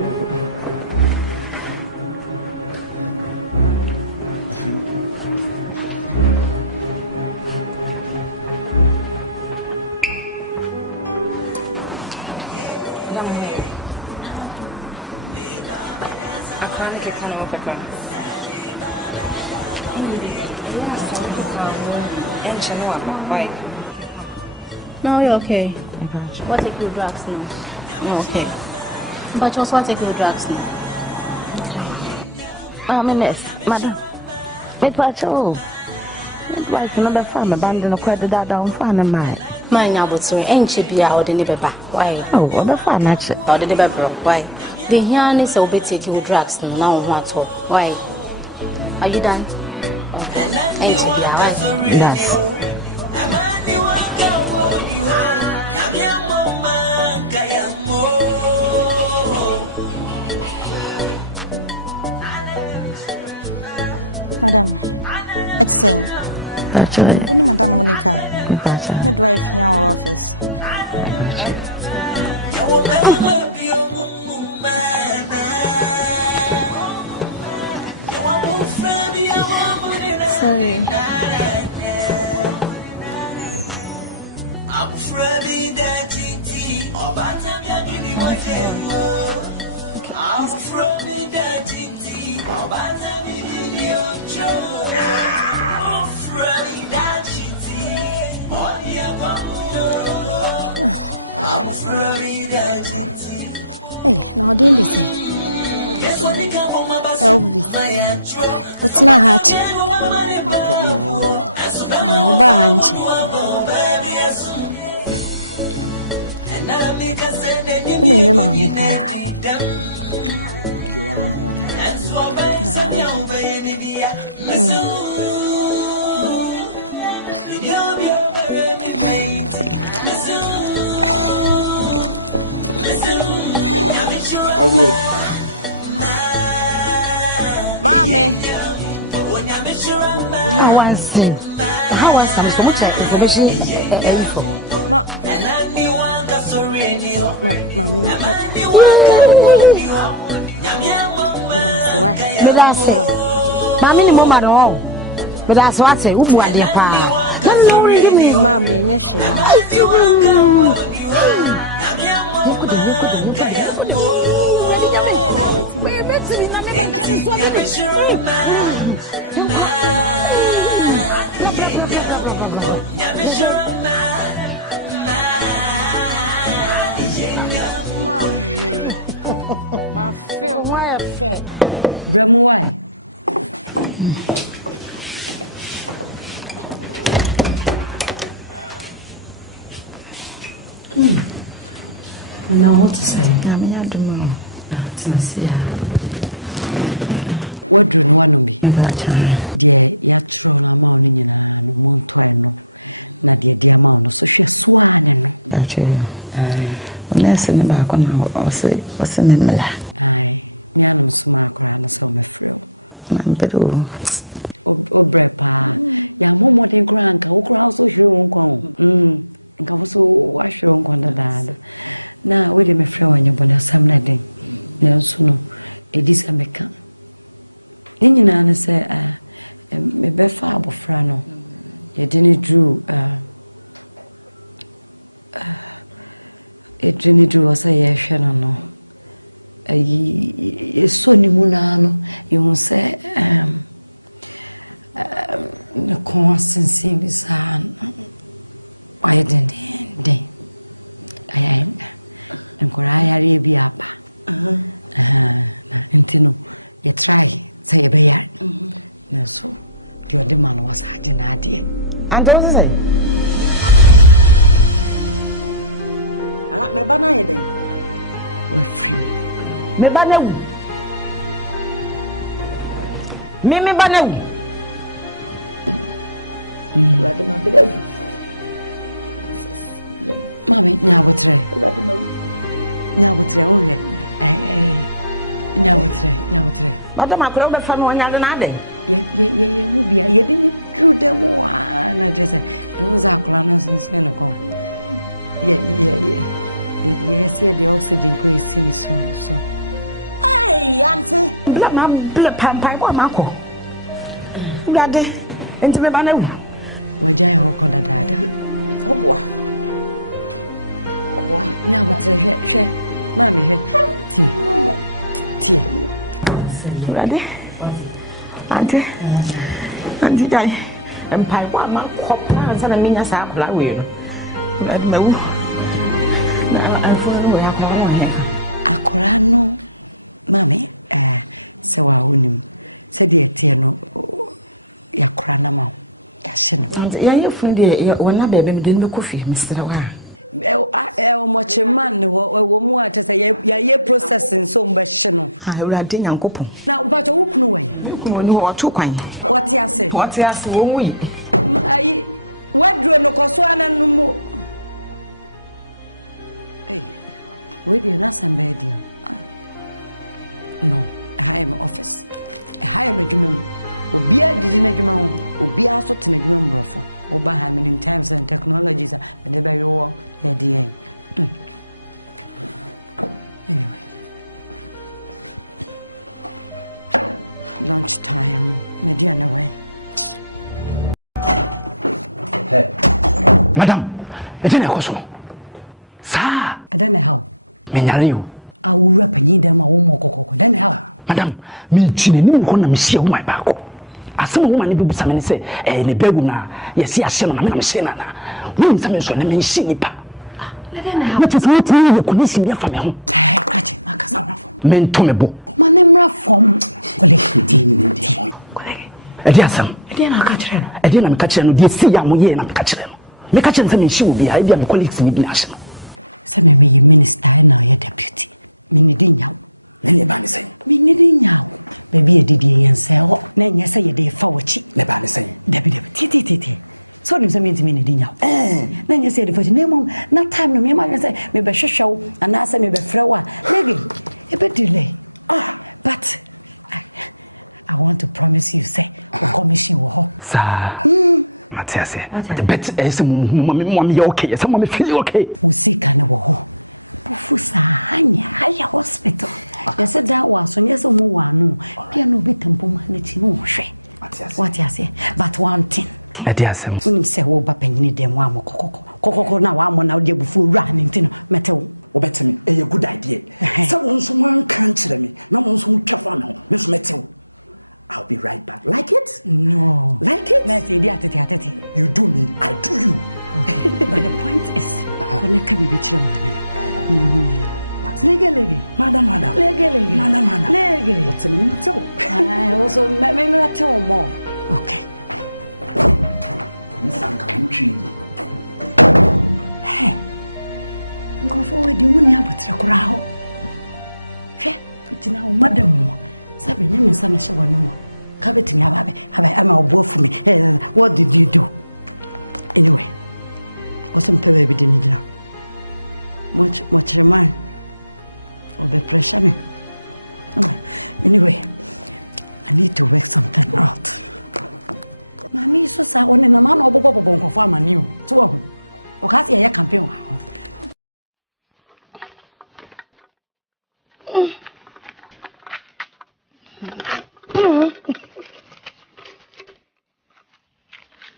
I can't get kind of a No, you're okay. What take your drugs now? Oh, okay. But you also take your drugs now. Miss, madam. Me pacho. It was another farm abandoned a credit that down fan of mine. My neighbor, ain't she be out in the baby? Why? Oh, what the fun, actually. Or the baby, why? The here is a bit take your drugs now. What? Why? Are you done? Okay. Ain't she be out? That's. Actually, sorry. I want to sing. How was some so much information info? But I say, my minimum at all. But that's what I say, who are their pa? No, give me. You couldn't. No, what to say? I mean, I don't know. It's not see. Maybe I try. Actually, when I send back on now, I'll say, what's the name? I'm better. And what say? Me banewu. Me banewu. Madam akura be fa no onyade na ade. Bla ma bla pampai bo mako. Ngade enti me ba na wu. Ngade. Auntie jai. Empai bo mako plan sa na minya sa akula we no. Ngade ma wu. Na anfo no we akwa no he. And your friend, when I baby didn't make coffee, Mr. Wa. I read in Uncle Pong. You can know what to coin. What's the won't we? Madam, etene koso. Sa. Menyariyo. Madam, mi chine ni mo na me hia wo mai baako. Asema wo ma ne bibusa me ne se ne begu na yesi ahye na me na me hye na na. Wo nsa me so na me hye nipa. Na den na ha. What is what you ko ni sibia fa me ho. Men to me bo. Kolege. Edi asam. Edi na ka kire no. Edi na me ka kire no, die si ya mo ye na me ka kire no. Me catch and say she will be. I be my colleagues in the national. Sir, Matias, the bet is mommy okay. Some mommy feel okay. Adiasem.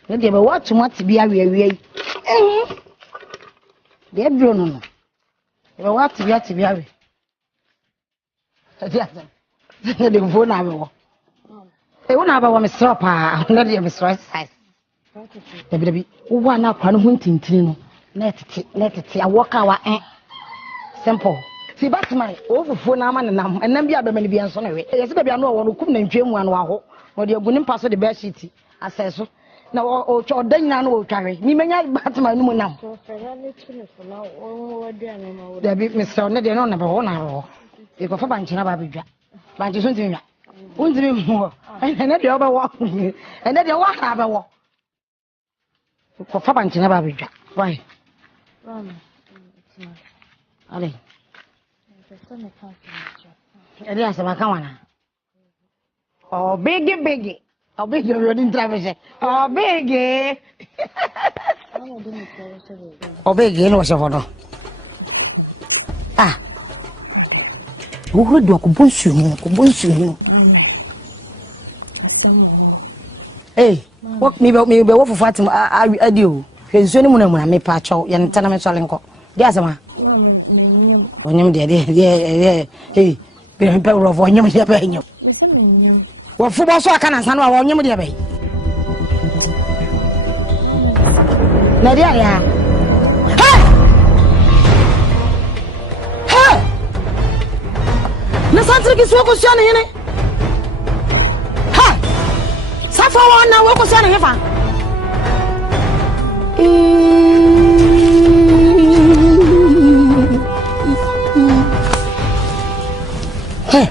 They were watching what to be a way. They're drawn. They were what to be a way. The phone hour. They won't have a stop. Not your mistress. The baby, one up on hunting tino. Let it see a walk hour. Simple. See, back to my over phone and then be a baby and son. Yes, baby, I know one who couldn't dream 1 hour. What you're going to pass the best city, I say so. Now, or then I know carry. Me, may I bat my woman now. There be Mr. Neddy, no, never 1 hour. You go for Banchina Babija. Banchis won't be more. And then the other walk. And then the one have a walk. For Banchina Babija. Why? Ali. Yes, I'm a kawana. Oh, biggie. Oh, biggie, you're in Travis. Oh, biggie. Oh, biggie, no, so ah. Who would do a bush? Hey, walk me about me, be for Fatima. I do. He's only when I make patch out and tenement salenko. Yes, ma. ONYEAME, dear. Hey, be a pair of ONYEAME, dear. What football so I can't stand ONYEAME, dear. Nadia, hey! Asante is what was your name? Ha! Safa one now, what was your name? Hey,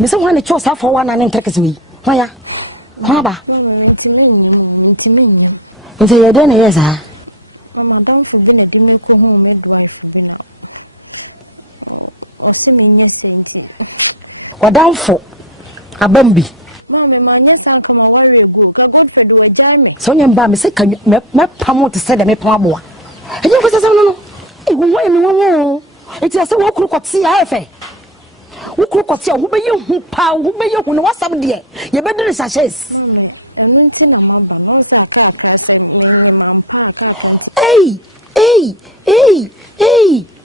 Miss One chose Safa one and take us away. Why? Haba. If you're done, yes, sir. What down for a bambi? So, young Bambi said, can you make Pamo to say the Mapamboa? And you was a no. It is a walk could see I. Who could see who be you who power who be you who was some dear? You better sachets. Hey,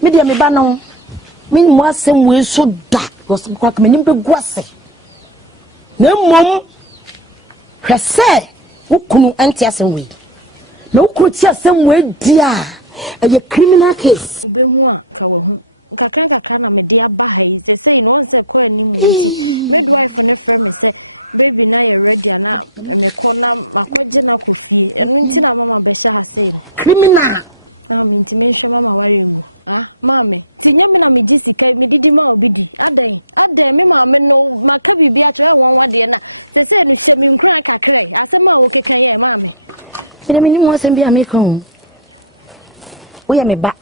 Medium Banon. Meanwhile, some way so dark was crack me in the grassy. No, mum, her say, who couldn't enter some way. No, could see some way, dear, a criminal case. Criminal. I mean, you want to be a maker. We are me back.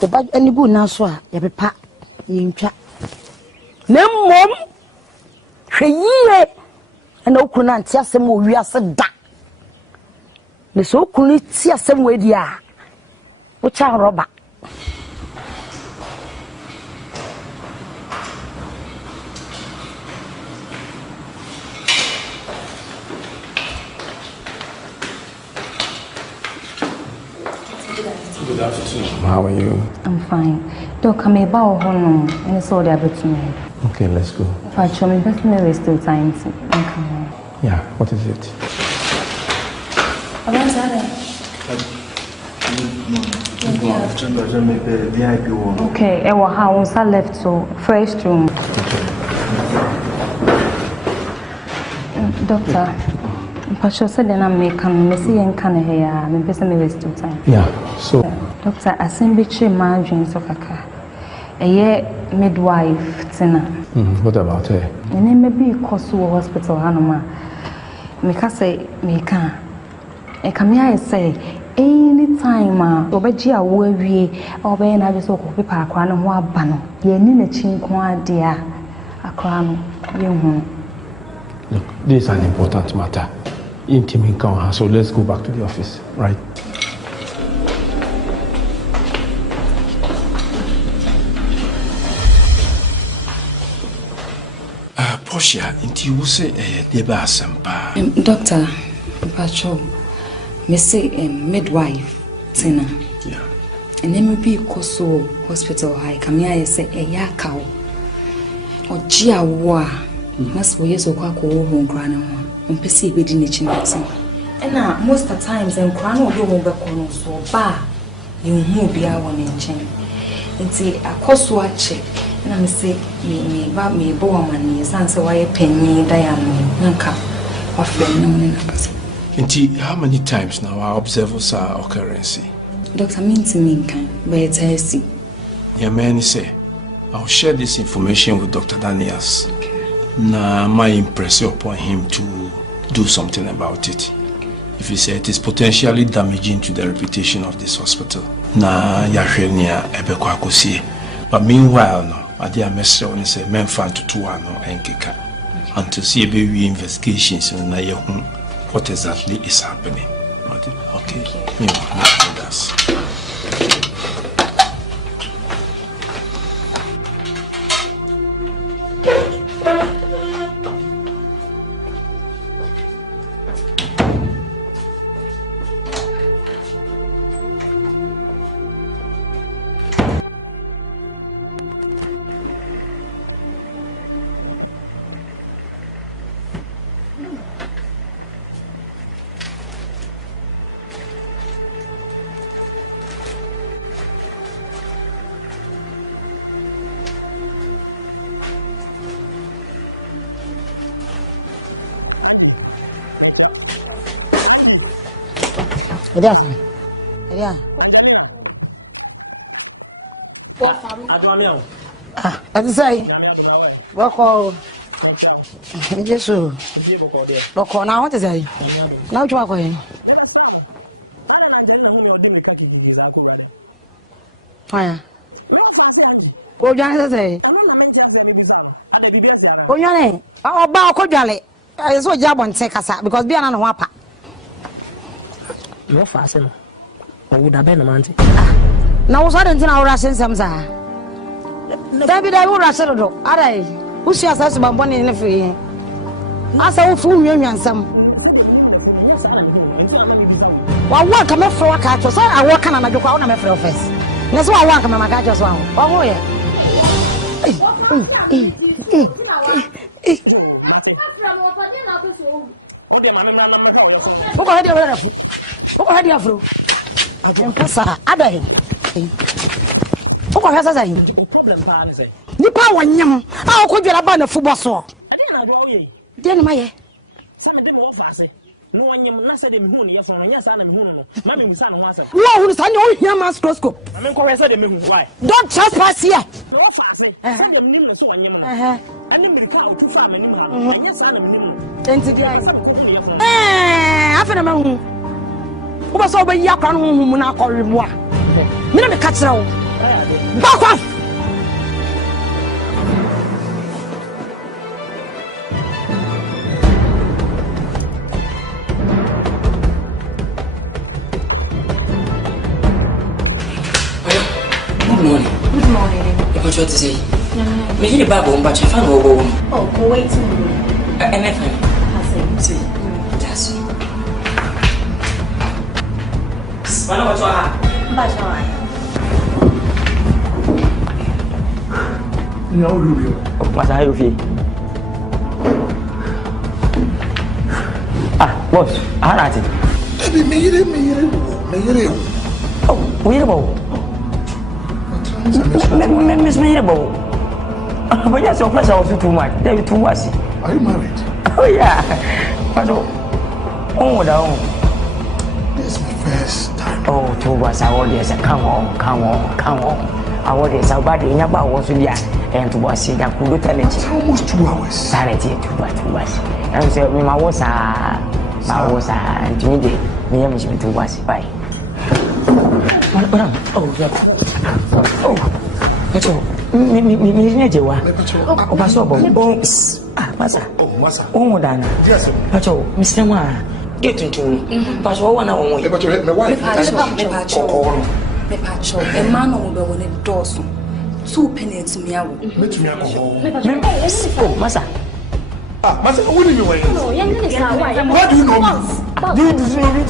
The bag any good now, so you be packed in chat. No, mom, she and no couldn't tell some more. We are so dark. The so couldn't see us some way, dear. Which are Robert. Good afternoon. How are you? I'm fine. Don't come about home and it's all the opportunity. Okay, let's go. But show me personally still time to come. Yeah, what is it? Okay, our house I left so first room. Doctor, Pastor said that I'm making messy and can here. I'm personally waste time. Yeah, so Doctor, I send betray margin so kaka. A year midwife tina. What about her? And then maybe Kwadwo hospital hanoma. Meka say meka. E come here say anytime obeji awo awie obe na be so ko pepa akwa no ho aba no ye ni na chinko ade a akwa no ye hu. Look, this is an important matter. Intimate Nkansah, so let's go back to the office, right? Portia, into you say Deba Sampa. Doctor, Pacho, me say midwife, Tina. Yeah. And then maybe Kwadwo hospital high, come here say a yakao. Or Gia wa, must we use a quack over grana, and perceive it in the chin. And now, most of the times, and crown will go back on so bar, you move be our one in chain. And say a Kwadwo check. na me say me bo amani sanse why penny diamond nanka wa friend no ne nakasa. Inti, how many times now I observe our occurrence? Dr. Minty Minkan, but it's healthy. Your man say, I'll share this information with Dr. Daniels. Now, my impression upon him to do something about it. If he said it is potentially damaging to the reputation of this hospital. Na yahwenia ebekwa kosie. But meanwhile, no, I dear mestre on say men fan to two no enkeka. Until see baby investigations na yehun what exactly is happening. Okay. You know that's. Yes. Yeah. Ah, that's say. Boko. Jesu. Boko na what is it? Now you are going. Fire. Ko jane say. Ko jane. Oba ko jale. So jabon say kasa because bia na no apa. No fast no. O would have been a man. Now was I didn't know Russian Samsa. David, I will rush a little. Aye, who she has such a bonnet in the free. As I will fool you and some. Well, what come up for a catch? So I walk on a joke on my office. That's why I walk on my catch as well. Oh, yeah. Who had your Who had your fruit? Nkansah, Adai. Who has a problem? You power yam. How could you have been a football saw? I didn't know you. Then my some of them were fast. No one you said him who yes on yes, I'm who. Mammy, son, was it? Who is on your microscope? I'm going to say, why? Don't trespass here. No, fast. I the name so on your and then be cloud to farm and yes, I'm I feel a man who was over Yakan whom I call him. What? Me no catch now. Back off. Good morning. Good morning. You got what to say? Me hear the Bible, but you found over. Oh, go wait till anything. I see. That's it. Mana watu ha? Mbacho ha. No, Rubio. Masa hayo fi. Ah, boss, harati. Ebi meyire. Oh, meyire bo. Meyire bo. But yes, your place was too much. They too much. Are you married? Oh yeah. But oh, down. This is my first time. Oh, two was our days. Come on. Our days are bad in about was with ya and to was it. I could tell it. Almost 2 hours. Sanity, too much. And so, me, I was and to me, me, I'm going to was by. Oh, yeah. Oh, that's all. Me, Jewa. Oh, Passobo. Ah, Massa. Oh, Massa. Oh, Dana. Yes, Pacho, Mr. Ma. Get into me. Pacho, 1 hour. My wife. Me pacho, a man will be when it does. 2 pennies to me. Oh, Massa. Ah, Massa, what do you mean? What do you know? Do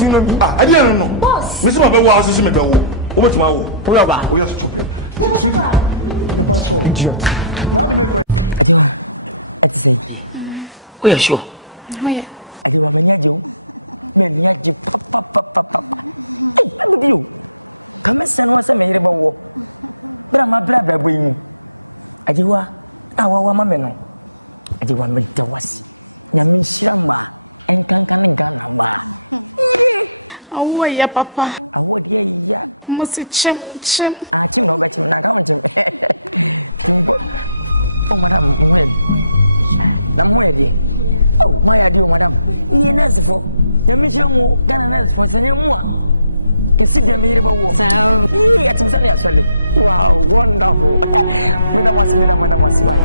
you know me? I didn't know. Boss. Mr. Mabel was a simple. Over to my own. Pull up. Idiot. We are sure. Oh, yeah. Oh, yeah, Papa. Must chim.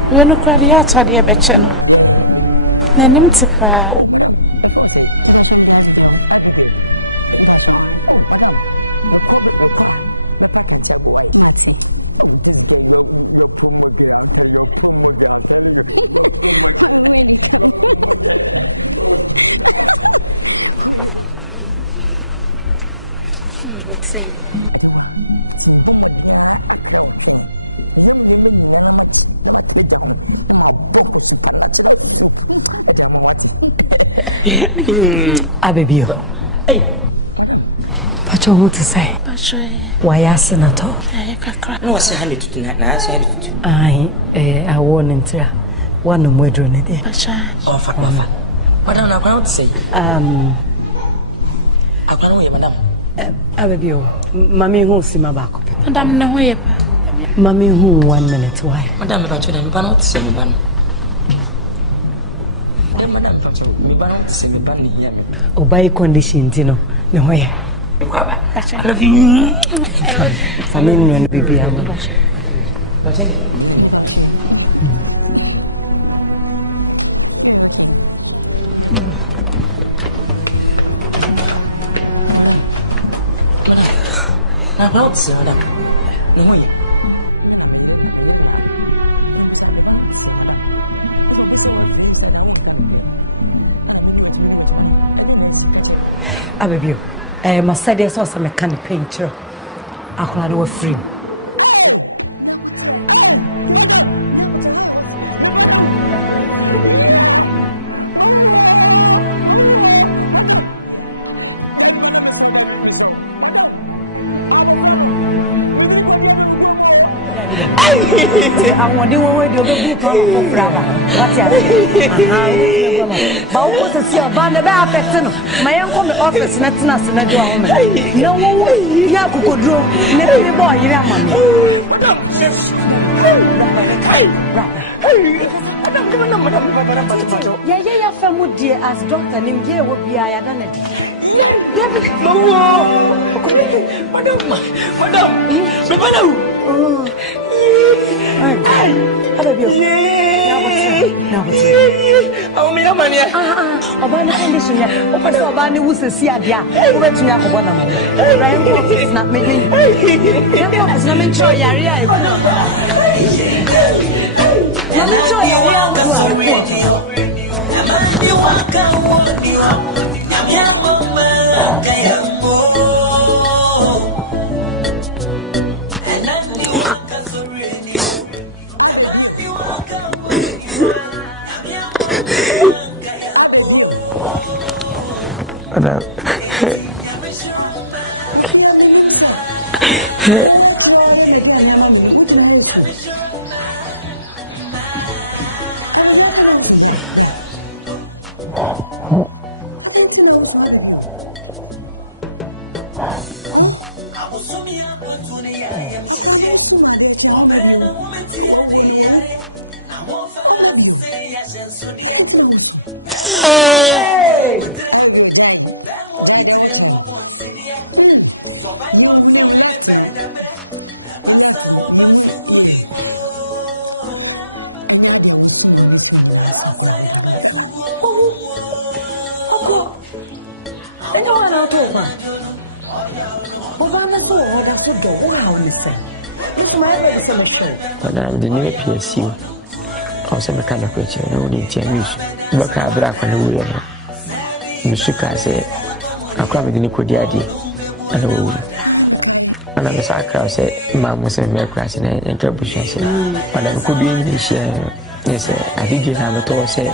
You know, Claudia, Tadia Betchen. Nanim Tipa. Let's see. Abebio. Hey. Pacho, what to say? Pacho. Why are senator? No, I say honey to tonight. I say honey to. I won't enter. One of my drone there. Pacho. Oh, fuck. What am I going to say? I can't wait, madam. Abebio, Mammy who see my back. Madam, no way. Mammy who 1 minute. Why? Madam, about you, I'm not saying, madam. Madam, me ban to say me ban here. Obey conditions, you know. No way. I love you. I mean, when baby, I'm about to say, madam. No way. Abebio, my study is also a mechanic painter. I can't do a free. I want to do what you do for brother. What's your but what is your band about affecting my uncle office? Nothing else in the door. No one, Nyarko could draw. Never boy, you are mammy. Yeah, family dear, as doctor named Jay would be I done it. Madam, the new PSU. Also, the kind of question, no need to use. But I black on the wheel. Musuka said, I come with the Nicodiadi. And I was a crowd said, Mamma was a mere crash and troubleshooting. But I could be English. Yes, I did have a tour said,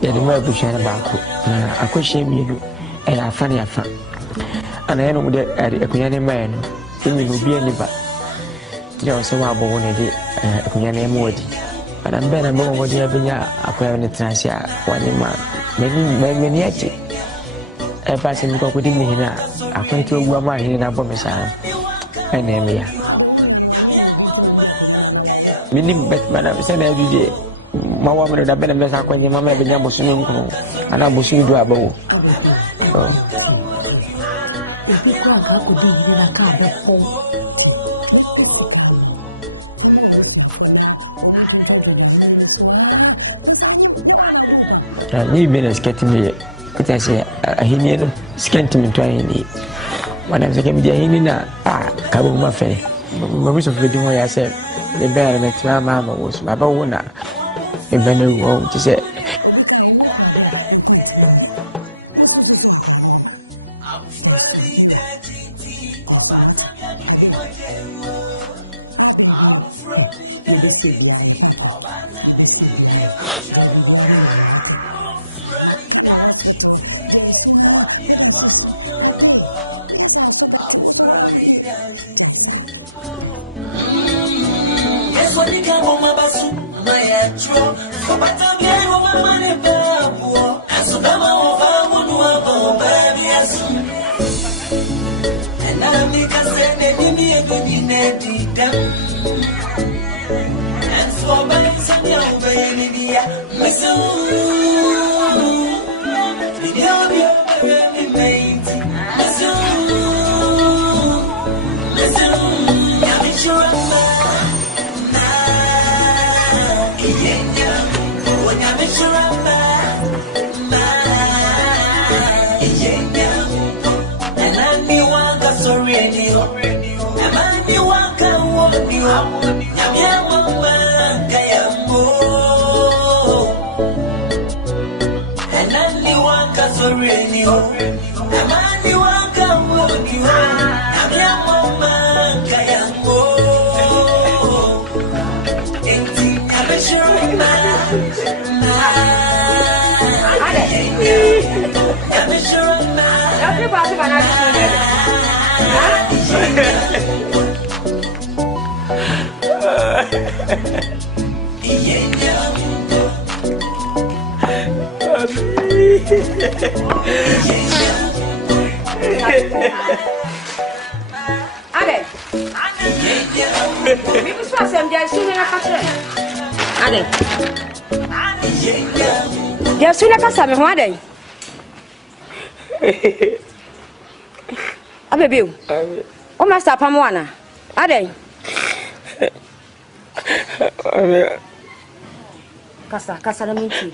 yeah, the more bush and about. I could shame you. And I funny a fan. And I know that a Kuyan man, it will be any but. There was a wabble when I did a Kuyan Modi. But I'm better more what you have been acquiring the transia, 1 month. Maybe many at it. pass him go with him here. I went to a woman in a bomb, sir. And Emia. Meaning, but Madame said every day. My woman would have been a mess when your mamma began to swim, and I was soon to a bow. If you can't help with you, then I can't be full. You've been skating me. It I say, he need scanting to any. When I'm saying, Diana, Cabo Muffin. Most of the doing I said, the bear next to mamma was my bone. If I knew what to say. Yes, when you come home, Basu, my intro. But I'm here with my money, babu. And so I'm over, baby, as and I'm because they me a good in them. And so I'm some young baby, Miss Dia sudah kasar me ho adai. Abebiu. O master pamwana. Adai. Kasa na minti.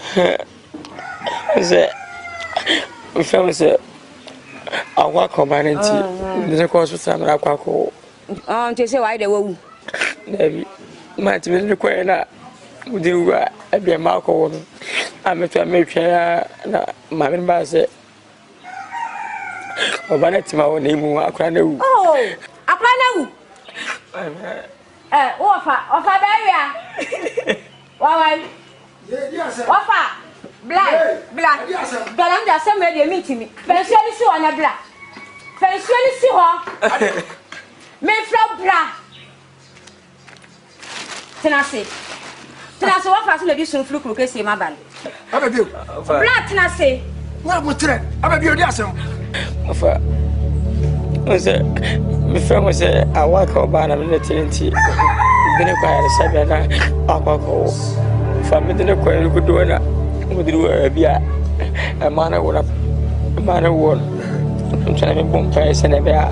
Say, we found say I walk on my auntie. There's a course with some aquaco. To say why they were. Maybe my to be required that would do a be a marco. I'm a maker, my member said, oh, but it's my own name. I can't. Oh, I can't. Offer barrier. Why? Offer black. But I'm just somebody meeting me. Pension is on a black. Pension is on. Men from black. Tenacity. Tenacity, what has led you to fluke? Look, say my band. Abebiu. Black Tenacity. What would you? Abebiu, yes, Offer. My friend was I walk over and I'm in the TNT. Then I said, I'll go. Family didn't quite look at doing that. Would do a beer. A man I would have a man I won. I'm trying to be bomb price and a beer.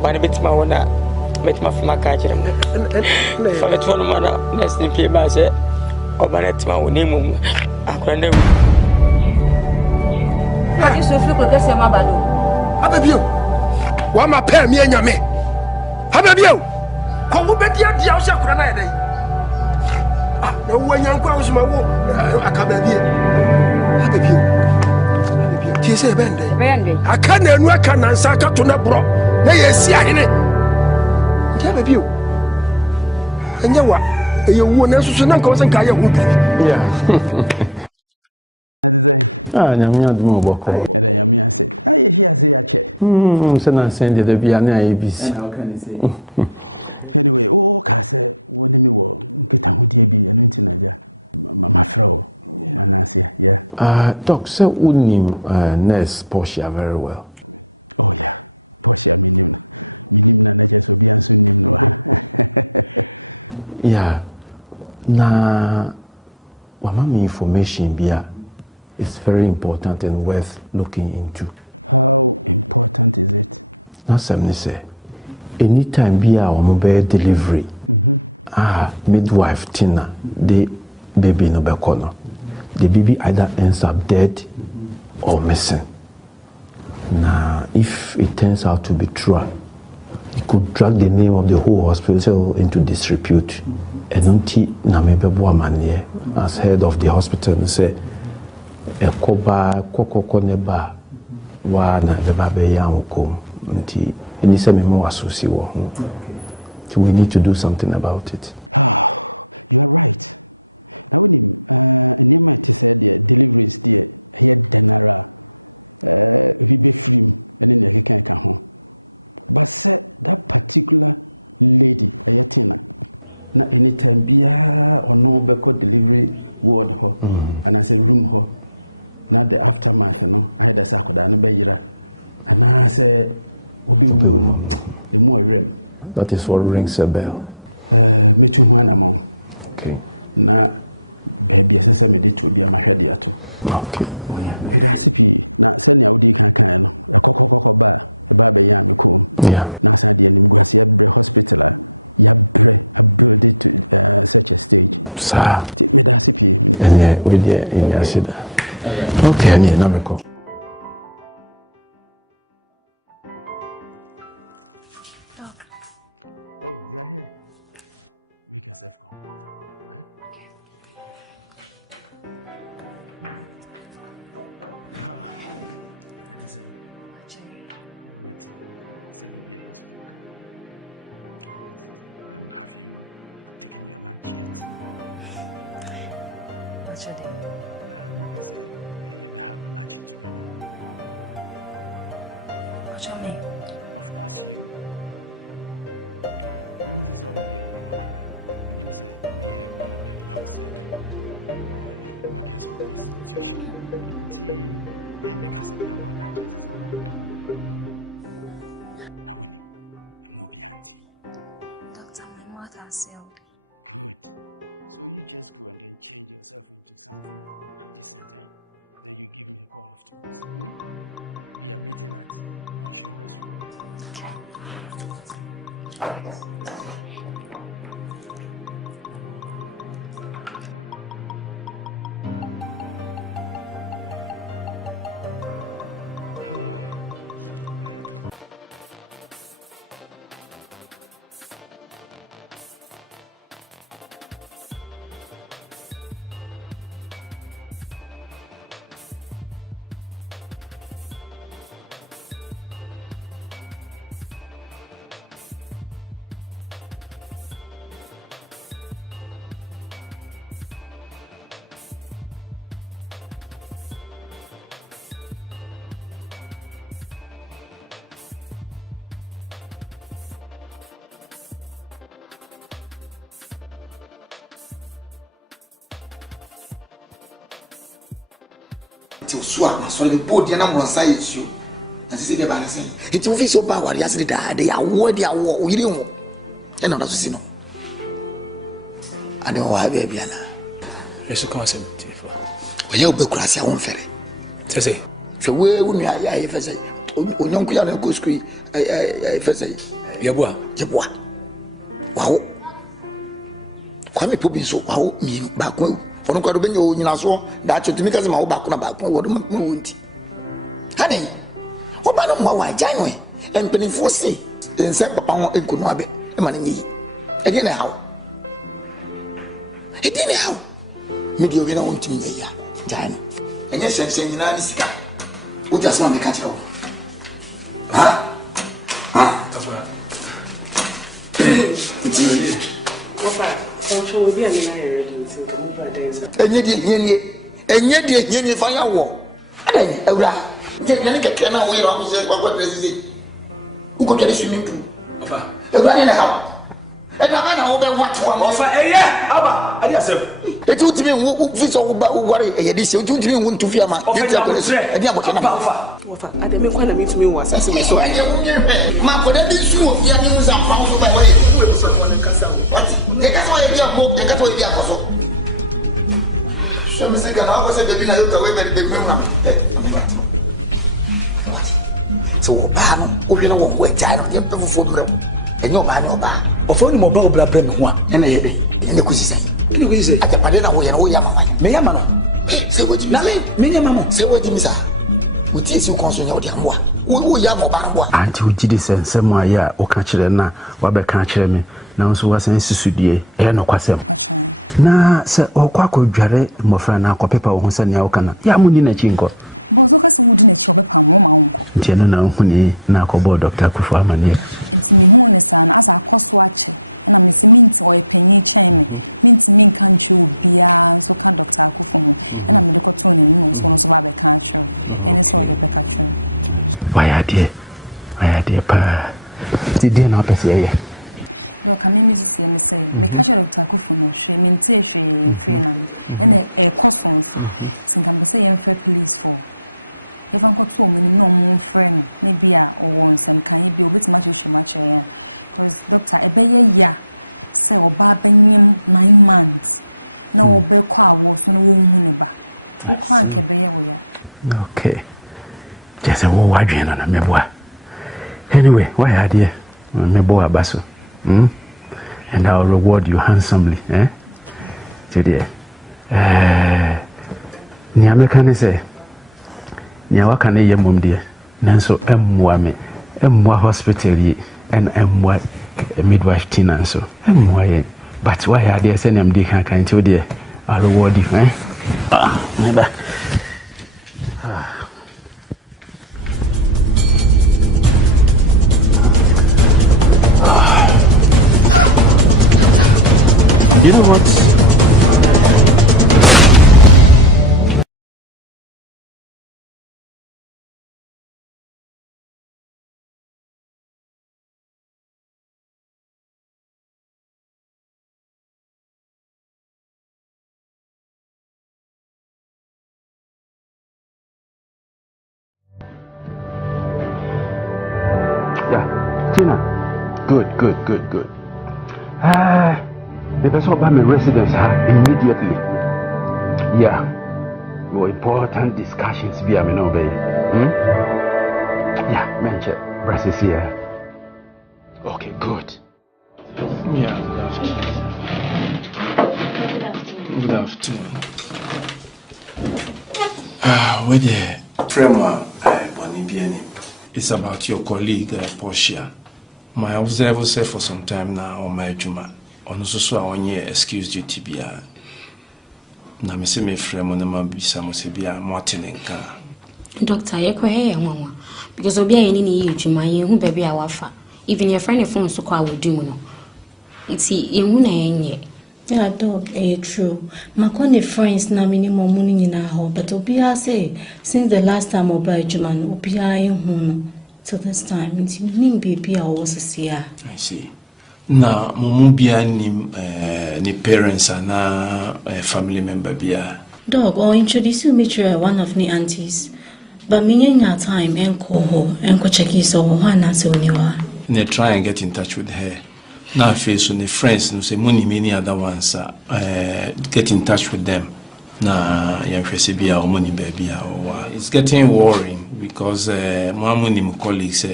One bit my one, met my catcher. For the 12 manner, next in pay by say, or Banet my name. I can't do. I just look at this, my badu. Abebiu. Wa ma pay me anya me. Abebiu. Ko wo be dia dia wo sha kura na yedai. Na wo nya nkwa wo sma wo akaba bie. Abebiu. Tie se bende. Aka na enu aka na nsa aka to na bro. Na ye si ahene. Tie abebiu. Anya wa eye wo na susu na nka wo se nka ye ho bi. Yeah. Nyamia dum oboko. So now send the be an ABC. How can you say? Doc, so unim nurse Portia very well. Yeah. Na wamami information bia is very important and worth looking into. Now some say anytime bia wamobere delivery midwife Tina the baby no bekono. The baby either ends up dead or missing. Now, if it turns out to be true, it could drag the name of the whole hospital into disrepute. And until Namebe as head of the hospital, say, Ekoba, Koko Neba, Wana, the Babe Yamukum, until any semi more associate. So we need to do something about it. That is what rings a bell. Okay. Okay. Yeah. Sir. And yeah, we did in Yashida. Okay, and yeah, Nyarko. Till swap, so the board the number on size you. And see the balance. It's office so power, yesterday, they are what they are what we don't. And not to see no. I don't have a baby. It's a concept. When you be cross your own ferry. Say, so where would I first say? Uncle Yana go screen, I first say. Yabua. Wow. Kwame Pobi so wow me back when. For no kwado benyo nyina so da cho timi kaze ma wo baako na baako wo do ma wonti hani wo ba no ma wa jan no empenifo se ense papa ho enkono abe e ma nyi e dey na how me dey obi na wonti mi ya jan enye sense nyina ni sika wo just ma me ka kire wo Culture will be an NHYIRA. Enye die fire wo. Adai ewra. Je keke na wo yi ro am se kwa dress se. Uko tele swimming pool. Ofa. Ewra ni na ha. And I know what one of Abba, I just said, it would be who visit worry a edition to me want to fear my I didn't quite mean to me was as I saw. My for that is true of your news and pounds of my way. What? They got why you are book and got away the apostle. So, Mr. Ghanaian was a baby, I looked away by the memory. What? So, Bano, you know, one way, child of the people for me. And your man, your bar. Of only more bubble bring one, and the Kusi. At the Padena, we are Oyama. May Yamano. Say what you mean, Mamma. Say what you miss. We teach you concern your young one. Who Yamo Barbois. Until Gidis and Samoa, or catch them now, Wabba catch me. Now, so was in Sudie, and no quasem. Na, sir, or Quaco Jare, Mofana, Copepa, or Honsania Okana, Yamunina Chinko. General Huni, Nakobo, Dr. Kufamani. Okay. Why are dear? Pa? Did they not say? Okay. Just a war wagon on a meboa. Anyway, why are you? Meboa basso. And I'll reward you handsomely, eh? Today. Nyame say, Nyawa can ye mum dear. Nanso Mwame, Mwa hospital and Mwa midwife tina so. Mwa. But why are they saying I'm dear can't you dear? I'll reward you, eh? My back. You know what? Yeah, Tina. Good. The person about my residence immediately. Yeah. Your important discussions be obey. Yeah, mention Brasis here. Okay, good. Yeah, good afternoon. Where the Tremor Bonibiani. It's about your colleague Portia. My observer said for some time now on my Juma. On so ONYEAME excuse duty bia. Na me se me frem on ma bisa mo se bia Martin nka. Doctor, ye ko he nwanwa because obi aye ni ye adwuma ye hu ba bia wafa. Even your friend phone so kwa wodu mu no. It's ye hu na ye. Yeah, dog, true. My con friends na minimum money in our home, but Obia say since the last time Oba Juman Obia in home till this time, it's mean baby I was here. I see. Na mumu bia ni parents na family member bia. Dog, or introduce you me to one of the aunties. But me in your time enko check so one so niwa. They try and get in touch with her. Now face on the friends no say many other ones get in touch with them. Na yamfese bia o money baby or it's getting worrying because my colleagues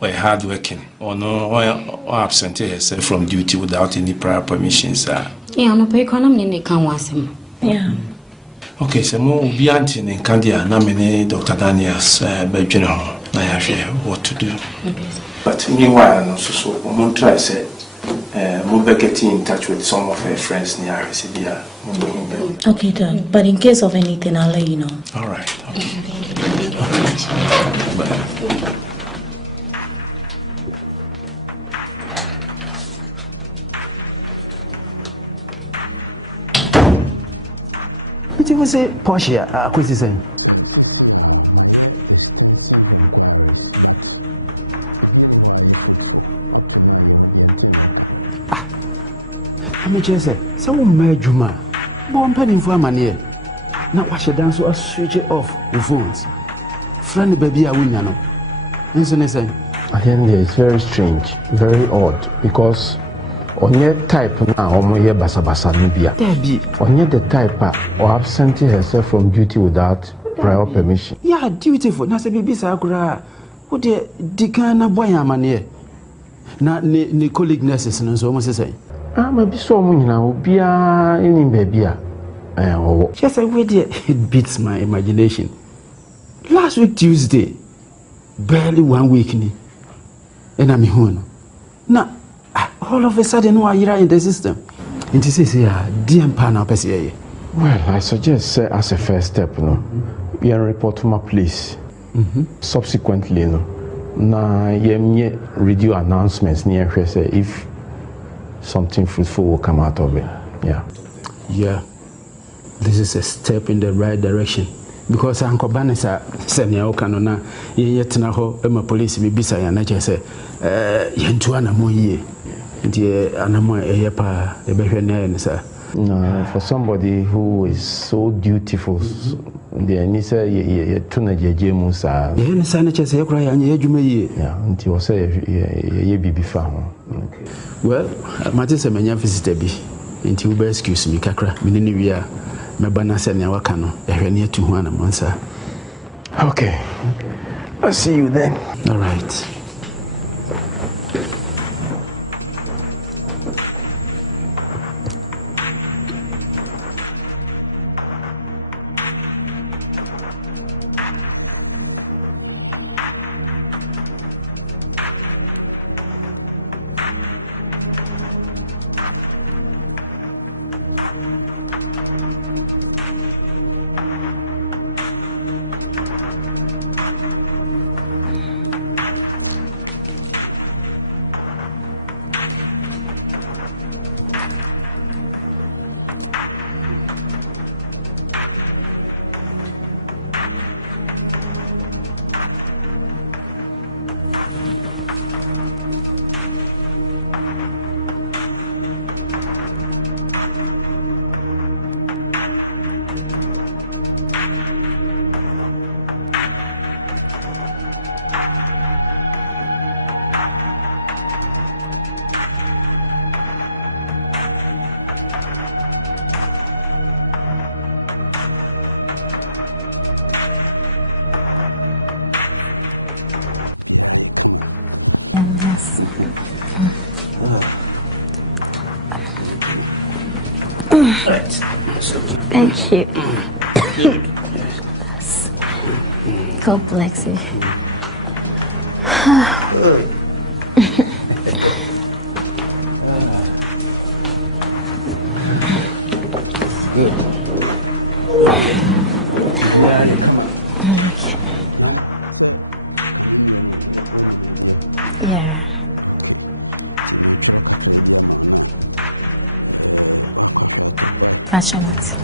were hard working or absent herself from duty without any prior permissions. Yeah, no pay economy ne kan wasem. Yeah. Okay, so mo obi anti ne Nkansah na me Dr. Daniels bedwene ho na ya hwe what to do. Okay. But meanwhile no so mo try say mo be getting in touch with some of her friends near Sibia. Okay, done. But in case of anything I'll let you know. All right. Okay. Bye. It was a Portia acquisition. me say, some majuma. Born penny for money. Now, wash it down so I switch it off the phones. Friend, baby, I win, you know. And so, at the end, it's very strange, very odd, because on your type now, on your basa nubia. On your the type or absenting herself from duty without prior permission. Yeah, dutiful. Now, say, baby, Sakura, what the Dicana Boyamania. Not ni colleague nurses and so much say. Maybe so many now, be in baby. Yes, I wait. It beats my imagination. Last week, Tuesday, barely 1 week. And I'm here. Now, all of a sudden, NHYIRA in the system. And this is here, DM panel. Well, I suggest, as a first step, we report to my police. Subsequently, now, you radio announcements near say if something fruitful will come out of it. Yeah. This is a step in the right direction. Because Uncle Banessa said, Canona, yet now, my police be beside and I just say, Yentuana Moye, and Anamo Epa, the Behavior, sir. No, for somebody who is so dutiful, the Anissa, Tuna Jemusa, the Sanchez, I cry and Yejume, until I say, ye be found. Well, Matissa Mania visited me, until you excuse me, Kakra, Minivia. Mebana said Nyarko, near to one a month. Okay. I'll see you then. All right. Thank you. God bless you. Yeah. Passionate.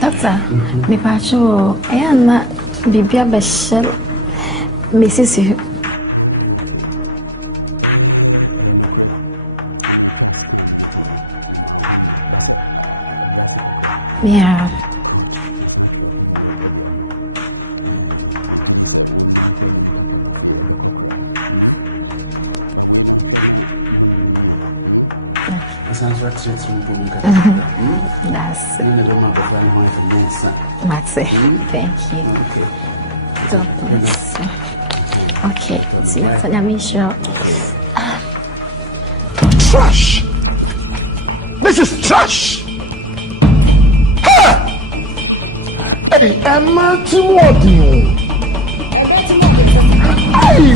Doctor, me pacho, I am not Bibia Bashel, Mrs. You. Yeah. That's it. Thank you. God bless you. Okay, so let me show. Trash! This is trash! Hey, Emma Timothy! Hey!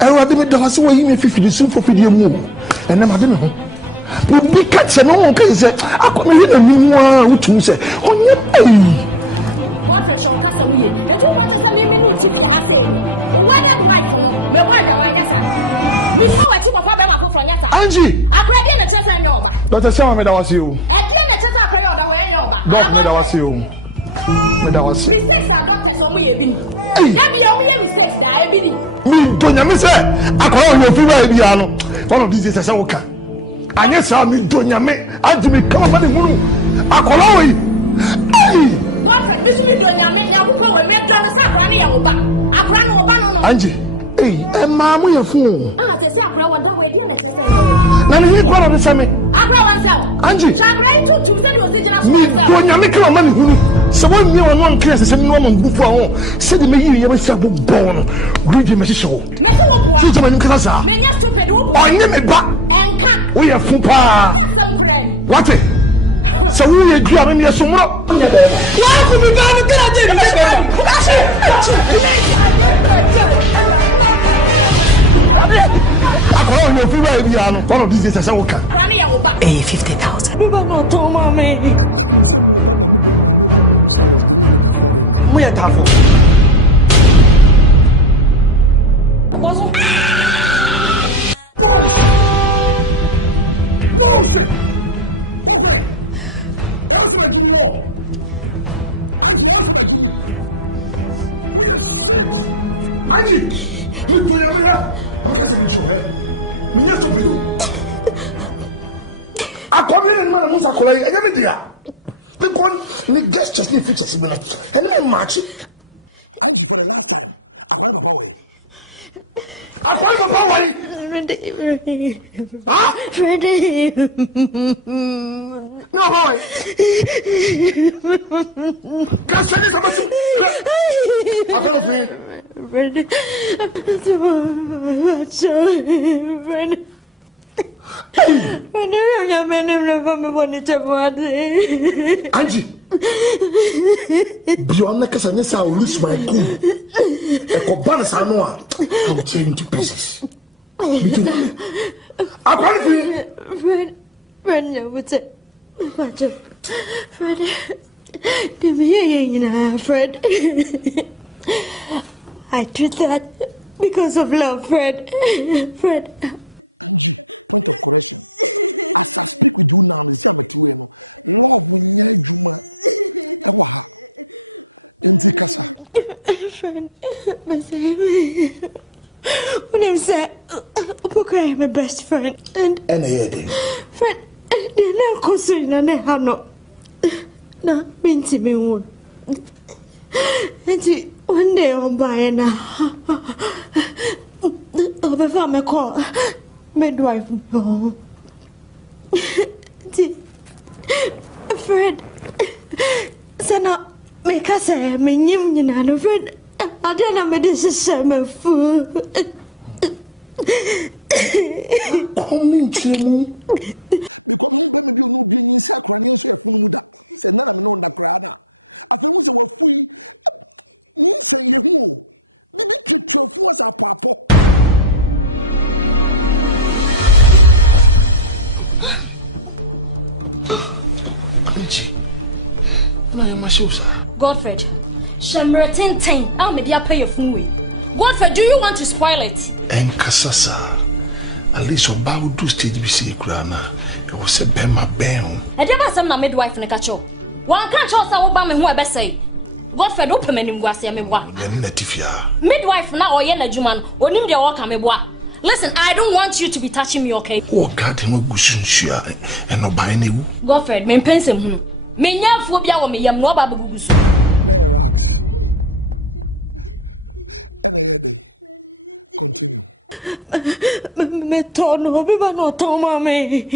I didn't know what you mean 50 soon for video move. And then I didn't know. But be catch no one can say, I come here and you want to say, oh, yeah. What a shock, that's a weird. And you want to tell me to happen. Why not like me? Why not? Before I took my father from Yata. Angie! I cried in the chest and no. Dr. Sama, that was you. I cleared the chest, I cried on the way over. God, that was you. That was you. Hey! Me don't nyame sɛ akɔla ɔyɛ ofi ba bia no one of these days sɛ woka anyɛ saa me do nyame agye me kama ma ne hunu akɔla ɔyi Angie, hey, ma mo yɛ fun. Na ne kwa no se me. Angie. Mi do nyame kra ma ne hunu. Se wo mi won won kra se no ma ngufu a ho. Se de me yi ye ba sia bo bon no. Grudge me hyehyɛ wo. Si je ma nim kra sa. Onye me ba. Wo yɛ fun pa. What? So we are grabbing me some more. Why could we go to get I call you one of these days as I will come. 50,000. We will not tell mommy. We are tough. Freddie. No, boy. Angie, beyond the Casanessa, I'll lose my cool. A cobana Samoa, I'll tear into pieces. Fred, what's it? Fred, Fred. I did that because of love, Fred. Fred. Friend, when I'm sad, I'm my best friend. And I hear them. Friend, they're not concerned and they have not. No, mean to me one. And one day on by and I'll found my call. Midwife. Fred, Sana. Make us say, my name, you know, friend. I don't know, this is summer food. Coming to me. Godfred, Shamratin, I'll make you pay your phone. Godfred, do you want to spoil it? Nkansah, at least about do stage be see Grana. It was a bema bam. I never saw my midwife in a catch. One catch us about me who I best say. Godfred, open him was a mewa. Midwife now or Yena Juman, or Nim de Walker mewa. Listen, I don't want you to be touching me, okay? Oh, God, him a gushun and no buying you. Godfred, men pensem. Menya phobia wo me yam no ba bagugusu. Me tono be ba no toma me.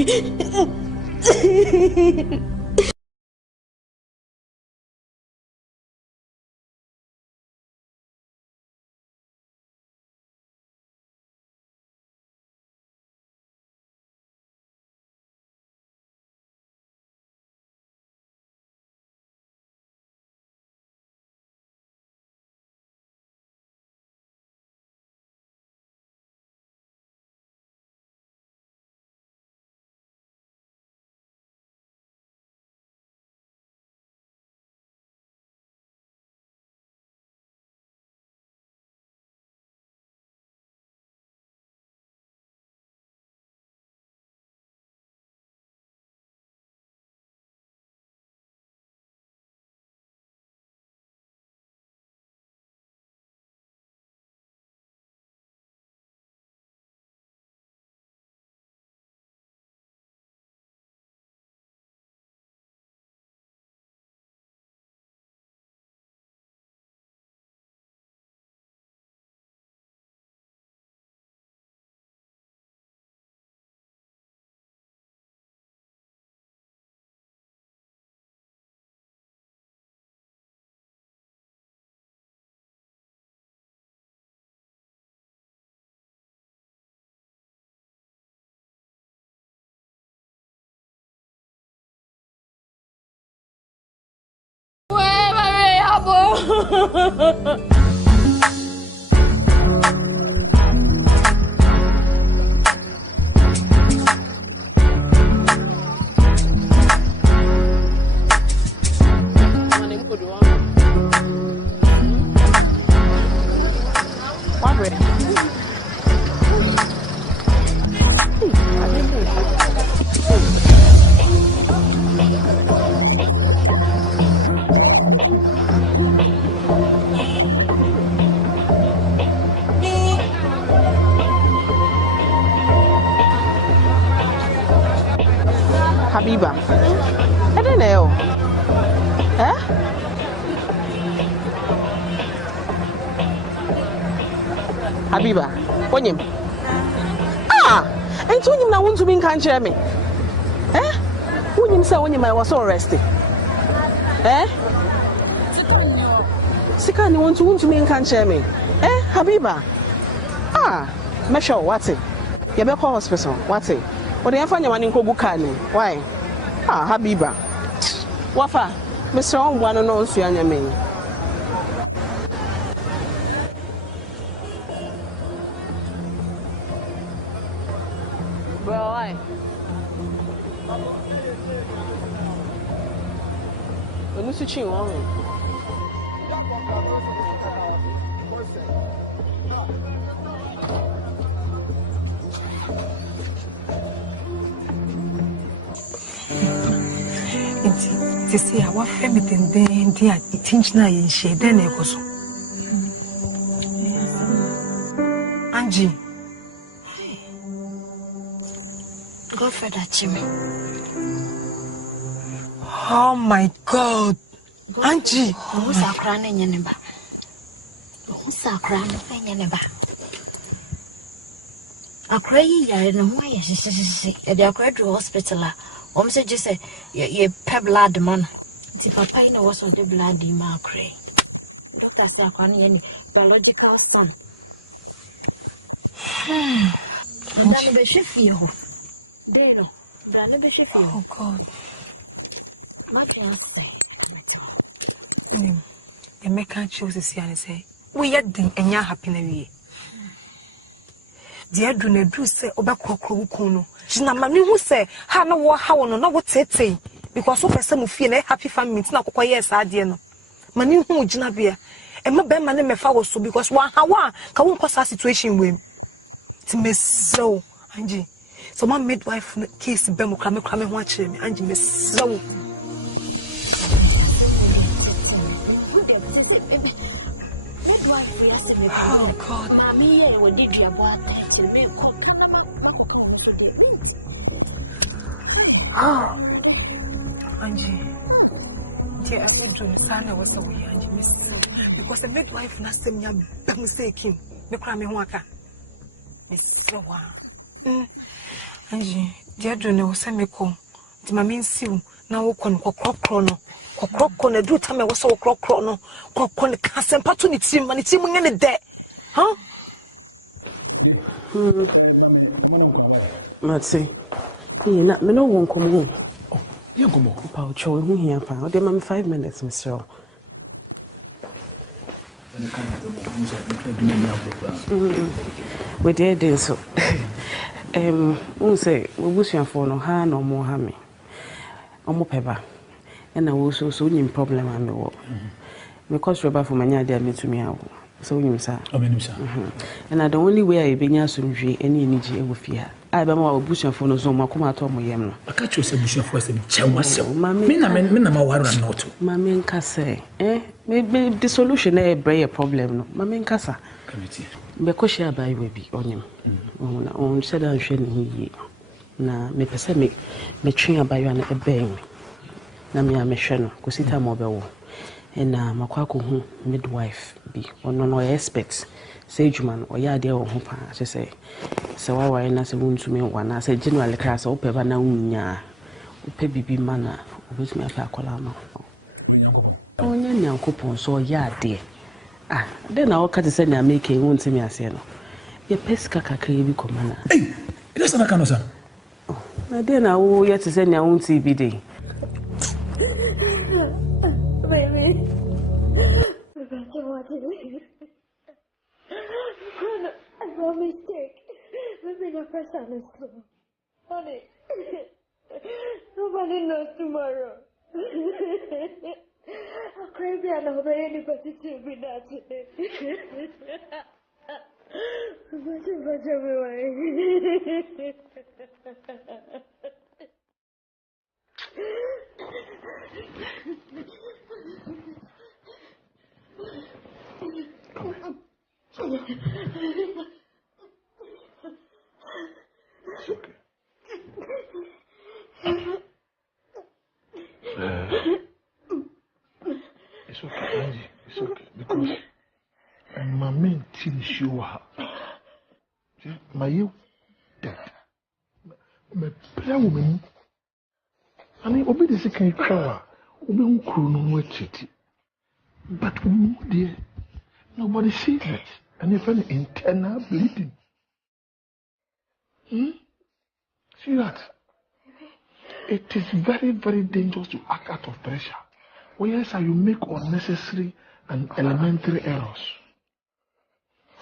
Habiba, I don't know. Eh? Habiba, ONYEAME. And ONYEAME now want to be in Nkansah me. Eh? ONYEAME say ONYEAME I was so arrested. Eh? Sika ni want to be in Nkansah me. Eh, Habiba? Me sure what it? You be call hospital. What it? What do you find your money in Kobukani? Why? Habiba. Wafa, Mr. Ongwano knows you and your man. Well, why? When you switching on. To see our family then dear intentional in shade then it was Angie. Go for that, Jimmy. Oh my God. Angie. Who's a crown in your neighbor? Who's a crown in your neighbor? A cray, you're in a way, at the Kwadwo hospital. Say just say you pay blood man. The papa in was on the blood in my cray. Doctor say any biological son. And then be shift you. There no. Brother be shift you. Oh God. What do you say? You make can't choose to see and say, we are doing and you're happy na we. Dear do ne do say obakoko kuno. Jina mami who say ha no wo ha wono na wo tete because so person mu fie na happy family na kokko yes ade no. Mani hu jina bia. E ma be ma ne mefa wo so because wa ha wa ka won kosa situation we. Ti meso Angie. So my midwife case be mo kra me ho a kire me Angie meso. Oh God. Mommy, what did you about to be caught? Angie, dear, I would do the son was away, Angie, because the midwife not send me a mistake him. The crime in Waka. Miss Slowa. Angie, dear, do know, send me call. The mammy seal now crop chrono. Crop na do time I was so crop chrono. Crop con the castle opportunity, and it's him in the day. Huh? Matsi. Me no won't come home. You come on. Paucho, who here? I'll give him 5 minutes, Mr. We did so. Who say, we wish you for no hand or more hammy. Omo peba. And I also so in problem and the work. Because Robert for many idea me to me out. So you sir. And the only way I be near any energy with fear. I be more bush and for no so come at ONYEAME. I catch you say bush and for some myself. Mammy, me warrior not. Mammy Nkansah, maybe the solution a problem no. Mammy Nkansah. Because she by we be ONYEAME. On said I'm showing na me pese me twin abayo na ebeng na me amehwe no kosita mo bewo na makwako hu midwife bi ono no expect say juman oya de wo ho pa se wawa na se wuntumi wana se general class opeba na unya ope bibi mana obetumi afa akola ma onya nyankopon so ya de then na okati se na make wuntumi ase no ye pesika kakra bi komana it is not kanosa na then na wo yet se na wunti bi de my mistake. Maybe the person is so. Honey, nobody knows tomorrow. I'll cry and I'll be anybody to be that. It's okay. It's okay, Angie. It's okay. Because my main team show her. My you dead. My play woman. I mean, obey the second crowd. Obey no chitty. But dear, nobody sees it. And if any internal bleeding. See that? It is very, very dangerous to act out of pressure. Whereas you make unnecessary and elementary errors.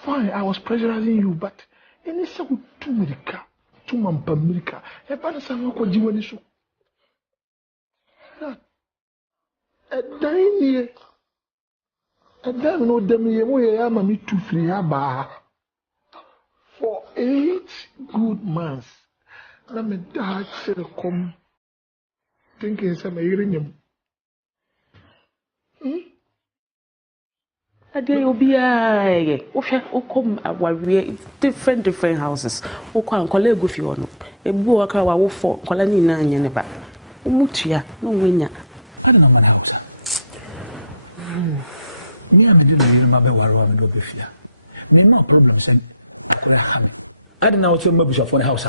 Fine, I was pressurizing you, but any so to America, to Mampamerica, a panasama ko jiwani so. A dine a damn no demi way I am me 2 3 aba for 8 good months. Let me die to come thinking some hearing him. Ade obi a come aware different houses. Okwa nkola egu fi ono. Ebu aka wa wo for nkola ni na anya ne ba. Umutua no nwenya. Ana madam sa. Me am dey no ma be waro am do be fia. Me ma problem say ham. Ade na wo so mabusha for the house.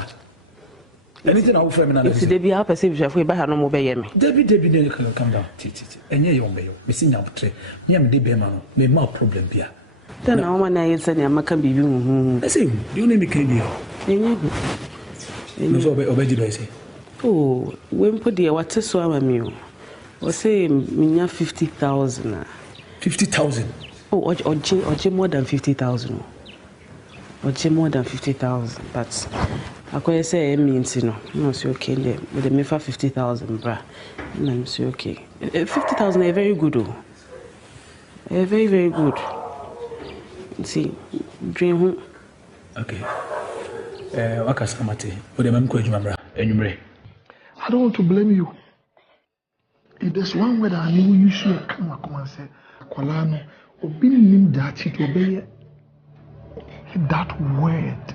Anything I will frame na. If dey be a person busha for be ha no mo be ye me. Debi dey calm down. Enye yo me yo. Me sinya botre. Me am dey be ma no. Me ma problem bia. Then na woman na yesa ni amaka bibi hu. I say, do you need me can be? Enye. No so obeji do I say. Oh, when put the what so am me o. O say me 50,000. 50,000. Oh, oje more than 50,000. Oje more than 50,000, but I say means no say okay there with the me for 50,000 bra. I'm say okay. 50,000 is very good oh. Very very good. See, dream. Okay. Wakasamate. Ode mam ko adwuma bra. Enwumre. I don't want to blame you. If there's one word I knew you should come and say, Kolano, obi nim that it obey that word.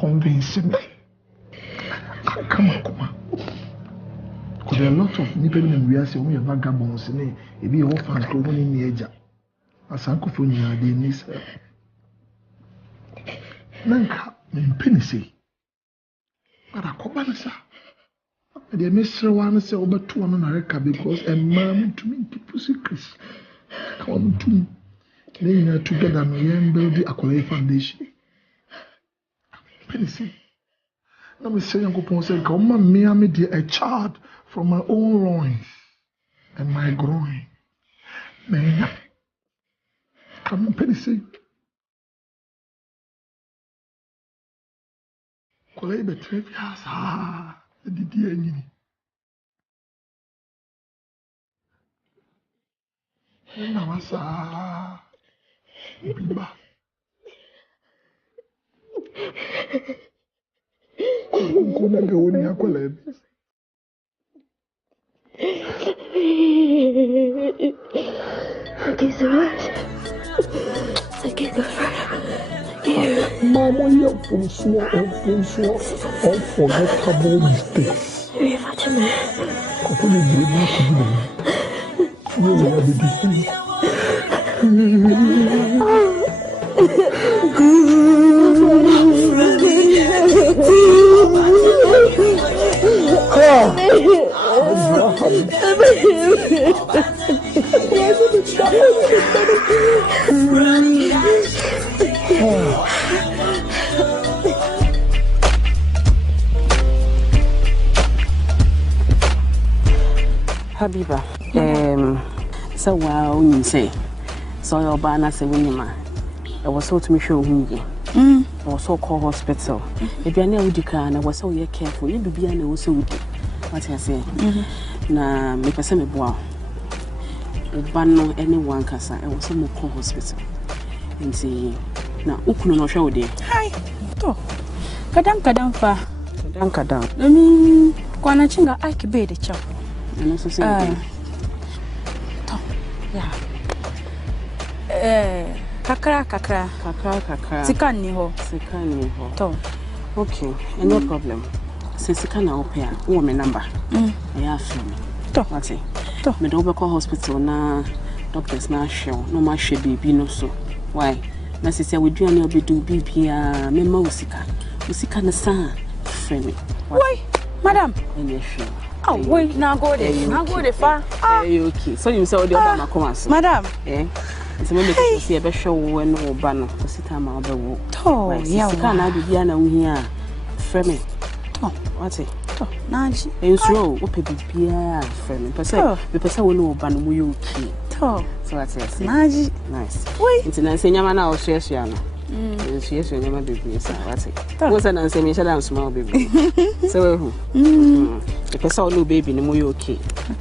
Convincing me. Come on. Because there are a lot of people in the say we are vagabonds. If you offer to one in the age, Asanko for you, they need. Nanka, penny say. But I come back, sir. The Mr. One say over 200 because a man to me people secrets. Come to me. Then together we build the Akole Foundation. Penny say. Let me say, Uncle say, come on, me, I'm a child from my own loins and my groin. Man, come on, Penny say. Kolei betrayals, the dear enemy. And now, Biba. Kuna gauni yako lebe. Thank you so much. Thank you, Thank you. Mama, you're unforgettable mistakes. You're much a man. Habiba, so wow, you say, so your banner say, Winima, I was so to me show who Also call hospital. If you are near Udika, I was so careful. You be an also would. What I say? Na me person me boa. Ubano anyone Nkansah. I was so more call hospital. And see, na ukuno no show there. Hi. To. Kadam fa. Kadam. Kwana chinga aiki be de chow. And also say. To. Yeah. Kakra. Sika ni ho. To. Okay, no problem. Since you can open my number. I have from me. To. What's it? To. Me do call hospital na doctors na show. No ma she baby no so. Why? Na say we do any obi do baby me ma usika na sa friend me. Why? Madam. Any show. Oh, wait, now go there. Now go there far. Okay. So you say all the other come as. Madam. It's me make see a show when no ban no sit time I'll be wo. To, yeah. Can I be na we here. Friend me. To. What's it? To. Naji. You slow. Ope bibia friend me. Person we no ban we okay. To. So what's it? Naji. Nice. Wait. It's na say nyama na o share no. Yes, you never baby. So what's it? What's an say me shall small baby. So who? The person no baby no more okay.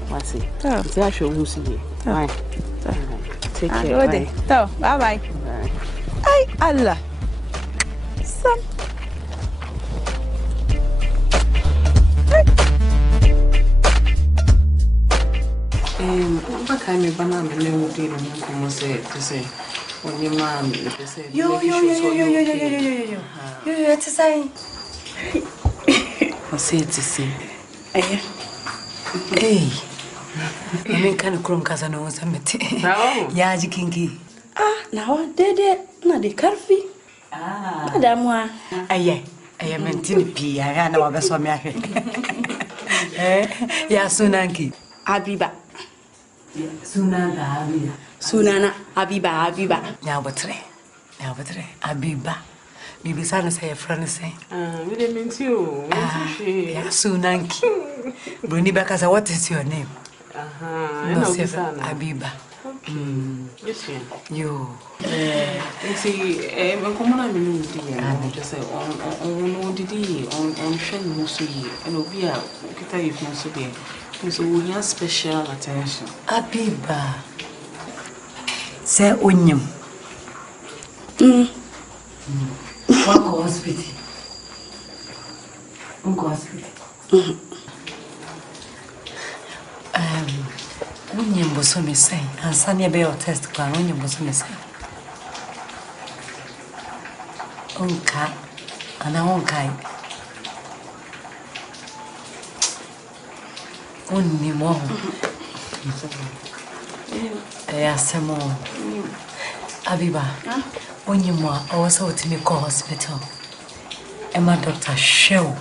What's it? It's a show who see you. Bye. Take care. Bye. Bye bye. Ay Allah. Sam. What kind of banana you did and say to say when your mom say yo, to say. I say to say. Hey. I mean, kind of crum cousin or something. Yeah, kinky. Now, dede, na de carfi. Madam, I am in P. I ran over some yacht. Yeah, Sunanki. Abiba. Sunana, Abiba. Now, but Abiba. Maybe son say a friend say. We didn't mean to. Yeah, Sunanki. Bruni Bakas, what is your name? Abiba. Yes, you. See, come on, just say on Didi, on Shen Musi, and Obia, Kita if not so big. So we have special attention. Abiba. Say ONYEAME. What hospital? ONYEAME was so missing, and Sanya Bay test plan ONYEAME was so missing. Unka, and I won't kai. Only more. Asamoah. Abiba. ONYEAME also to me call hospital. And my doctor show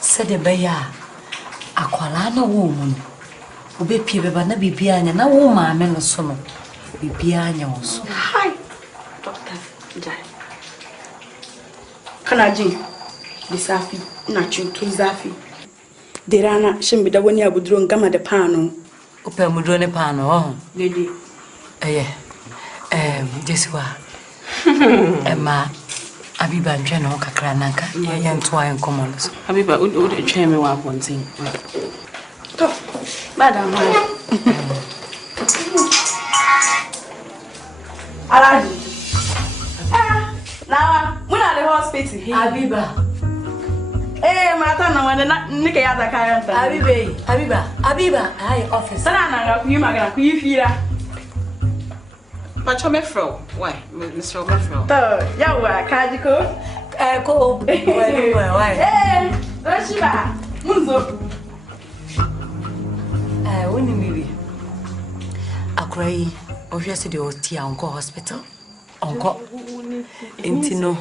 said the bear aqualana woman. Obe piebe ba na bibianya na wo ma me no so no bibianya wo so. Hi, Doctor Jai. Kanaji, disafi na chuntu zafi. Derana shembida woni abuduro ngama de pano. Ope muduro ne pano oh. Lady. Jeswa. Emma Abiba ntwe no kakra nanka. Ya ntwa en common so. Abiba o de twa me wa pontin. Madam. Alaji. Now, when are the hospital? Abiba. Mata na wana nike ya zakaya nta. Abiba, hi office. Sana na ngaku magana ku yifira. Pacho me fro. Why? Mr. Mefro. To, yawa kajiko. Ko. Why? Rashiba. Munzo. When maybe Akrai, obviously the Otia Uncle Hospital. Uncle Intino.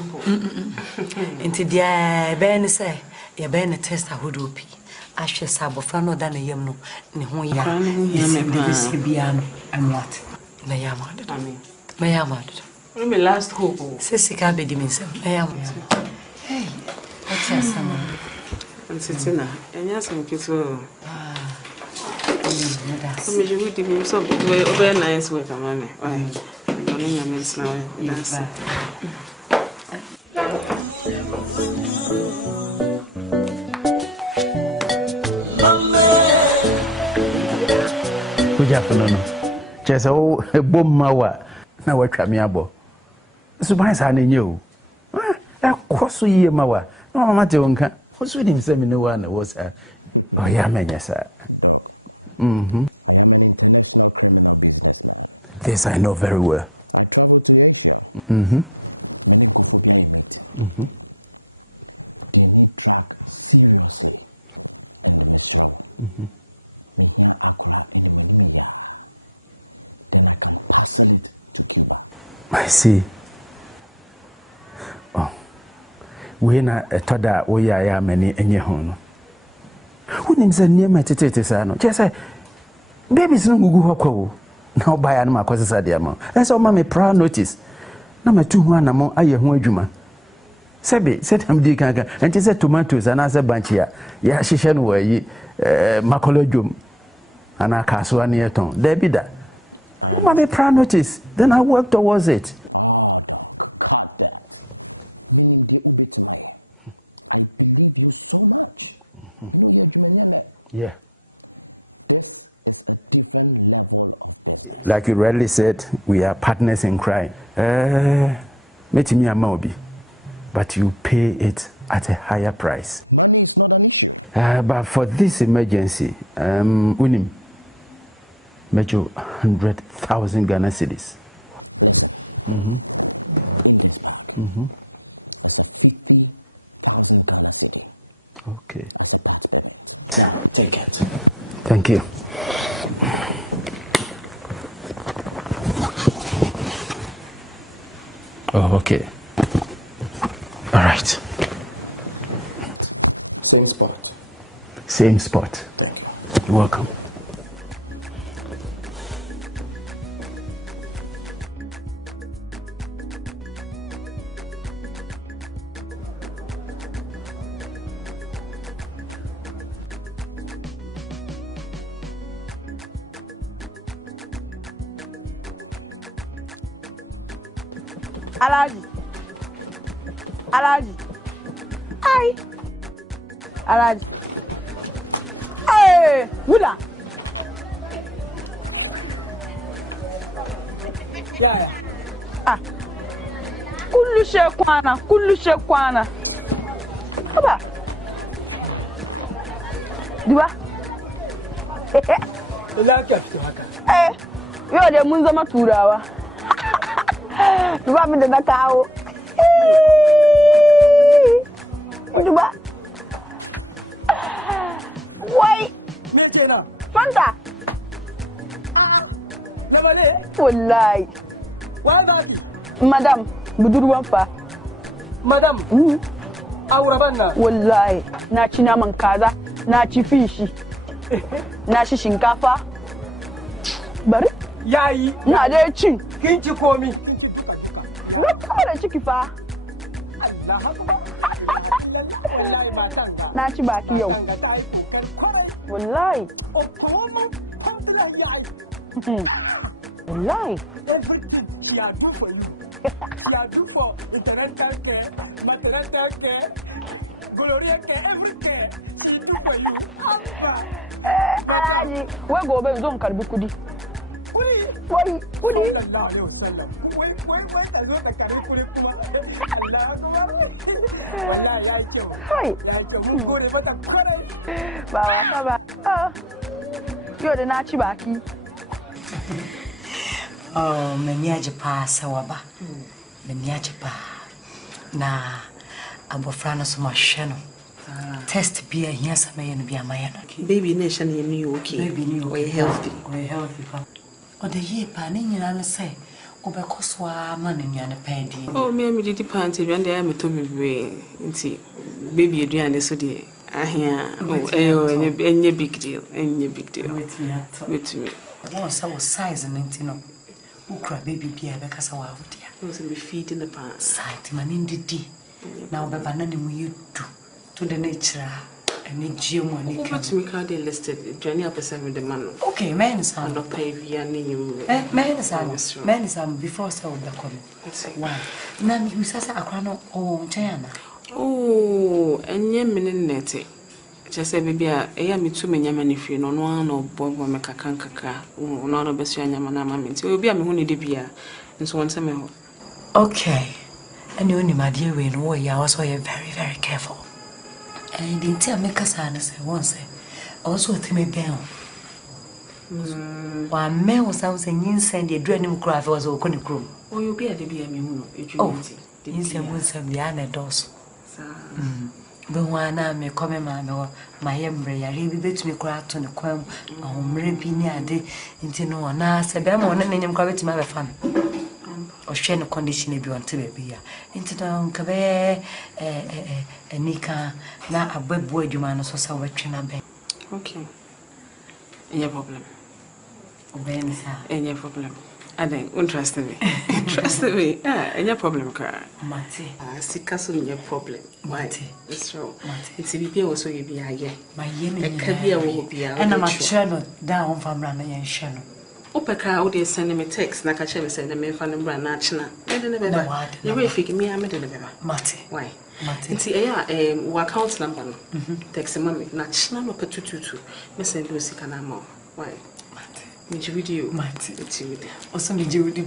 Into the Ben say, your Ben test a hoodopi. Ashes Sabofano than a yamno, Nihoya, and what? Mayamad. Remember last hope. Sissy be dimension. Hey, what's your summer? And Sitina, and yes, and Kitso. So me you give me so very nice work, mammy. Why? Don't you miss now? gap no. Just oh bomb mawa. Na watwa me abo. So ban sa na nye o. Koso ye mawa. No mama te wonka. Koso nim se me no wa na was oh yeah menya sa. This I know very well. I see. Oh, we na toda we ya many enye ho no. Who name say near my tete sa no? Just say babies no gugu ho kwa. Now buy an ma kwese sa dia ma. That's all me proud notice. Na ma tu ho anamo aye ho adwuma. Sebe set am di kanka. Enti say tomatoes and as a bunch ya. Ya hihye no wayi makolodwom. Ana kaso an yeton. There be that. Me proud notice. Then I work towards it. Yeah. Like you rightly said, we are partners in crime. Meet me a mobi, but you pay it at a higher price. But for this emergency, unim major 100,000 Ghana cedis. Okay. Yeah, take it. Thank you. Oh, okay. All right. Same spot. Same spot. You're welcome. Alaji. Hi. Alaji. Hey, Wula. Yeah. Ah. Kullu shekwana. Aba. Diba? Yo da mun zama turawa. Duba min da na kawo. Duba. Wai. Fanta. Wallahi. Madam, budurwan fa. Madam. Auraban na. Wallahi, na ci naman kaza, na ci fishi. Na ci shinkafa. Bari? Yayi. Na da cin. Kin ci komi. Duk da ciki fa. Na ci baki yau. Wallahi. Wallahi. Everything you are do for you. You are do for parental care, maternal care, gloria care, everything. We do for you. Alaji, we gobe zon karbi kudi. Kudi. Bawa saba. Yo da na ci baki. Oh, menyaje pa sawaba. Menyaje pa. Na abofra no so mahwe no. Test be a here some yen be a man. Baby nation you okay. Baby you we healthy. We healthy pa. O de ye pa ni nyina no say obekoswa ma no nyane pa di. Oh me did pant and dey am to be nti baby aduane so de ahia enye big deal. With me. What size and intino. Ukra baby bia be kasa wa avudia. No se be feeding the pan. Site man ndidi. Na obeba na nemu yedu. To the nature and gym money. What me card listed journey up with the man. Okay, man is on not pay via name. Man is before so the coming. Why? Nami who says a crown or China. Oh, and ye minute. Just say maybe a me too many man if you know one or boy will make a canker, no, no, best young man, mammy. So you'll be a me who need to be a and so on. Some okay. And you know, my dear, we know you are also very, very careful. And I didn't tell me Cassandra once. Also, to me, Bell. One man was out and you send a dreading cry for us or couldn't crew. Oh, you'll be a debut, oh, the instant was some Diana Dos. But one arm may come, mamma, my embryo, I really bet me cracked on the quam, or maybe near day into no one. I said, I'm on an name to my fun. Or share no condition if you want to be into the cabe a nika, now a web word you man, so sour china. Okay. Any problem? Any problem? I think interested me. Interested me. Any problem, car? Mate. See, castle in your problem. Mate. It's true. It's a baby also you be a year. My year, a career will be a and I'm a channel down from Running and Shannon. Opeka would send me text, like I shall send them in from brand national. You will figure me, I made a never. Mate. Why? It's a work out number. Text a mommy, national of 222. Miss and Lucy Canamo. Why? Meet you with you. Mate. It's you. Also, meet you with the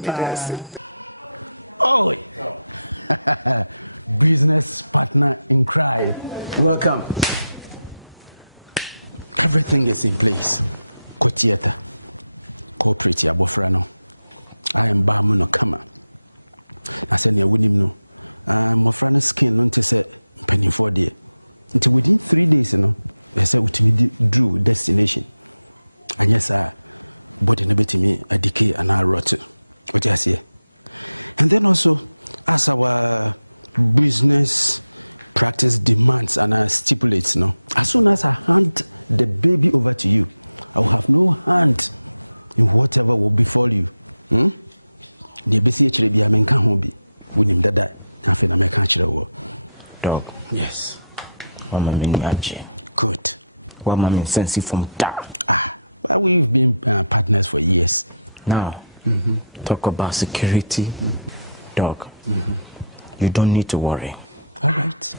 Welcome. Everything will be good. Yeah. Dog. Yes. Mama Minyaji. Mama min sensi from da. Now, talk about security. Dog. You don't need to worry.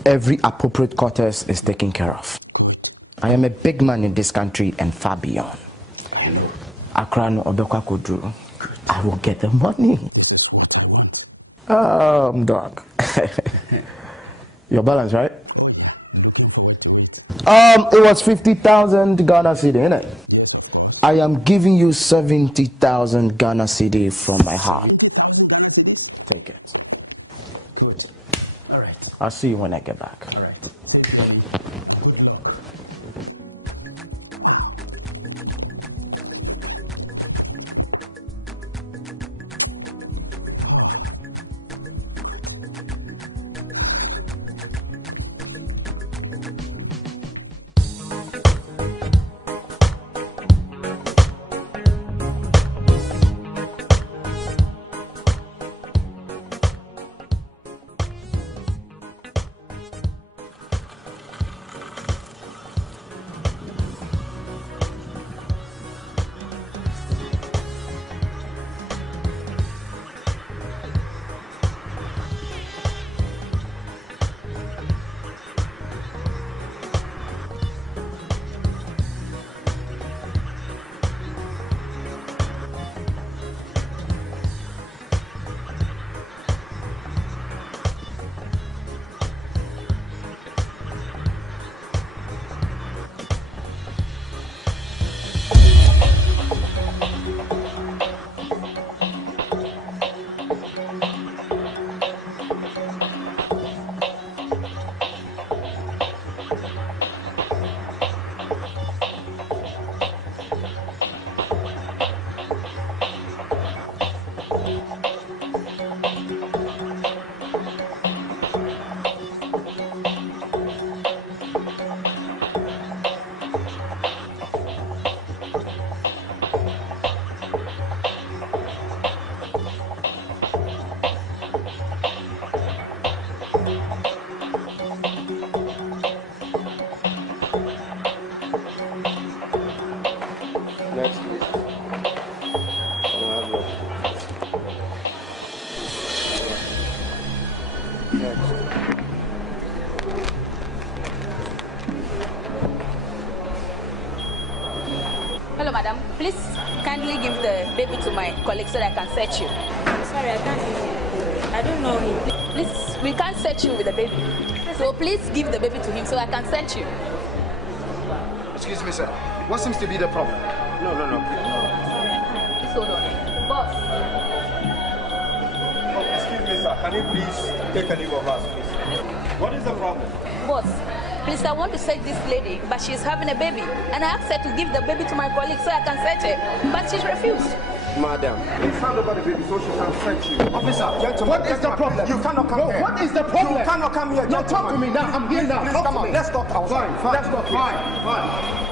Every appropriate quarters is taken care of. I am a big man in this country and far beyond. Accra no Obekwa Kwadwo. I will get the money. Dog. Your balance, right? It was 50,000 Ghana cedi, innit? I am giving you 70,000 Ghana cedi from my heart. Take it. Good. All right. I'll see you when I get back. All right. Hello, madam. Please kindly give the baby to my colleague so that I can search you. I'm sorry, I can't hear you. I don't know him. Please, we can't search you with the baby. So please give the baby to him so I can search you. Excuse me, sir. What seems to be the problem? No. Please hold on. Boss. Oh, excuse me, sir. Can you please take a leave of us, please? What is the problem? Boss, please, I want to search this lady, but she's having a baby. And I asked her to give the baby to my colleague so I can search her. But she's refused. Madam, please hand over the baby so she can search you. Officer, gentlemen, what is the problem? You cannot come here. What is the problem? You cannot come here. No, talk to me now. I'm here now. Please come on. Let's talk outside. Fine. Let's talk here. Fine.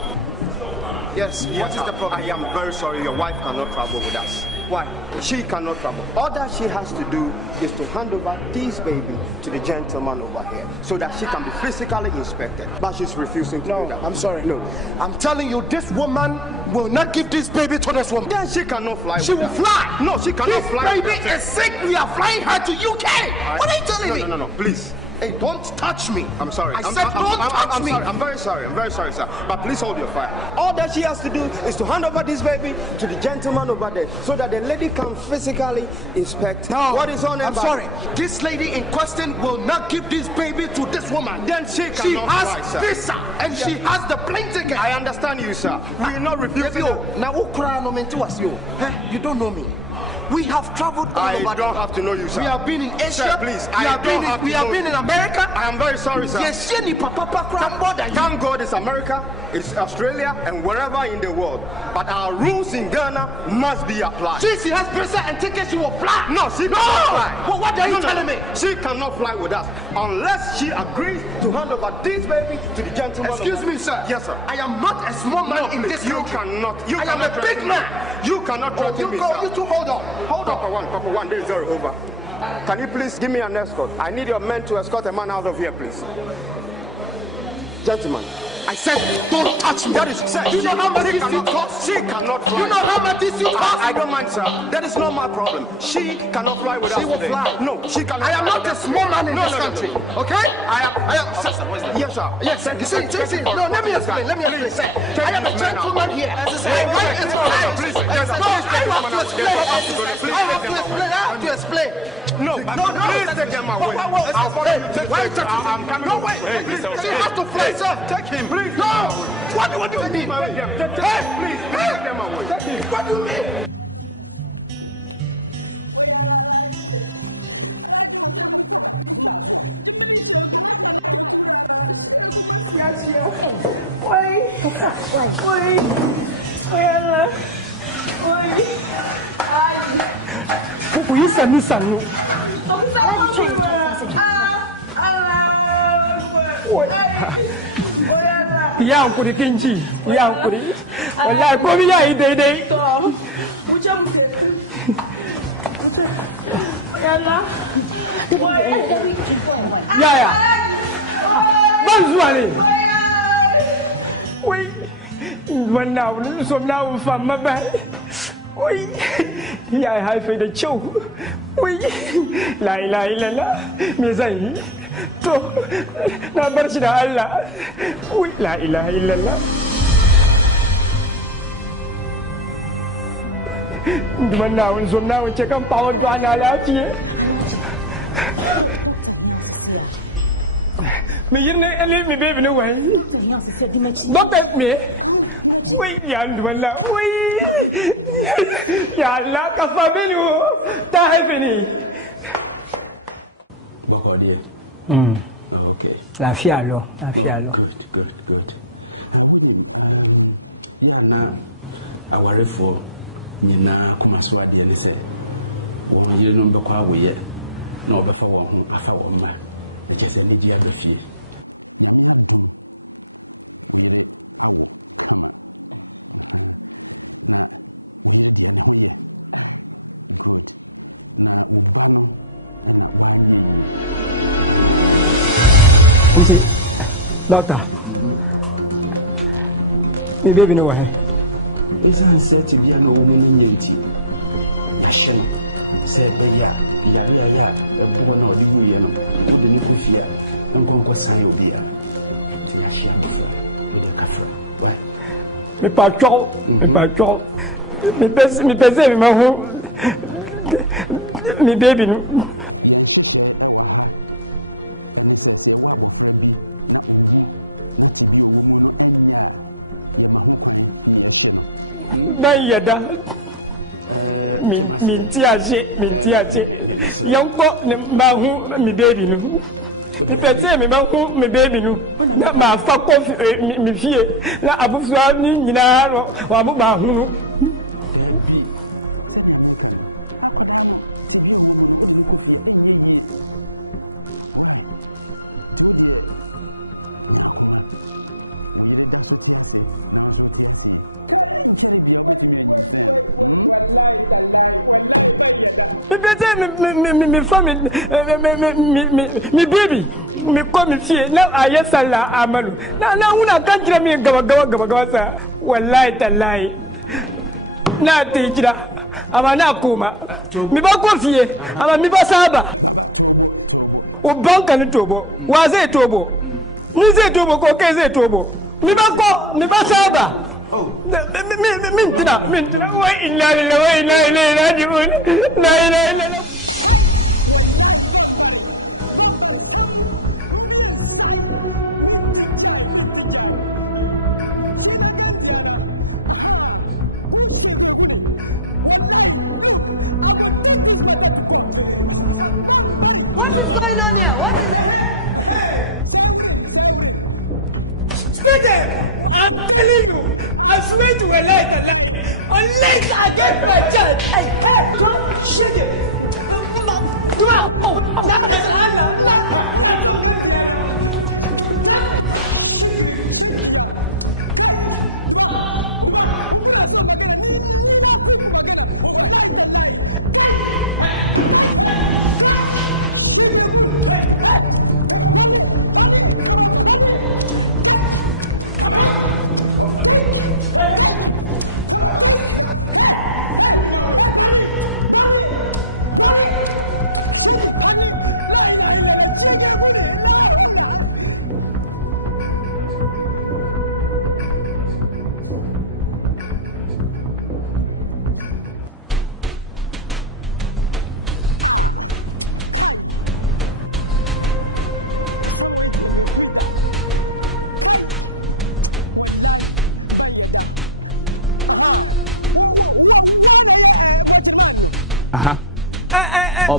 Yes, what is the problem? I am very sorry. Your wife cannot travel with us. Why? She cannot travel. All that she has to do is to hand over this baby to the gentleman over here so that she can be physically inspected. But she's refusing to do that. I'm sorry. No. I'm telling you, this woman will not give this baby to this woman. Then she cannot fly. She will fly. No, she cannot fly. This baby is sick. We are flying her to UK. What are you telling me? No, please. Hey, don't touch me. I'm sorry. I said don't touch me. I'm very sorry, sir. But please hold your fire. All that she has to do is to hand over this baby to the gentleman over there so that the lady can physically inspect what is on her I'm body. sorry. This lady in question will not give this baby to this woman. Then she cannot She fly, has sir. visa and she has the plane ticket. I understand you, sir. We are not refusing. Now, you don't know me. We have traveled all I over. don't have to know you, sir. We have been in Asia. Sir, please. We have been in America. I am very sorry, sir. Yes, Thank God it's America, it's Australia, and wherever in the world. But our rules in Ghana must be applied. She has visa and tickets. She will fly. No, she cannot fly. Well, what are you telling me? She cannot fly with us unless she agrees to hand over this baby to the gentleman. Excuse me, sir. Yes, sir. I am not a small man in this country. You I am a big man. You cannot threaten me, sir. You two hold on. Papa one, this is over. Can you please give me an escort? I need your men to escort a man out of here, please. Gentlemen. I said, don't touch me. That is, sir, you know how much this suit costs? She cannot fly. You know how much this suit costs? I don't mind, sir. That is not my problem. She cannot fly with us. She will today. fly. No, she cannot. I am not a small man in this country. Okay? I am. Yes, sir. Yes, sir. See. No, let me explain. Sir. I am a gentleman here. I have to explain. No, please take them away. I'm coming. No, wait. She has to fly, sir. Take him, please. No. What do you mean? Please take them away. What do you mean? Ya kuri kinji, ya kuri. Wallahi ko mi yayi daidai. Yaya. Ban zuwa ne. Wai. Wannan wani so na wufa mabai. Wai. Ya haife da kyau. Wai. La ilaha illallah. Me zan yi? To, na bar shi da Allah. Wai, la ilaha illallah. Wannan wani so na wuce kan bawon to ana lafiya. Me yirne ele mi baby no way. Doctor me. Wai ya ndwala. Wai. Ya Allah ka fa beni wo. Ta haife ni. Boko die. Okay. Lafiya lo. Good. Yeah, na awarefo nyina komaso ade ne se won yire no mbekwa awoye na obefa won ho afa won ma e je se ne ji adofie. Doctor. Me baby no way. Is an set to be a no woman in unity. Passion said the ya, the woman of the Guiano, the new fear, and go sign of beer. With a castle. Well, Me patrol. Me pese me mahu. Me baby no. Dan yada. Minti aje. Yanko ne mahu me baby no. Me pese me mahu me baby no. Na ma fa kofi me fie. Na abufua ni nyina no wa mo mahu no. Me family, me baby, me come here. Now I yes Allah amalu. Now una can't tell me gawa sa. Wallahi tallahi. Na tijira. Ama na kuma. Me ba kofiye. Ama me ba saba. O banka ni tobo. Wa ze tobo. Ni ze tobo ko ke ze tobo. Me ba saba. Mintina. Wa inna lillahi wa inna ilaihi raji'un. La ilaha illallah. What is going on here? What is it? Spitting! I'm telling you, I swear to a lie, unless I get my chance. Hey, don't shit it.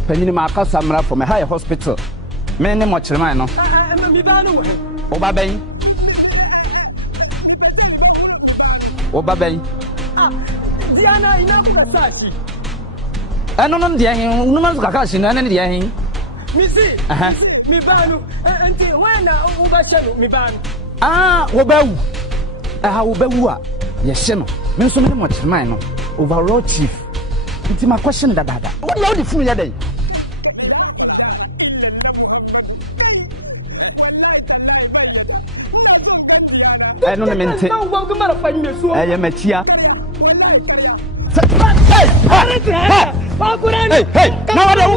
Penny Marcus Samra from a higher hospital. Many much remind no. Obabay. Diana, enough of Sashi. I don't know the no man's Kakashi, and the hang. Missy, me banu, until when Ubashalu, me ban. Obew. Obewa. Yes, no. Men so much remind no. Overall chief. It's my question that. What are you doing today? I don't mean to. I am a tia. Hey, now I don't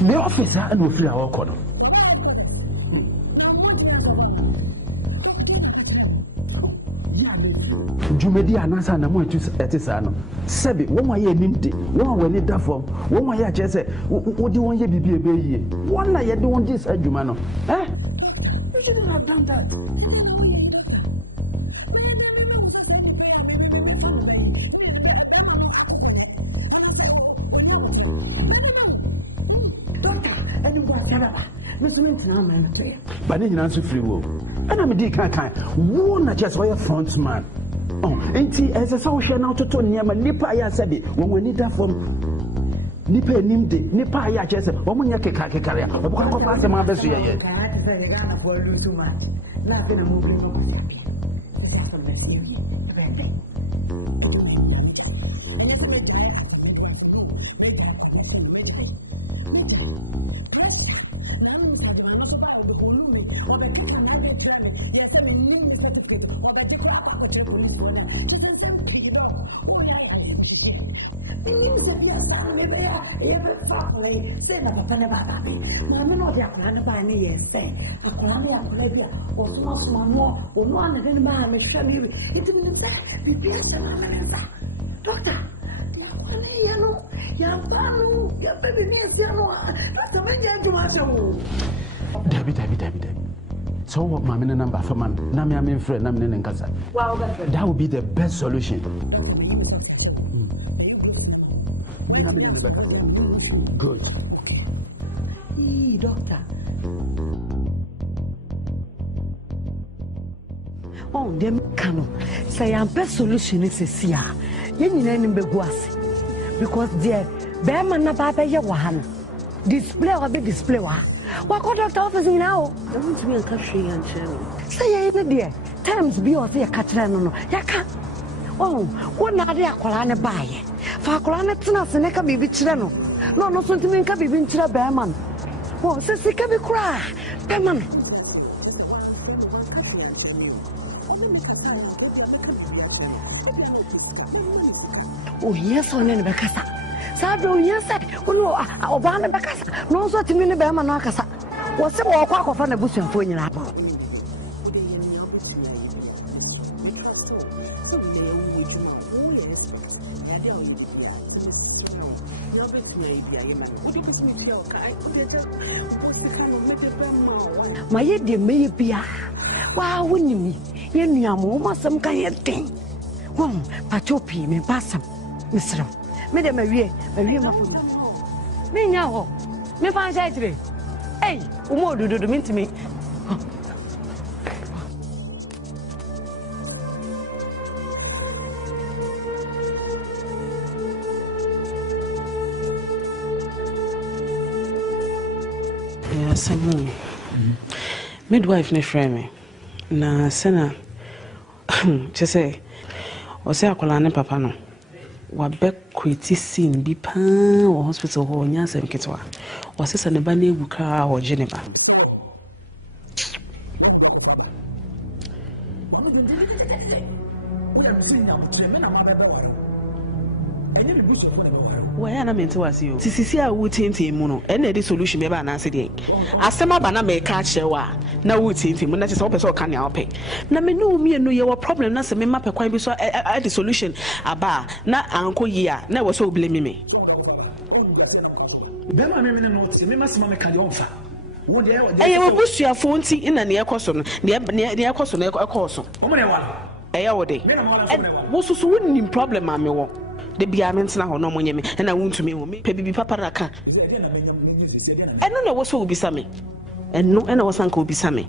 the officer and we free our corner. Jumedi anasa na mo etisa no sebi wo mo ye nimde wo wa ni da form wo mo ye chese wo di won ye bibi ebe yie won na ye di won dis adwuma no you shouldn't have done that. But then you answer free will. And I'm a dick kind. Who not just a front man. Oh, ain't he as a social now to turn near my nipa? I said it when we need that from Nipa Nimde, Nipa. I just said, oh, when you can carry a pass my best year yet. Debbie. So what my number for man? Nami I'm in friend, Nami Nkansah. Wow, that would be the best solution. Good. Hey, doctor. Oh, them cano. Say I'm best solution is a sia. You need be guasi. Because dear, bear man na baba ya wahana. Display or be display wa. What could doctor office now? I want to be a country and channel. Say ya dear. Times be or say a catcher no. Ya can. Oh, what na dia kolane baye. Fa kolane tina se neka bibi chirano. No so ntimi nka bibi nchira bear man. Oh, se sika bi kra. Bear man. Oh, yes, on in the Bekasa. Sado, yes, no, Obana Bekasa. No, so to me, the Bemanakasa. What's the walk off on the bush and phone in Apple? My dear, may be a wow, winning me. You knew some kind of thing. One, Pachopi, me pass him. Mr. Madame Maria, my phone. Me now, me find out today. Hey, more do you mean to me? Asamoah. Midwife ne frɛ me. Na sena che say o say akola ne papa no. Wa be kweti scene bi pa o hospital ho nya asem ketwa. O say se ne ba na egu kra o je ne ba. Why na mente wase yo sisisi a wo tente mu no na the solution be ba na ase de asema ba na me ka chewa na wo tente mu na se wo pese o ka ne awpe na me no mi enu ye wo problem na se me mapɛ kwan bi so the solution aba na anko yi a na wo so blame me be ma me no te me masema me ka de onfa wo de e wo busuafo nti ina ne ekoso no ne ekoso no ekoso o mo ne wa e ya wo de wo susu wonni problem ma me wo de bia me ntena ho no mo nyeme na wuntumi wo me pe bibi papa raka eno na wo so obisa me eno na wo sanka obisa me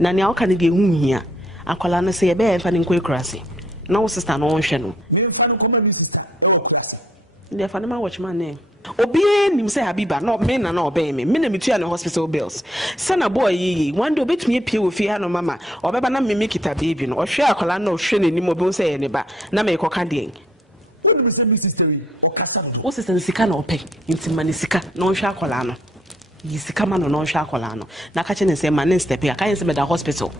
na ne aka ne de hu hia akwala no se ye be emfa ne nkwa ekurase na wo sister no wonhwe no me mfa no koma me sister e wo kurase de fa ne ma watchman ne obi nim se habiba no me na na obey me na metua ne hospital bills sana boy yi one day obetumi pie wo fi ha no mama obeba na me kita baby no ohwe akwala na ohwe ne nim obi se ye ne ba na me koka de o sister sika na ope intima ne sika na onhwe akola no yi sika ma no na onhwe akola no na ka che ne se ma ne step ya kan se me da hospital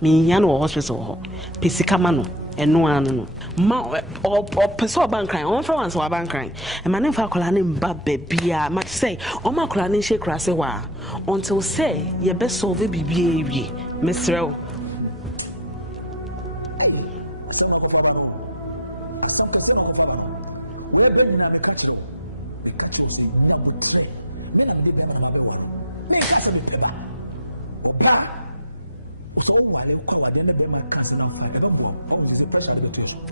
me nya no hospital ho pe sika ma no eno anu no ma o peso bankran on fra wanso bankran e ma ne fa akola ne mba bebia ma say o ma akola ne hye krase wa until say ye be solve bibia ewie mesrew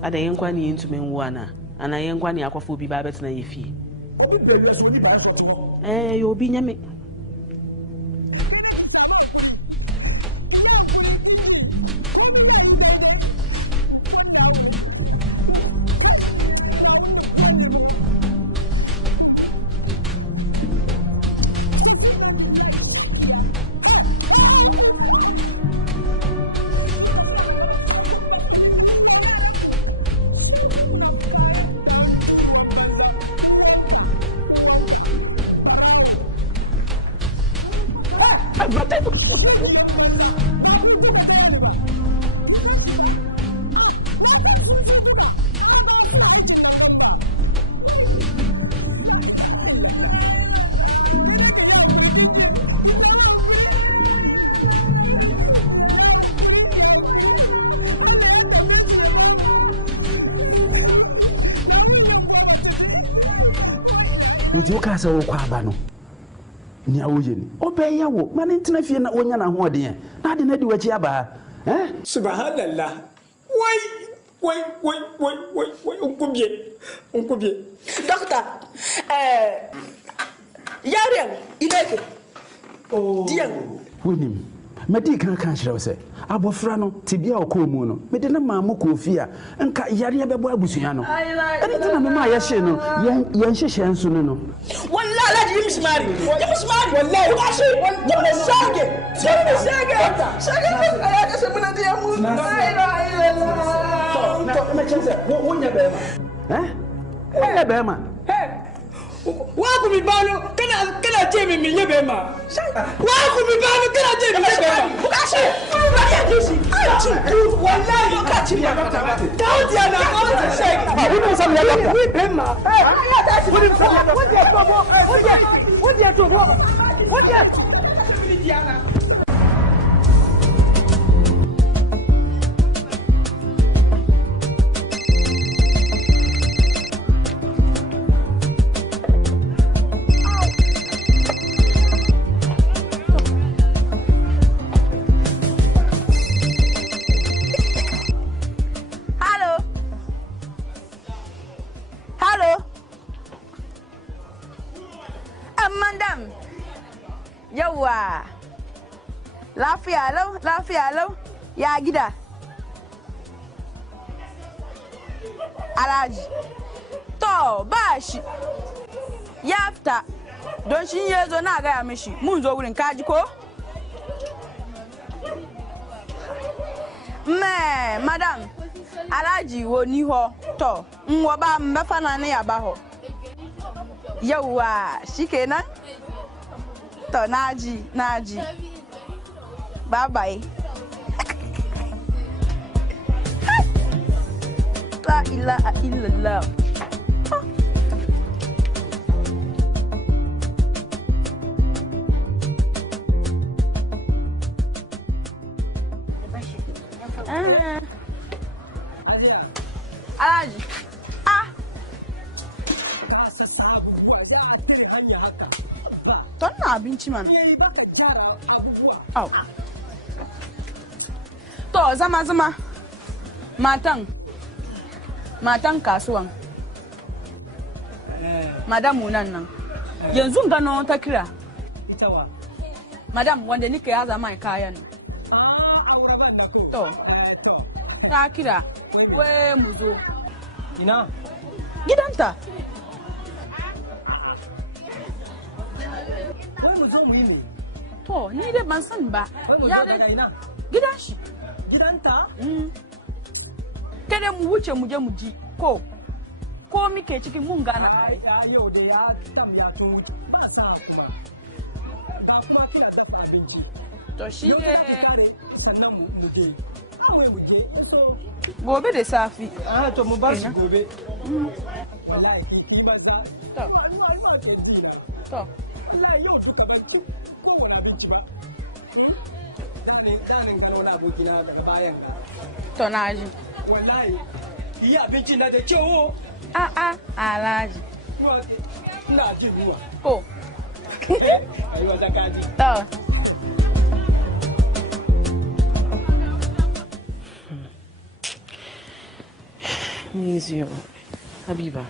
ada yenkwa ni ntumi nwana ana yenkwa ni akwafo bi ba betena yefie obi bebe so ni ba so te yo obi nyame Nti o ka se wo kwa aba no ni awoye ni obeya wo mane ntena fie na wonya na ho ode na de na di wachi aba subhanallah wai unkubie doctor yaren ideke diyan wonim medi kan hyerew se abofra no tibia okomu no mede na maamo kofia nka yare bebo abusua no ene tena me ma ya hye no yen hyehye nso no wallahi la yimshmari wallahi washi shage ayaka semuna diamu la ilaha illallah to me chense wonya bema wonya bema wako mibano kana jemi minye bema wako mibano kana jemi minye bema ukashi unalia kisi wallahi ukachi ya baba daudi ana on shake uno sabu ya baba bema wodi tobo Diana madam yawa lafiya lau ya gida Alhaji to bashi ya fita don shi yazo na ga mishi mun zo wurin kaji ko madam Alhaji wo ni ho to nwo ba mbefa na ne ya ba ho yawa shikenan to naji bye bye la ilaha illallah Alhaji ton na abinci mana to zama matan kasuwan madamu nan yanzu gano ta kira itawa madam wanda nike ya zama kayan to ta kira we mu zo ina gidanta wai mu zo mu yi ne to ni dai ban san ba ya dai gidan shi gidanta kada mu wuce mu je mu ji ko muke cikin mun gana ai yau da ya tambaya tun wuce ba sa kuma ga kuma kina da abinci to shi ne sannan mu je awai mu je so gobe da safi to mu ba su gobe wallahi kin ba to wallahi yau suka bar ko wani abinci ba danin ko na abokina daga bayan to na ji wallahi yi abinci na da kyau Alhaji ina jin ruwa ko ayo da kaji to Nizio Habiba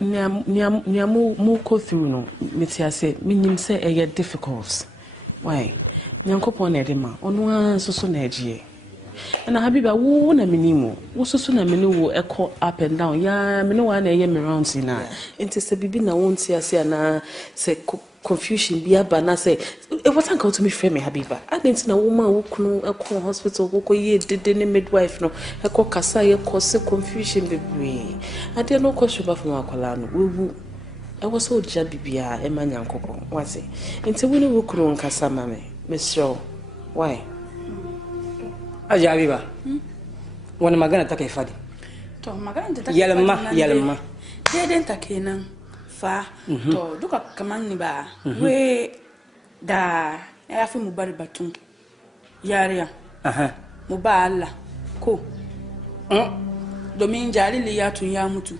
Nya mo go through no metia say minim say e difficult why nyankopon na edema ono anso na egie na Habiba wo na minimu wo so na mini wo echo up and down ya mini wa na ye me round na enti se bibi na won tia say na say confusion bi aba na say e what am to me frame me Habiba I didn't na woman wo kunu echo hospital wo ko ye dede ne midwife no echo kasa ye cause confusion bebre ade no ko shoba from akwala no wu I was so jabibia, a man young couple, was it? Into winning who could Nkansah, mammy, Miss Shaw. Why? Ajabiba. When am I going to take a faddy? Tom, I'm going to take Yelma. They didn't take in far. To look at command bar. We da Afi Mubari Batum. Yaria. Mubala. Ko. Domin Jali ya to Yamutu.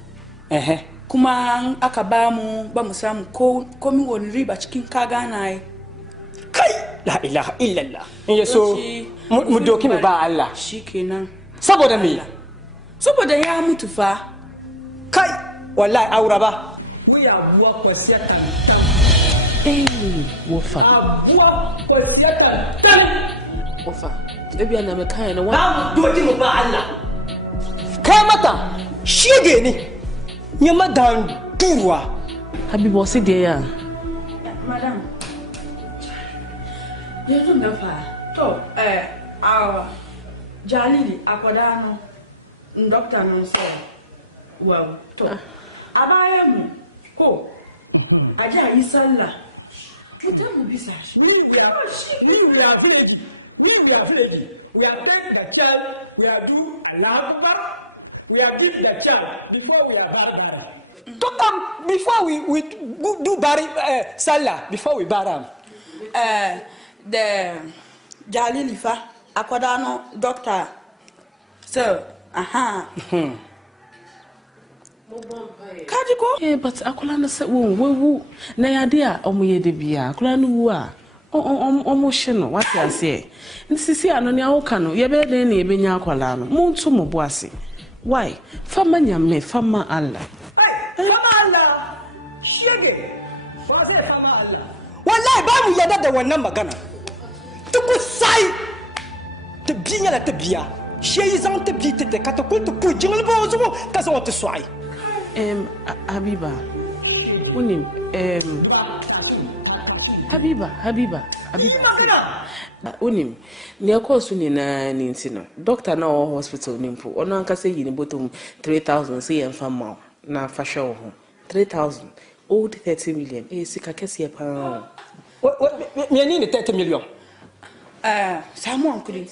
Kuma akabamu bamusamu komi woni riba cikin kaganai. Kai la ilaha illallah. In yaso mu doki mu ba Allah. Shikenan. Saboda me? Saboda ya mutu fa. Kai wallahi aura ba. Wuya buwa kwasiya tan. Wofa. Buwa kwasiya tan. Wofa. Baby ana me kai na wa. Ba mu doki mu ba Allah. Kai mata shege ne. Nyama dan durwa. Habibu wasi dia. Madam. Yetu nafa. To Jalili akodano doctor no say well to abayemu ko aja yi sallah mutamu bisa we are village we are take the child we are do Allah Akbar we are give the child before we are bari to come before we do bari sallah before we baram the Jalili fa akodano doctor so Kajiko? Yeah, but akola na se wo na yade a omoye de bia akola no wu a omo hye no what you say nsisi ano ne awoka no ye be den na ye benya akola no monto mo bo ase why fama nyame fama Allah fama Allah shege wa say fama Allah wallahi ba mu yada da wannan magana tuku sai te binya la te bia shey zan te bi te katakultu ku jingle bo zo ka zo te swai Habiba unim Habiba unim ne akosu ni na ni ntino doctor na hospital nimpo ono Nkansah yi ni bottom 3000 say en fama na fa show ho 3000 old 30 million sika kese pa me ni 30 million Samuan kudi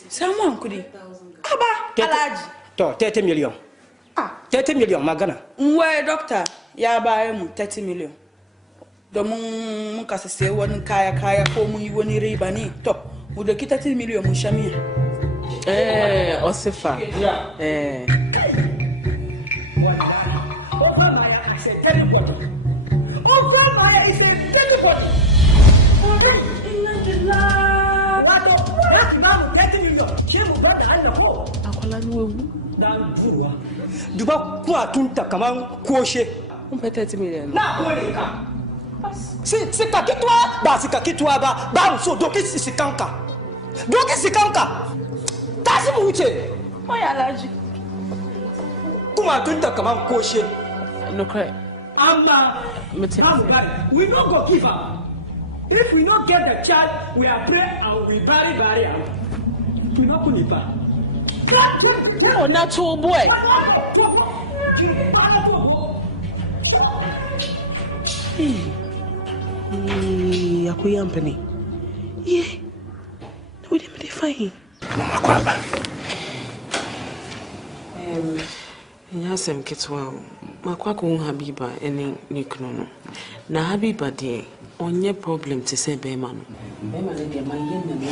aba alaji to 30 million 30 million magana nwe doctor ya ba mu 30 million domin mun kasa sai wani kaya ko mun yi wani riba ne to mu da 30 million mun shamiya osifa Duba kwa tunta kaman koshe. On peut 30 millions. Na kole ka. C'est ka kitwa ba c'est ka kitwa ba so doki sikanka. Doki sikanka. Tasi mu wuce. Oya alaji. Kuma tunta kaman koshe. No cry. Amma we not go give up. If we not get the child, we are pray and we bury am. We not kunipa. Oh, not your boy. Yampany. Yeah. We didn't define. Mama Kwaba. Nyasem kitwa. Makwako Habiba ene niknono. Na Habiba de onye problem to say bema no. Bema de ma yenda na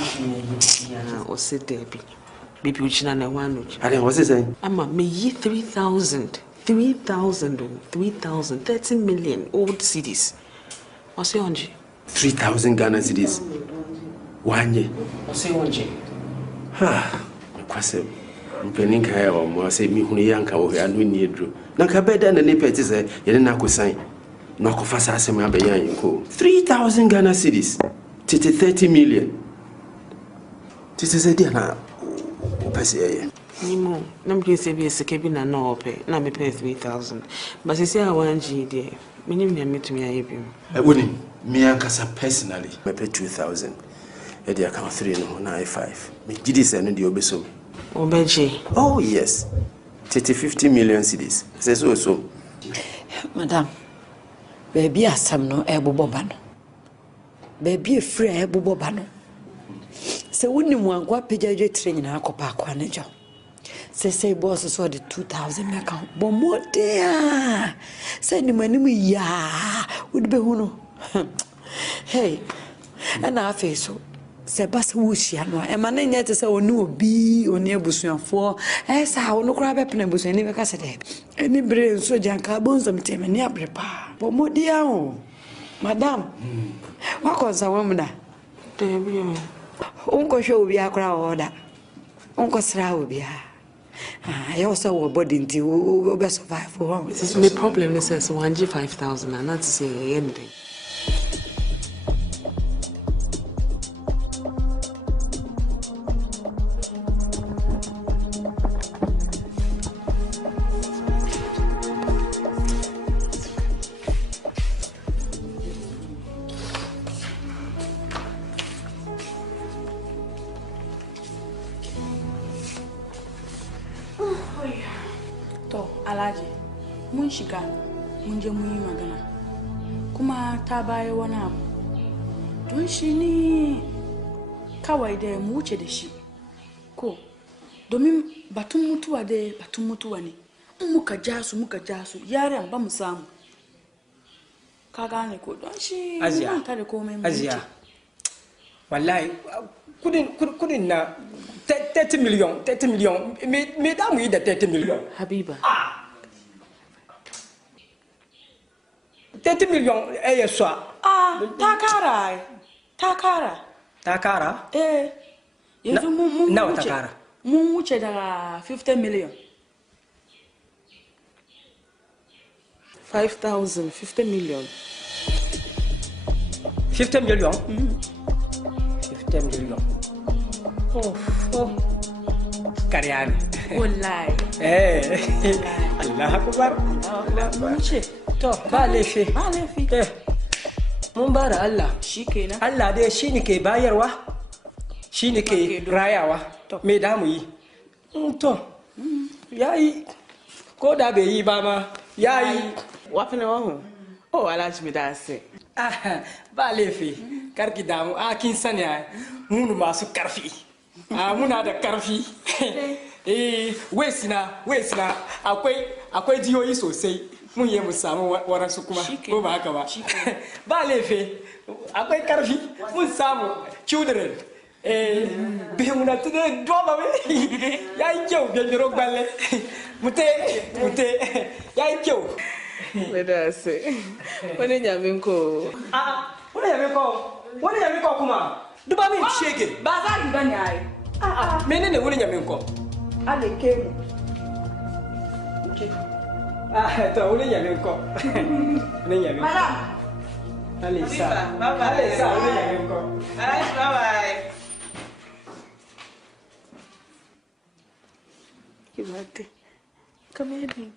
ya o se debi. Bibi uchina na wanu. Ale what's he saying? Ama me ye 3000, 30 million old cedis. Ose onje. 3,000 Ghana cedis. Wanye. Ose onje. Kwase. Mpeninka ya wa mo ase mi hunu yanka wo ya no ni edro. Na ka beda na ne peti se ye na akosan. Na akofa sa asem abeyan yinko. 3,000 Ghana cedis. 30 million. Titi se dia na opese ye. Nimo, na mpe se bi se kebi na no ope. Na me pay 3,000. But se a 1G there. Minim na metumi aye bi. Woni me Nkansah personally me pay 2,000. E dia account 3 no na 5. Me gidi se no de obeso. Obeji. Oh yes. 50 million cedis. Say so. Madam, Baby asam no ebobo ba no. Baby free ebobo ba no. Se woni mu ankwa pejadwe tre nyina akopa akwa ne jo. Say boss so the 2000 me account. But more there. Say ni manimu ya. Would be who no. Hey. And I face so. Say bas wushia no. E man nya te say onu obi oni abusuafo. Sa onu kra be pena busu ni be ka se de. Eni brain so janka bonzo mteme ni abrepa. But more there o. Madam. Wa konsa wamda. Debi. Unko show obi akra order. Unko sra obi I also will body into we survive for this is my problem. This is 1G5,000 and not to say anything. Alaji mun shiga mun je mun yi magana kuma ta baye wani abu don shi ne kawai da mu wuce da shi ko domin batun mutuwa da batun mutuwa ne in muka ja su yaran ba mu samu ka gane ko don shi mun ta da komai mu Aziya wallahi kudin na 30 million me da mu yi da 30 million Habiba 30 million swa takara yanzu nawa takara mun wuce daga 50 million 5,000 50 million 50 million 50 million Karyani wallahi Allah akbar mun ce to ba laifi mun bara Allah shikenan Allah dai shine ke bayarwa shine ke rayawa me da mu yi to yayi ko da bai yi ba ma yayi wafina wahu oh alaji mi da se ba laifi karki damu kin sani munu masu karfi muna da karfi wesina akwai jiyoyi sosai mun yi mu samu waransu kuma ko ba haka ba ba laifi akwai karfi mun samu children bihuna tude doba we yayi kyau bejiro gballe mute yayi kyau me da se wani nyaminko wani nyaminko kuma duba min shege ba za ki bane ai menene wani nyaminko ale kemu to wani nyaminko wani nyaminko madam Alisa wani nyaminko bye bye Kibate come here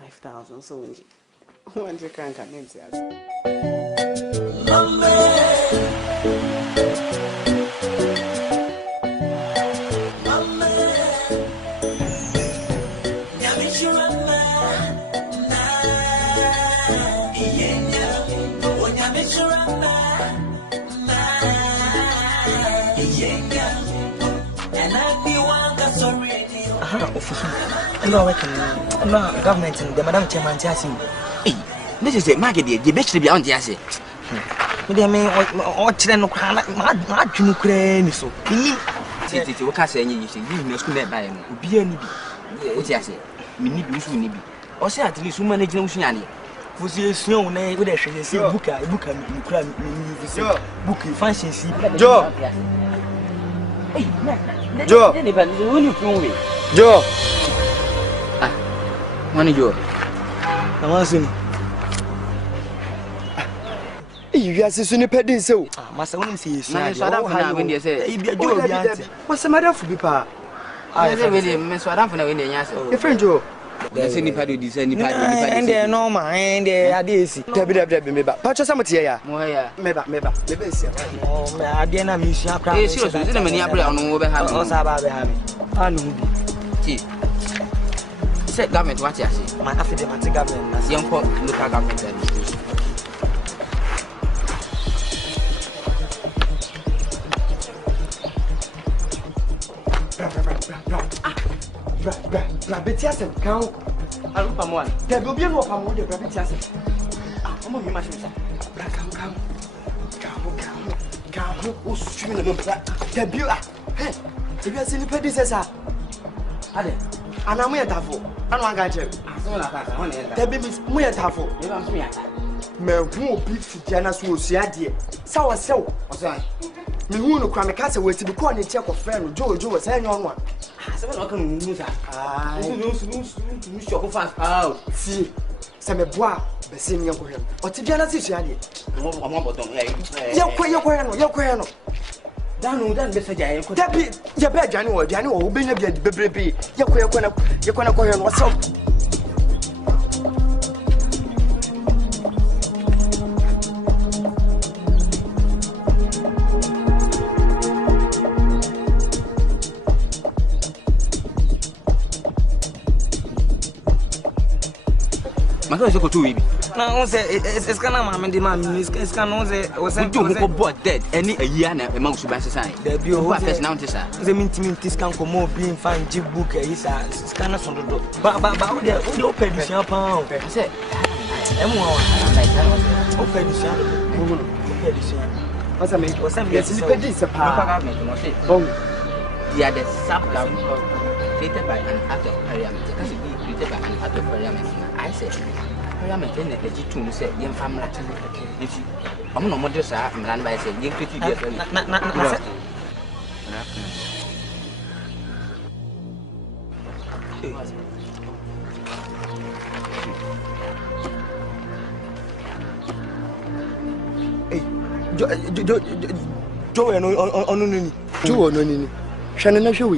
5,000 so wanje kanka nenzi yazo No, we can. No, government and the Madam Chairman Jassy. This is a market, the best to be on Jassy. Me, or children, not you crane so. It's what I say, you see, you must by him. Be any what Jassy. Me need to be. Or say at least who manage Luciani. For the snow, with a shade, book, fancy, Joe. Joe. Joe. Money Joe. I want to see. You are so nipped so. Master, when you see, what's the matter for people? I really miss what I'm for the answer. Your friend Joe. There's any party, this any party, and they're normal, and they are this. Maybe, patch some here. Maybe. I didn't miss your crowd. It's many April on over having. I know. said government, what you say? My affidavit government. As young for local government administration. Betiasem, count. I look for one. There will be no one with the Betiasem. I'm going to be my sister. Come. Who's streaming the black? The Bula. Hey, if you have seen the predecessor, Ade, and I'm here to have. I don't want to get the baby's more tafel. Me who beat to Janus will see idea. So, what's that? Me who no crime castle was to be called in check of friend Joe was saying on one. I can lose that. Lose your fast out. See, some bois, the senior for him. Or to Janus is idea. Your Dan be say that be your bed January will be a baby. You're going to call him what's up. Maka so ko tu wibi. Na on say it's kana ma me ma it's kana on say o say you go board dead any a year na e ma so ban sesan. There be o first now tisa. Say minti scan ko mo be fan ji book e isa scan so do. Ba o dey open the shop on. Say emu wa like that. Open the shop. Open the shop. What's me? What's me? Yes, ni pedi se pa. Government no say. Oh. They are the sub government created by an act of parliament. It has to be created by an act of parliament. I say parliament in the G2 say young family. I'm not more just I'm run by say young pretty dear. Joe on Joe on Shannon na show.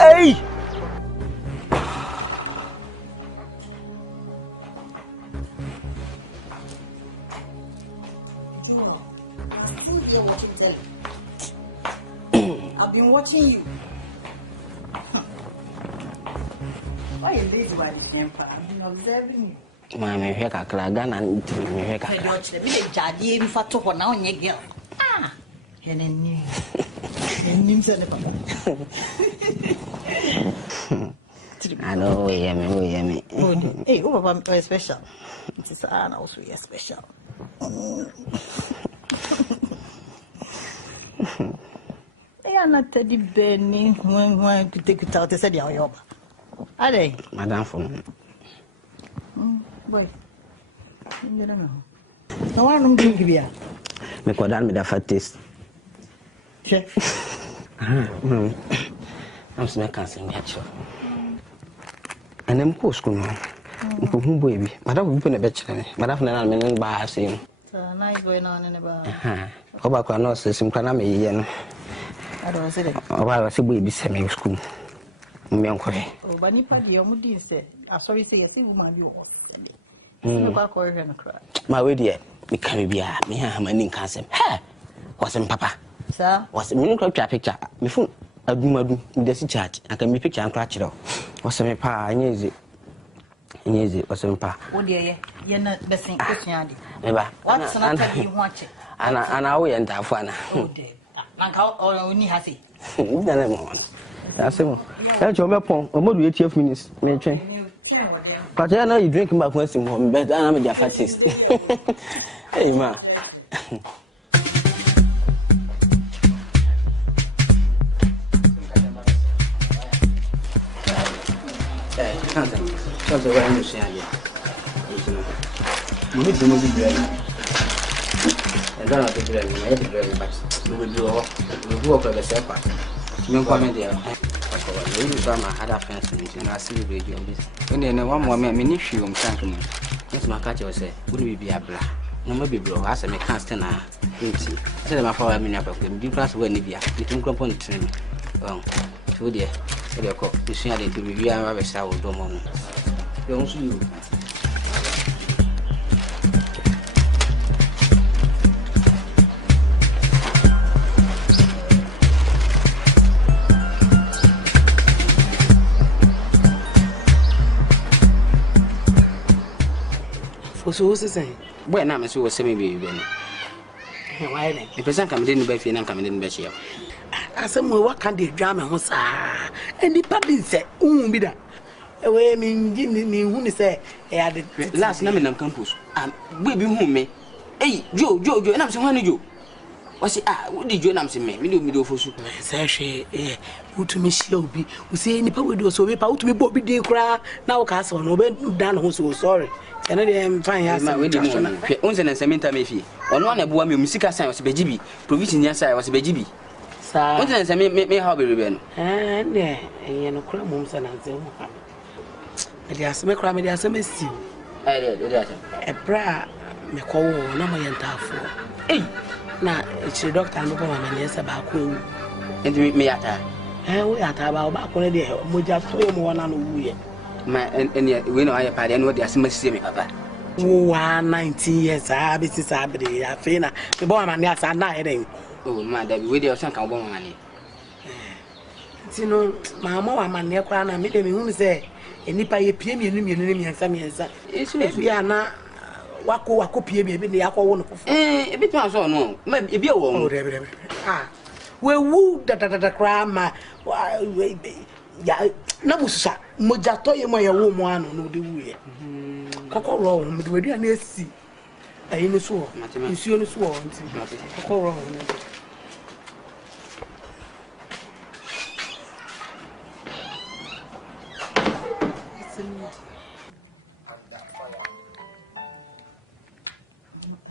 Hey! I've been watching you. Why you lazy by the temper? I've been observing you. Mama, here ka Ghana me here ka. Hey, Dutch, the minute jadi em fatu ko na onye girl. Ah, heneni. Henim se ne papa. I know we yummy. Hey, oh papa, very special. It is also special. They are not teddy Benny when to take it out. They said, "Yeah, are they?" Madam for boy. You don't know. No one don't give you. Me kodal me da fatis. Che. I'm so Nkansah me acho. Anem ko school no. Ko hu boy bi. Madam ko bi na be kire. Madam na me no ba asem. Nice boy no ne ba. Ko ba ko no sesim kana me yiye no. I don't see it. O ba se boy bi se me school. Me nkore. O ba ni pa di o mu di se. Sorry say yes woman bi o. Me kwa ko he no cry. Ma we die me kan bia me ha ma ni Nkansah. Ha. Wasem papa. Sir. Was me no twa picture. Me phone adumadu me si chat. Aka me picture an kra kire. Wasem pa anyeze. Anyeze wasem pa. O die ye na besin question ade. Me ba. What's not tell you watch it. Ana we ntafo ana. O de. Nanka o ni ha se. Na na mo. Asemo. E cho me pon, o modu 8 minutes. Me twen. But I know you drink back once in home, but I'm a fatist. Hey, ma. That's the way I'm saying. You need to move the bread. And don't have to bread, I have to bread, but we will do up the separate. You comment there. We use my other friends and I see the radio. When they know one more many shoe, thank you. Yes, my catcher will say, would we be a blah? No, maybe bro, as I may can't stand now. Tell my father, I mean, you class when you can come on to me. Oh, too dear. So they're called to see how they do be a sour domon. Don't see you. so say boy na me so say me be no why ne the person come dey no be fie na come dey no be chia Asamoah what can dey drama ho saa any padi say bi da we me hu ni say e ade last na me nam campus boy bi hu me jo na me say hu jo wasi wo di jo na me say me do fosu say hwe utumi shia obi wo say ni pa we do so we pa utumi bo bi dey kra na wo ka so no be dan ho so sorry ene dey fine ya say we di mo unse na sementa me fie ono na boa me musika san wo begibi provision ya sai wo begibi sa unse na me how be rebe no ne ene no kra mum sa na nze ho ha me dey aseme kra me dey aseme si dey bra me ko wo na mo yentafo na it's doctor no come na yesa ba ko enti me yata wo yata ba ko ne de moja to e mo wana no wuye ma eni we no aye pade no de asema sie me papa wo 19 years be ti sabre ya fe na me bo ma ne asa na e den ma da bi we de o san kan bo ma ne ti no ma wa ma ne kwa na me de me hu se enipa ye pie mienu ne miensa esu ya na wako pie bi ne yakwo no kofo ebi twa so no ma ebi e wo we wu da krama ya na mususa moja to ye mo ye wo mo ano no de wu ye kokoro me de wadua na esi ayi ni so nsuo ni so nti kokoro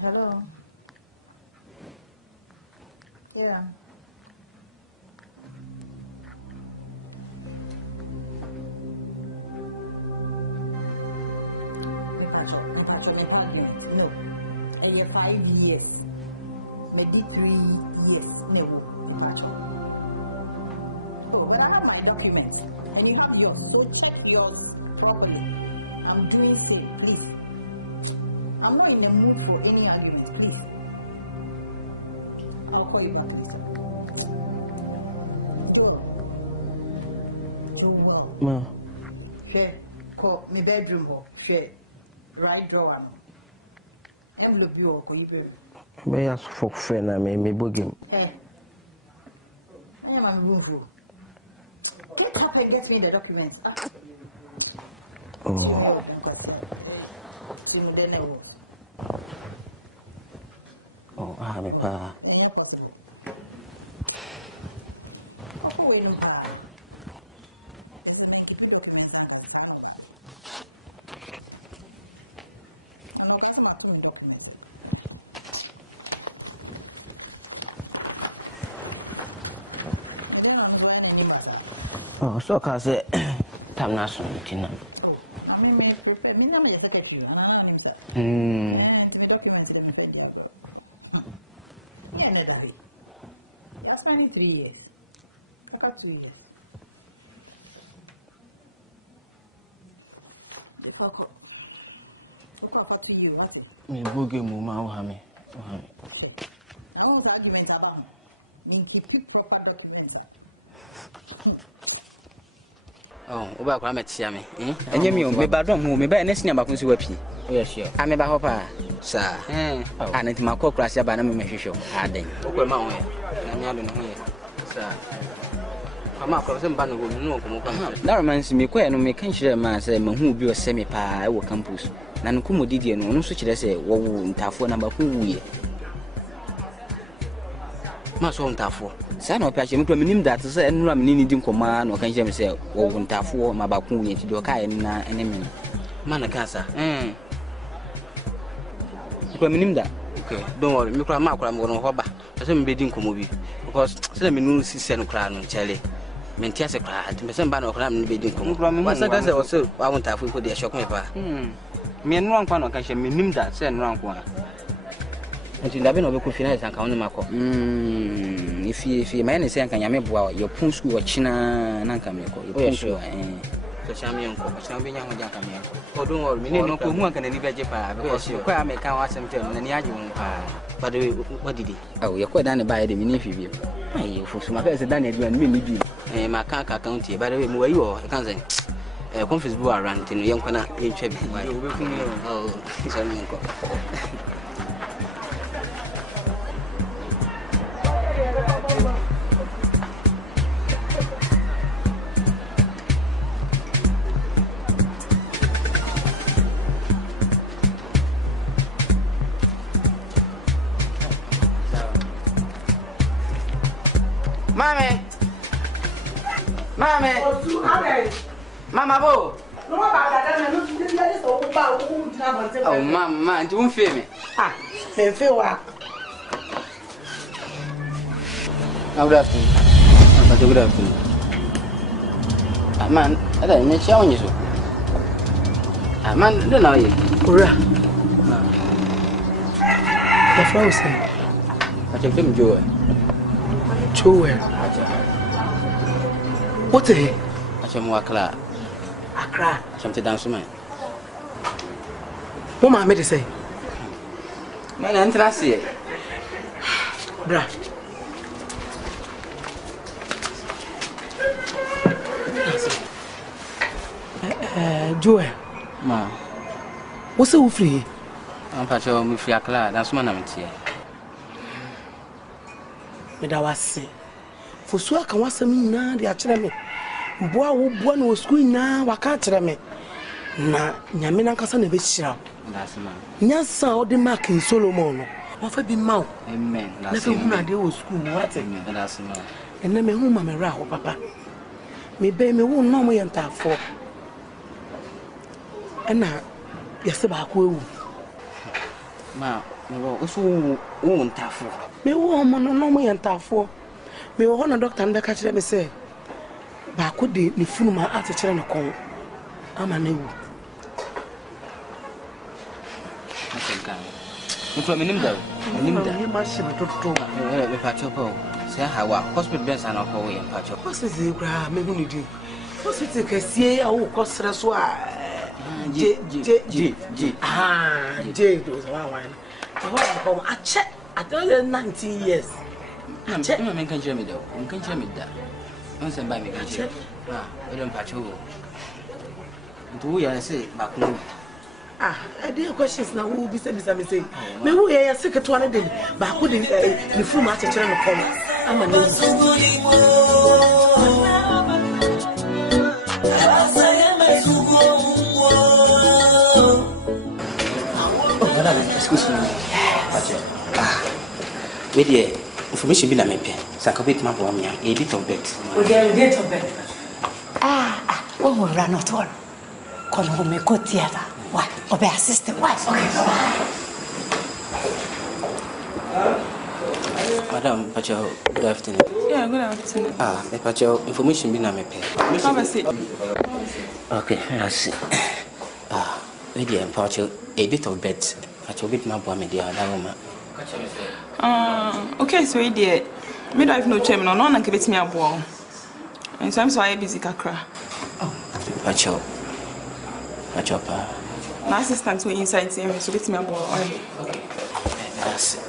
Hello. Yeah. No. And you're 5 years. Maybe 3 years. No. Oh, well, I have my document. And you have your, go check your property. I'm doing it, please. I'm not in the mood for any argument, please. I'll call you back. Ma. Share. Call me bedroom hall. Share. Right drawer. Envelope you or you go. Be as for friend me bogim. Hey. I am on room. Get up and get me the documents. Oh. Oh, me pa. Oh, so can say time na so tina. Last time 3 years. Kaka 2 years. Me boge mu ma wa me. I want arguments about me. Keep proper documents. Oh, oba kwa metia me. Enye mi o me ba dom ho me ba na senior ba kun si wapi. Oh sure. A me ba ho pa. Sa. Ana nti makọ klase ba na me hwehwe. Aden. Okọ ma ho ya. Na nya do no ho ya. Sa. Ama akọ se mba no go no ko mo kwa. Na romance me kwa no me kan hire ma se ma hu bi o se me pa e wo campus. Na no komo didie no no so kire se wo wu ntafo na ba ku wuye. Ma so ntafo. Sa na opia chemu to minim that se enura menini di nkoma na kan hire me se wo wu ntafo ma ba ku wuye ti do ka na ene me. Ma na kasa. Kwa minimda. Okay, don't worry. Me kura ma kura mo no hoba. Pese me bedi nkomo bi because say me no sise no kura no chele. Me ntia se kura. Pese me ba no kura me bedi nkomo. Wasa ka se o se wa won tafu ko de shock me pa. Me no ankwa no ka hye me nimda se no ankwa. Enti ndabe no be ko finance anka won makọ. If my ne se anka nyame boa your pun school wa china na anka me ko. Your pun school Champion, champion, oh, don't worry, me no come on, can any veggie pa because you quite make out some turn and the pa. But what did he? Oh, you're quite done by the mini. I for some affairs done it when me, my can't count here, by the way, where you are, I can't say. conference bu around in young corner in Chevy. Oh, sorry, uncle. Mame. Mama bo. Oh, mama, don't fear me. Ah, me feel what? Good afternoon. Good afternoon. Man, I don't know you. Man, don't know you. Ura. The frozen. I took him joy. Joy. What is it? Asamoah Accra. Accra. Something dance man. What my made say? Man, I'm trying to see it. Bra. Joy. Ma. What's so free? I'm patcho me free Accra. That's man I'm here. Me da wase. For so aka wasam na de akere me. Boa wo boa no school na waka akere me. Na nyame na nkasa na be hira. That's man. Nyansa o de mark in Solomon no. Wa fa bi ma wo. Amen. That's na fe huna de wo school what? Amen. That's man. Enne me hu ma me ra ho papa. Me be me wo no mo yentafo. Ena yese ba ko ewu. Ma, me wo so wo ntafo. Me wo mo no mo yentafo. Me wo na doctor nda ka kire me say ba ko de ni funu ma atechere no kon ama na ewu. Mfro menimda. Menimda. Ni machine toto. Me patcho po. Say hawa hospital beds ana ko we patcho. Hospital gra me hu ni di. Hospital kesie a wo ko sere so a J. Ah, J those one. Come a check. I told you 19 years. I'm checking my country me though. I'm country me that. Once I buy me country. Ah, we don't patcho. Do you say back no? Ah, I did questions now who be say me say. Me who here secret one day. Ba ko the full match chere no come. Am na. Excuse me. Wait here. Information be na me pe. Sakobit ma bo me a bit of bet. O dey date of bet. Oh, we run not all. Kono me ko theater. Why? Obe assistant. Why? Okay, Madam, Pacho, good afternoon. Yeah, good afternoon. Pacho, information be na me pe. Have a seat. Okay, let's see. Wait here, Pacho, a bit of bet. Pacho bit ma bo me dia that woman. Okay, so idiot. Me don't have no chairman, no one can bet me a ball. And so I'm so busy, Kakra. Pacho, my assistant were inside saying, so bet me a ball. Okay, that's it.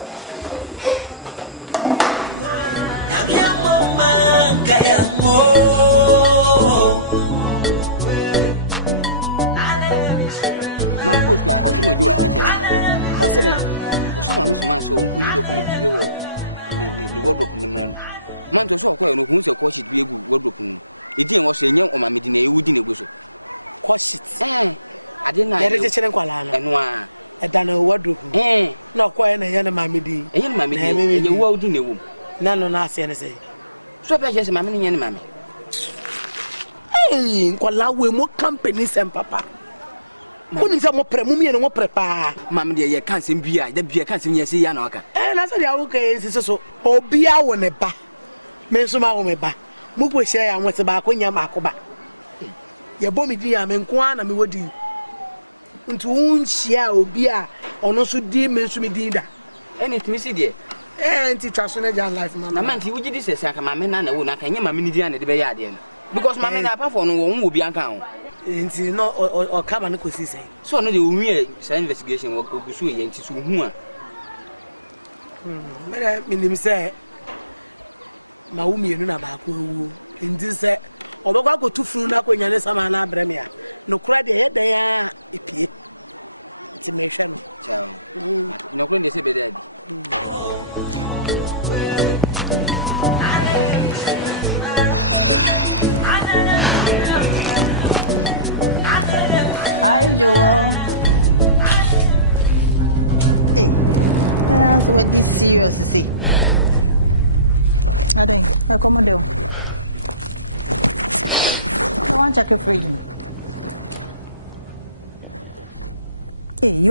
You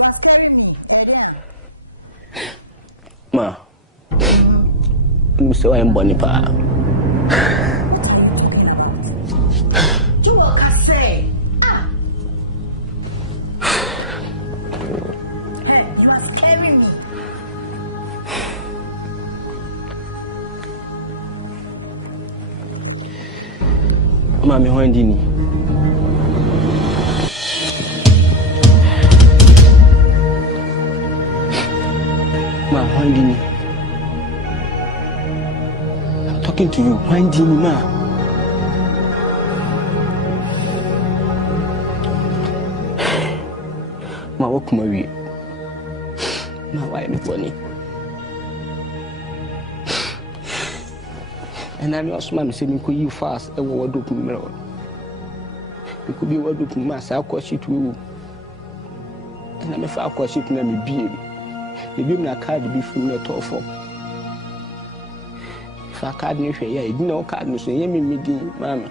are scaring me. Ma. You say I'm Bonnie Pa. You will say. You are scaring me. Mommy, when did you? Ma, when did you? I'm talking to you. When did you, ma? Ma, what come away? Ma, why am I funny? And I also want to say, me could you fast a word of mirror. It could be a word of mass, I'll call it to you. And I'm a far question to me, be. Maybe I'm not card before me at all for. If I can't know, yeah, you know, card, so you mean me, mammy.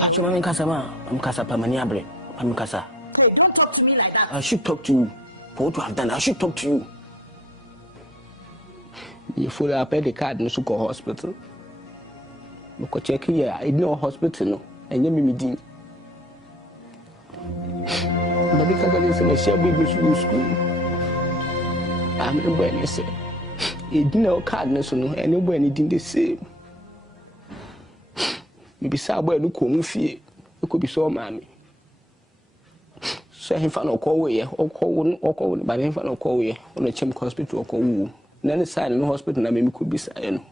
Actually, I'm Nkansah Pamaniabre. I'm Nkansah. Hey, don't talk to me like that. I should talk to you. For what you have done, I should talk to you. You follow up the card in the hospital. Look, check here. I know hospital, no, and you mean me. But because I didn't say, I shall be with you school. I'm a boy, I say. It no card, no, and nobody didn't the same. Maybe Sabway no come fear. It could be so, mammy. So, he found a call way, or call, but he found a call way on a chimp hospital or call. Then the side in the hospital, I mean, could be silent.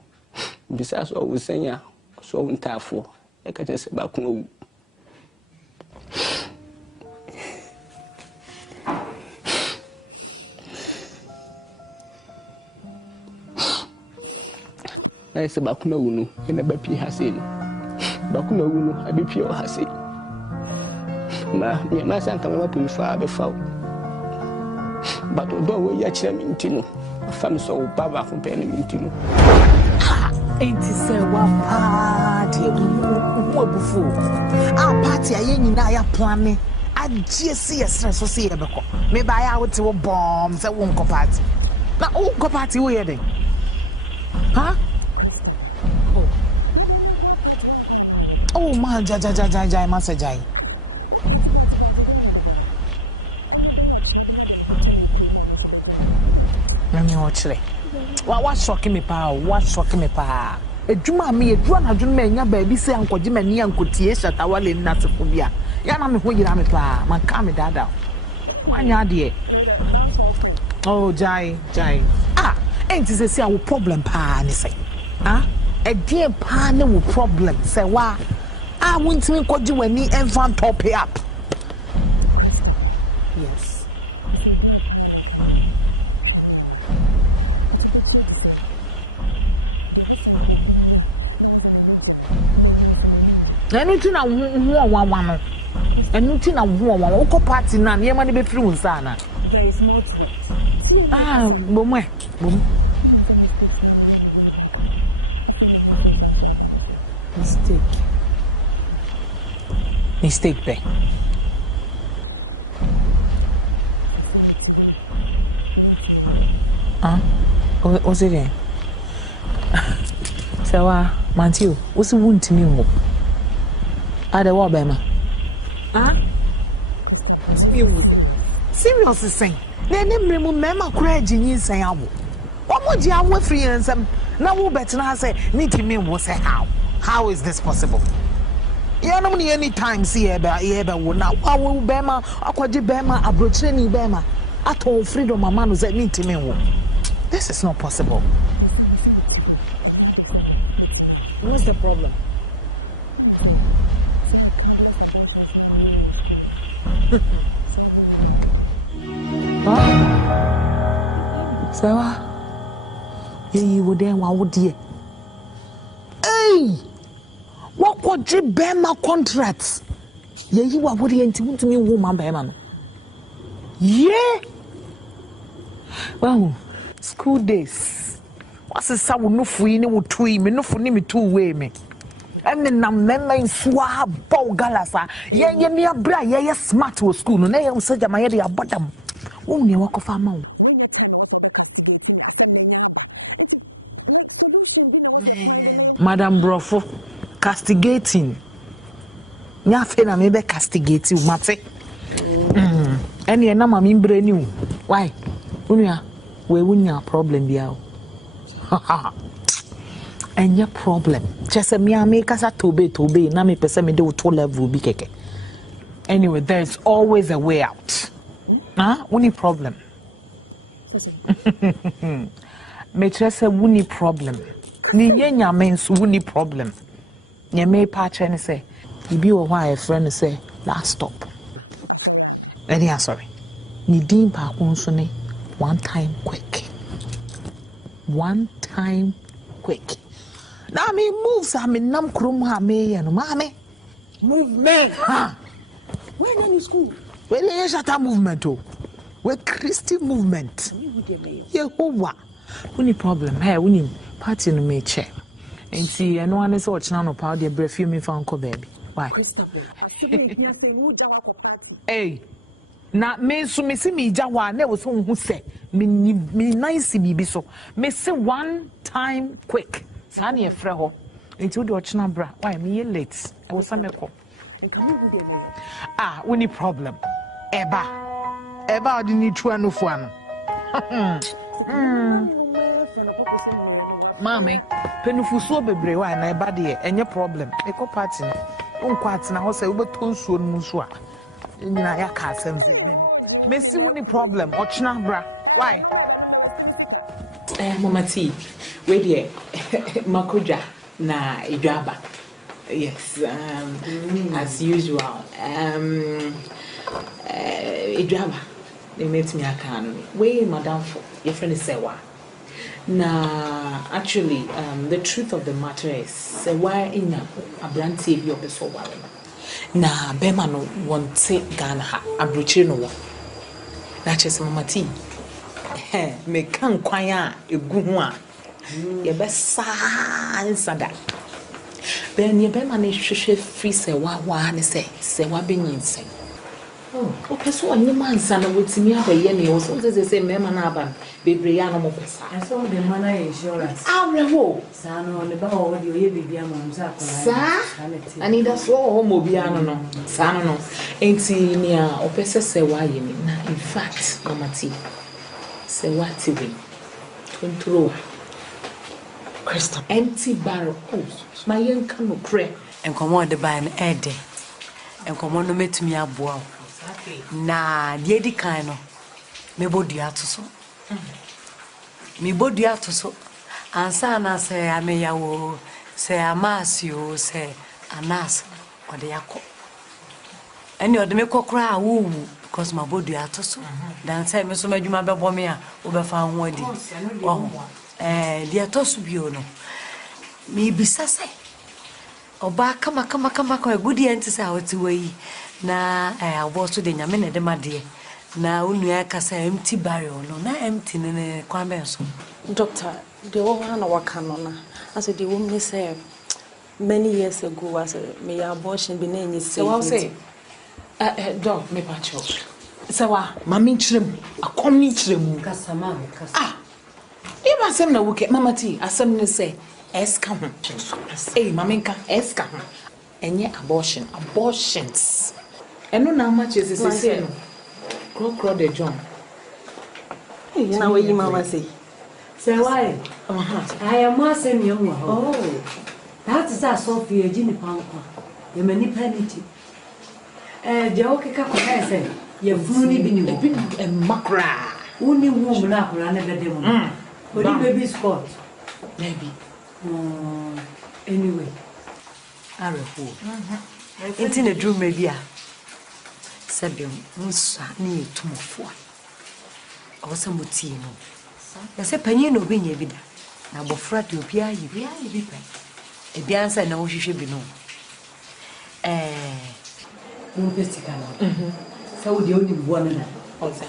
Besides, always saying, so in Tafo, I can just say back home. I say back no, and a baby has in. Back no, I be pure has it. My son come up with far before. But although we are chairman, Tino. Fam so baba from penny meeting. Ain't say one party before. Our party, I ain't now planning. I just see a stress so see a beco. Maybe I out to bombs. I won't go party. Now, won't go party wedding. Huh? Oh, man, Jai, Master Jai. Let me watch it. What's shocking me, pa? What's shocking me, pa? A Juma me, a drone, a Juma, baby, say Uncle Jim and Uncle Tia, at our lane, not a phobia. Yana, who you am, pa, man, calm me down. One yard, dear. Oh, Jai. Ah, ain't this a say our problem, pa, and say, ah, a dear pa, no problem. Say, why? I want to call you any infant top up. Yes. Anything I want, anything I want, what party now? Near money be free, Sana. There is more to it. Ah, boom. Mistake, be. What's it then? So, Matthew, what's the wound to me? Ada wa bema. Ah? Seriously saying. Na nemre mu mema kura jinyin san awo. Omo ji awo free ensem na wo betina say need me wo say how. How is this possible? You know me any time see ebe wo na wo bema akwaje bema abrochire ni bema ato freedom mama no say need me wo. This is not possible. What's the problem? Sawa. You would then what would you? Hey! What could you bear my contracts? You are what you intend to me, woman, Beman. Yeah. Well, school days. What's a sound no free, no twin, no for me 2 way me. nam men swa bow galasa ye near bra ye smart to school no na say jama ye ya bodam wonni wako fama Madam Brofo castigating nya fe na me be castigating mate ene na mama mbre ni why unia we wunya problem bia enya problem chese me kasa tobe na me pese me de to level bi keke anyway there's always a way out uni problem me chese wuni problem ni nyenya mens wuni problem nye me pa che ne say ibi wo ho a friend say last stop any sorry ni din pa ko so ne one time quick now me moves I mean nam krum ha me no mame movement when in school when you shut movement we Christian movement Yehovah woni problem hey woni party no me che enti eno ane so ochina no pa de brefi me fa nko baby why hey na me so me si me jawa na wo so hu se me nice bibi so me say one time quick sa na e frɛ ho enti wo de ochina bra why me late e wo sa me ko woni problem eba odi ni twa no fo ano Mami, penufuso bebre wa na eba de enye problem. Eko party no. Unko atena ho se ubeto nsuo no nso a. Nyina ya ka asem ze memi. Mesi woni problem ochina bra. Why? Mama T, we there makoja na idwaba. Yes, as usual. Idwaba. They met me akano. We madam for your friend is Sewa. Na actually the truth of the matter is why in a brand TV of the so well na bema no wonte Ghana ha abrochire no wo na chese mama T me kan kwan a egu ho a ye be sa insada ben ye bema na hwehwe free se wa ne se wa benyinse o peso onye mansa na wetimi abaye ne wo so say mema na aba bebre ya no mo pesa so the mana insurance awrewo sa no le ba o de oye bibia mo mza akola sa ani da so o mo bia no sa no enti ni a o pesa se wa ye ni na in fact mama T se wa ti we control crystal empty barrel my young can no pray enkomo de ba na ede enkomo no metumi aboa na die di kan no me bodua to so me bodua to so ansa na se ameyawo se amasio se anas ode yakọ eni ode me kokra awu because my bodua to so dan say me so madwuma bebo me a wo be fa ho adi die to so bio no me bisa se oba kama kwa gudi enti say awoti wi na aboso de nyame na de made na unua kasa empty barrel no na empty ne kwambe so doctor the one na waka no na as the woman say many years ago was me abortion be na enyi say so say doc me pacho say wa mami nchirem akomi nchirem kasa ma e ba sem na wuke mama T asem ne say eska ho mami nka eska ho enye abortions eno na much is say no Crow de John. You know what you mama say? Say why? I am more same young one. Oh, that is a Sophia Ginny Panko. You many penalty. The okay couple say, you're fully been a macra. Only woman up run a demon. But the baby Scott. Maybe. Anyway, I report. It's in a dream, maybe. Sabium musa ni tumofo a wo samuti no ya se panyi no be nya bida na bofra de obia yi bi pa e bia nsa na wo hwehwe bi no mo pesika no sa wo de oni bo na oza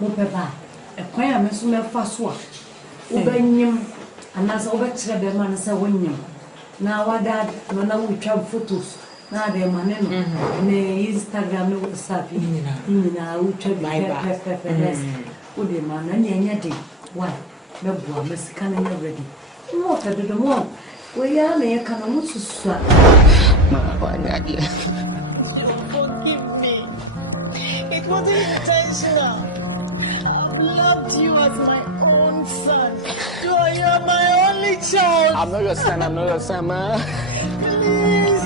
mo pepa e kwan a meso me fa so a wo banyim anasa wo be kire be ma na sa wonyim Now what that when we travel photos. Now they maneno. Ne Instagram no WhatsApp na we travel yes. Wo de man na nya de. Why? Me boa me sika na ready. Mo ta do mo. We ya na ya kana mo susua. Ma wa nya de. Forgive me. It wasn't intentional. I've loved you as my own son. You're my only child. I'm not your son, ma. Please.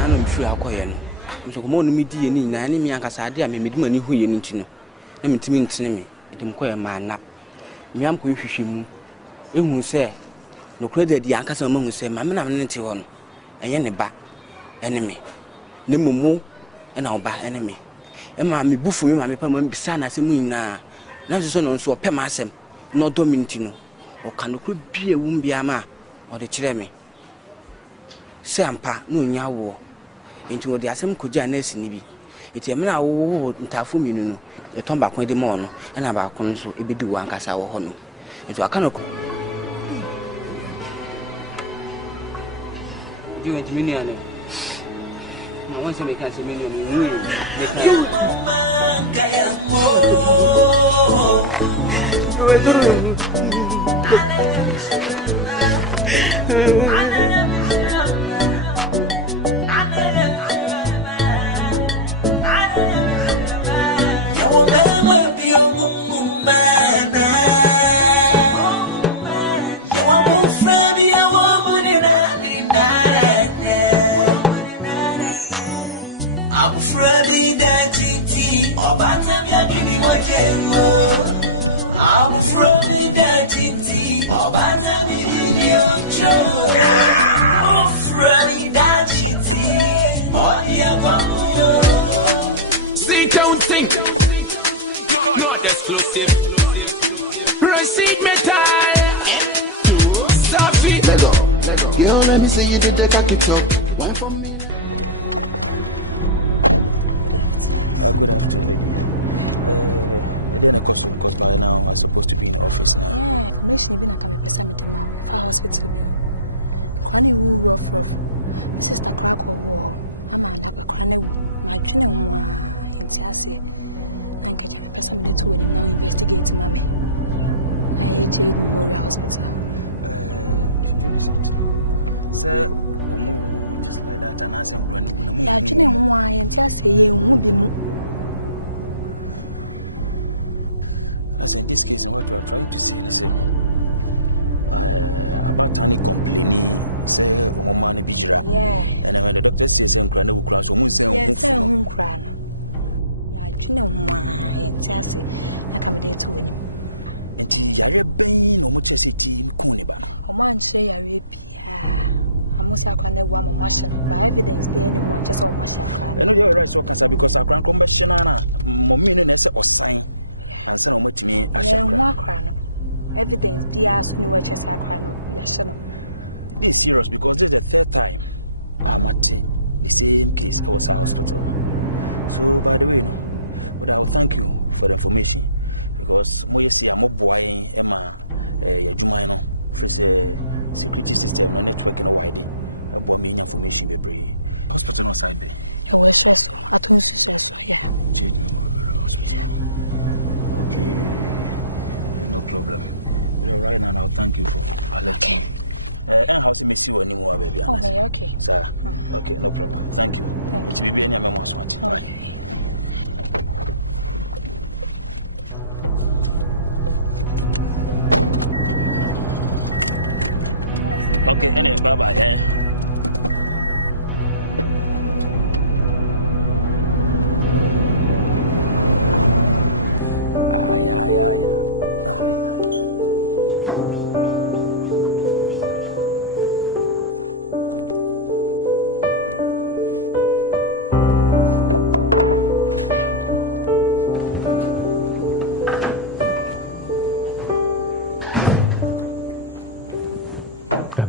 I'm sure I'll call you. So come on, me dear, na ni me Nkansah ade a me medi mani hu ye no ntino na metimi ntene me edim koye ma na me am ko hwehwe mu ehu se no kura da di Nkansah ma hu se ma me na me nte ho no enye ne ba ene me ne mumu ena oba ene me e ma me bufu me ma me pa ma bisa na se mu nyina na so no nso opɛ ma asɛm no do me ntino o ka no kura bia wum bia ma o de kire me se ampa no nya wo into the asem koja na esi ni bi eti emna wo ntafo minu no e ton ba kon de mo no e na ba kon so e bedi wa Nkansah wo ho no into aka no you want me near na wan se me kan se me no mu me kan Don't think, not exclusive. Proceed metal. Stop it. Let go. Girl, let me see you did the cock it up. One for me.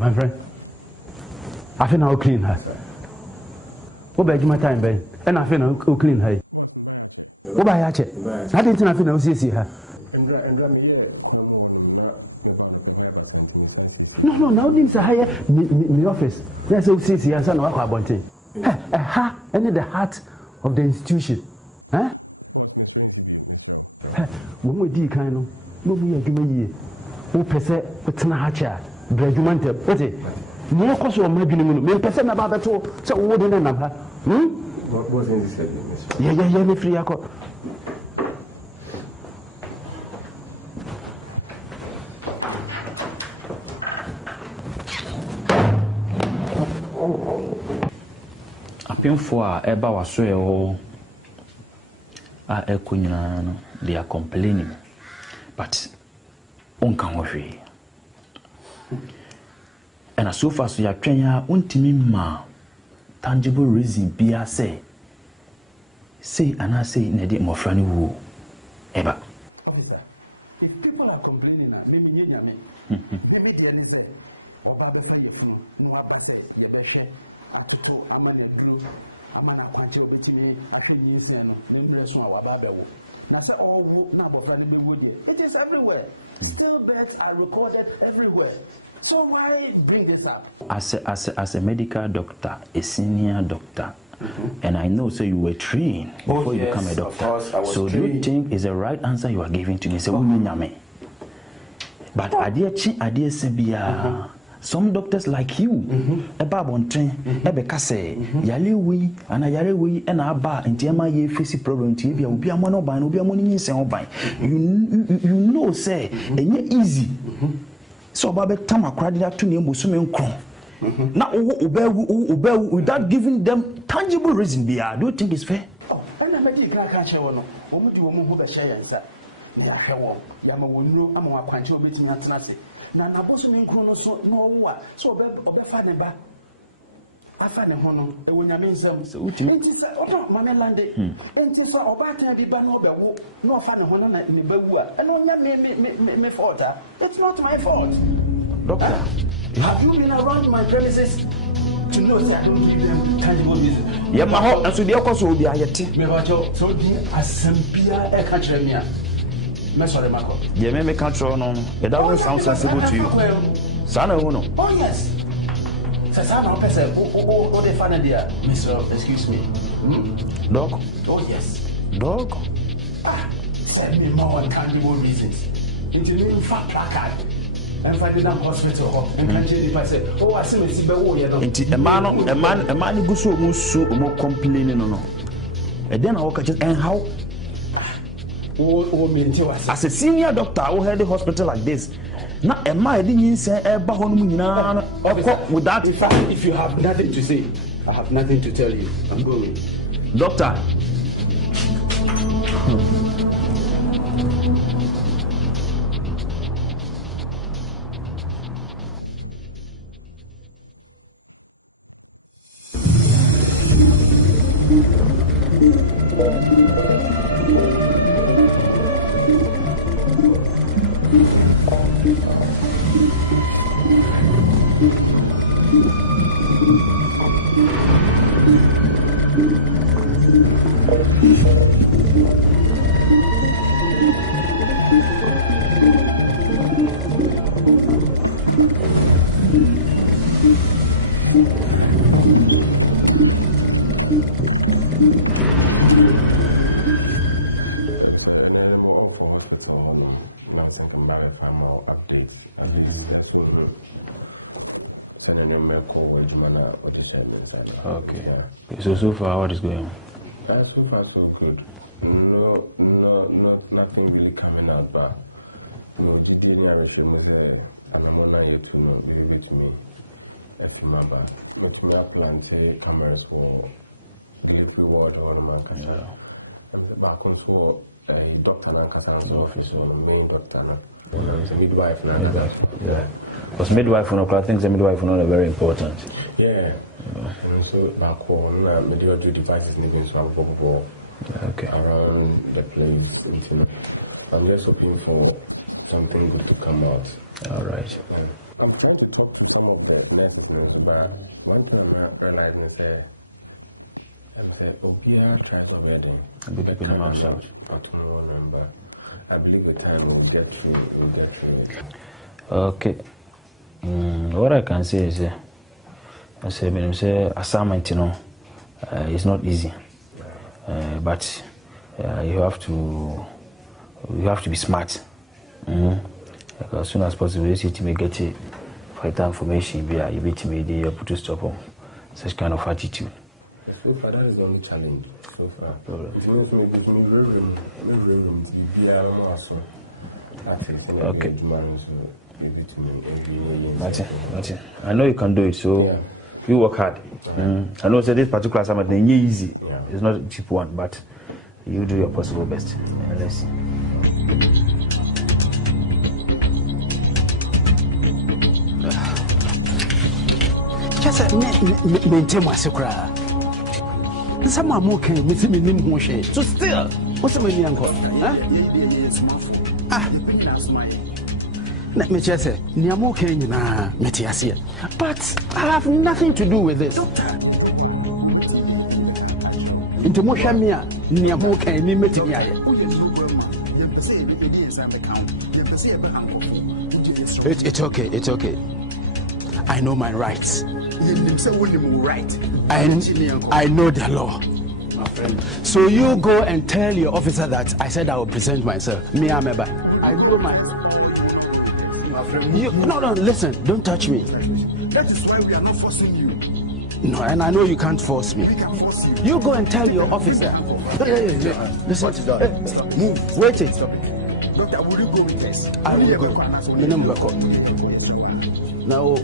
my friend. I feel now clean her. What about my time, Ben? And I feel now clean her. What about Yache? I didn't know if you see her. No, now things are higher in the office. Let's all see here, son, what about it? A heart, and the heart of the institution. Huh? When we do kind of, no, we are giving you. Who per se, what's not hatcher, Bregument, what it? No cost of my beginning, me person about that all, so wouldn't number. What was in this segment? Yeah, me free. Apemfo a eba waso e ho a ekunyina no they are complaining but onka ho hwe and so far so ya twenya untimi ma tangible reason bia say ana say na de mofra ni wo eba officer if people are complaining na me nyame me dey say oba be say you no abata ye be hwe atoto amana close amana kwante obetime ahwe nyisen no nemre so awaba bewo na say all na bofra ni wo dey it is everywhere still births are recorded everywhere so why bring this up as a medical doctor, a senior doctor? And I know so you were trained before you become a doctor. So trained. Do you think is the right answer you are giving to me? Say nyame. But adie sebia some doctors like you eba bonten ebe kase yale wi ana yare wi na aba ntiema ye face problem ti bia obi amon oban obi amon nyinsen oban you know say enye easy so baba tam akwade that to name bosume nkron na obewu without giving them tangible reason bia do you think it's fair? And I make can share no omu di omu ho be share yansa ya hwewo ya ma wonuro ama wakwanche obetimi atena se na bosume nkron no so no wo a so obefa ne ba afa ne ho no e wonyame nsam so utimi odo mame lande enti so obatan bi ba no obewo no ofa ne ho na ne bawu a e no nya me fault. It's not my fault. Doctor, have you been around my premises to know that I don't give them tangible reason? Yeah, my heart, and so the occurs will be a yeti. Me wacho so di asempia e country me a me sorry mako. Yeah, me control no. It doesn't sound sensible to you. Sana no. Oh yes. Sasana person o the father there. Mr. Excuse me. Dog? Oh yes. Dog? Send me more tangible reasons. Into me fat placard. And finding them hospital and continue if I say, oh, I see me see bewo ye no. Inti a man go so musu mo complaining no. And then I walk just and how as a senior doctor who head the hospital like this. Now am I didn't say eba ho no nyina with that if you have nothing to say, I have nothing to tell you. I'm going. Doctor. Okay. Yeah. So far, what is going on? So far, so good. Nothing really coming out, but junior Asamoah yet to know, be with me. That's my bad. Make me a plan, say cameras for delivery watch or my camera. I'm the back on for a doctor Nkansah's office, or the main doctor. It's a midwife now. Yeah. Because midwife, I think the midwife is very important. Yeah. And so back home, medical devices needing some for around the place. I'm just hoping for something good to come out. All right. I'm trying to talk to some of the nurses, but one thing I'm not realizing is that OPR tries our wedding. I'll be keeping them out. I believe the time will get through. Okay. What I can say is, I say assignment, it's not easy, but you have to be smart. Like as soon as possible, you see to me get it. Vital information, you be to me, you put to stop on such kind of attitude. So far, that is the only challenge. So far, okay. Martin, I know you can do it, so you work hard. I know this particular assignment is easy. It's not a cheap one, but you do your possible best. Let's see. Just maintain my secret. Some are more can miss me in motion. So still, what's the meaning? Let me just say, Niamo can Metiasia. But I have nothing to do with this. Into Moshamia, Niamo can Metia. It's okay, it's okay. I know my rights. I know the law. So you go and tell your officer that I said I will present myself. Me, I know my. No, listen, don't touch me. That is why we are not forcing you. No, and I know you can't force me. We can force you. You go and tell your officer. Listen, move, wait it. Doctor, will you go with us? I will go. Now,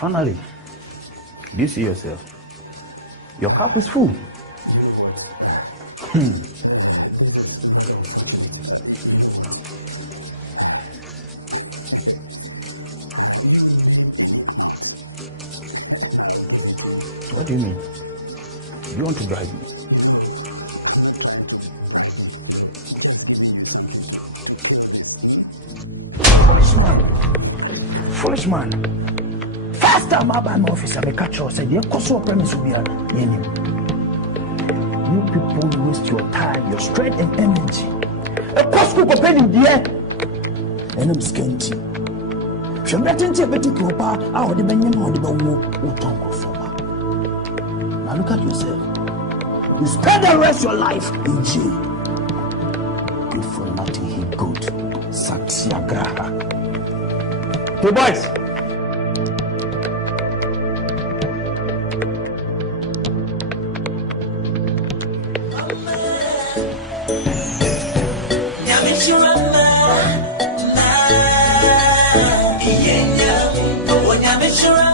Finally, do you see yourself? Your cup is full. What do you mean? You want to drive me? Foolish man. First time I buy my officer, I catch you said, "You cost your premise will be a You people waste your time, your strength and energy. A cost cook of penny dear. And I'm scanty. If you're getting to a better group, I would have been your tongue for. Now look at yourself. You spend the rest of your life in jail. Good for nothing, he good. Satyagraha. Hey boys. Natural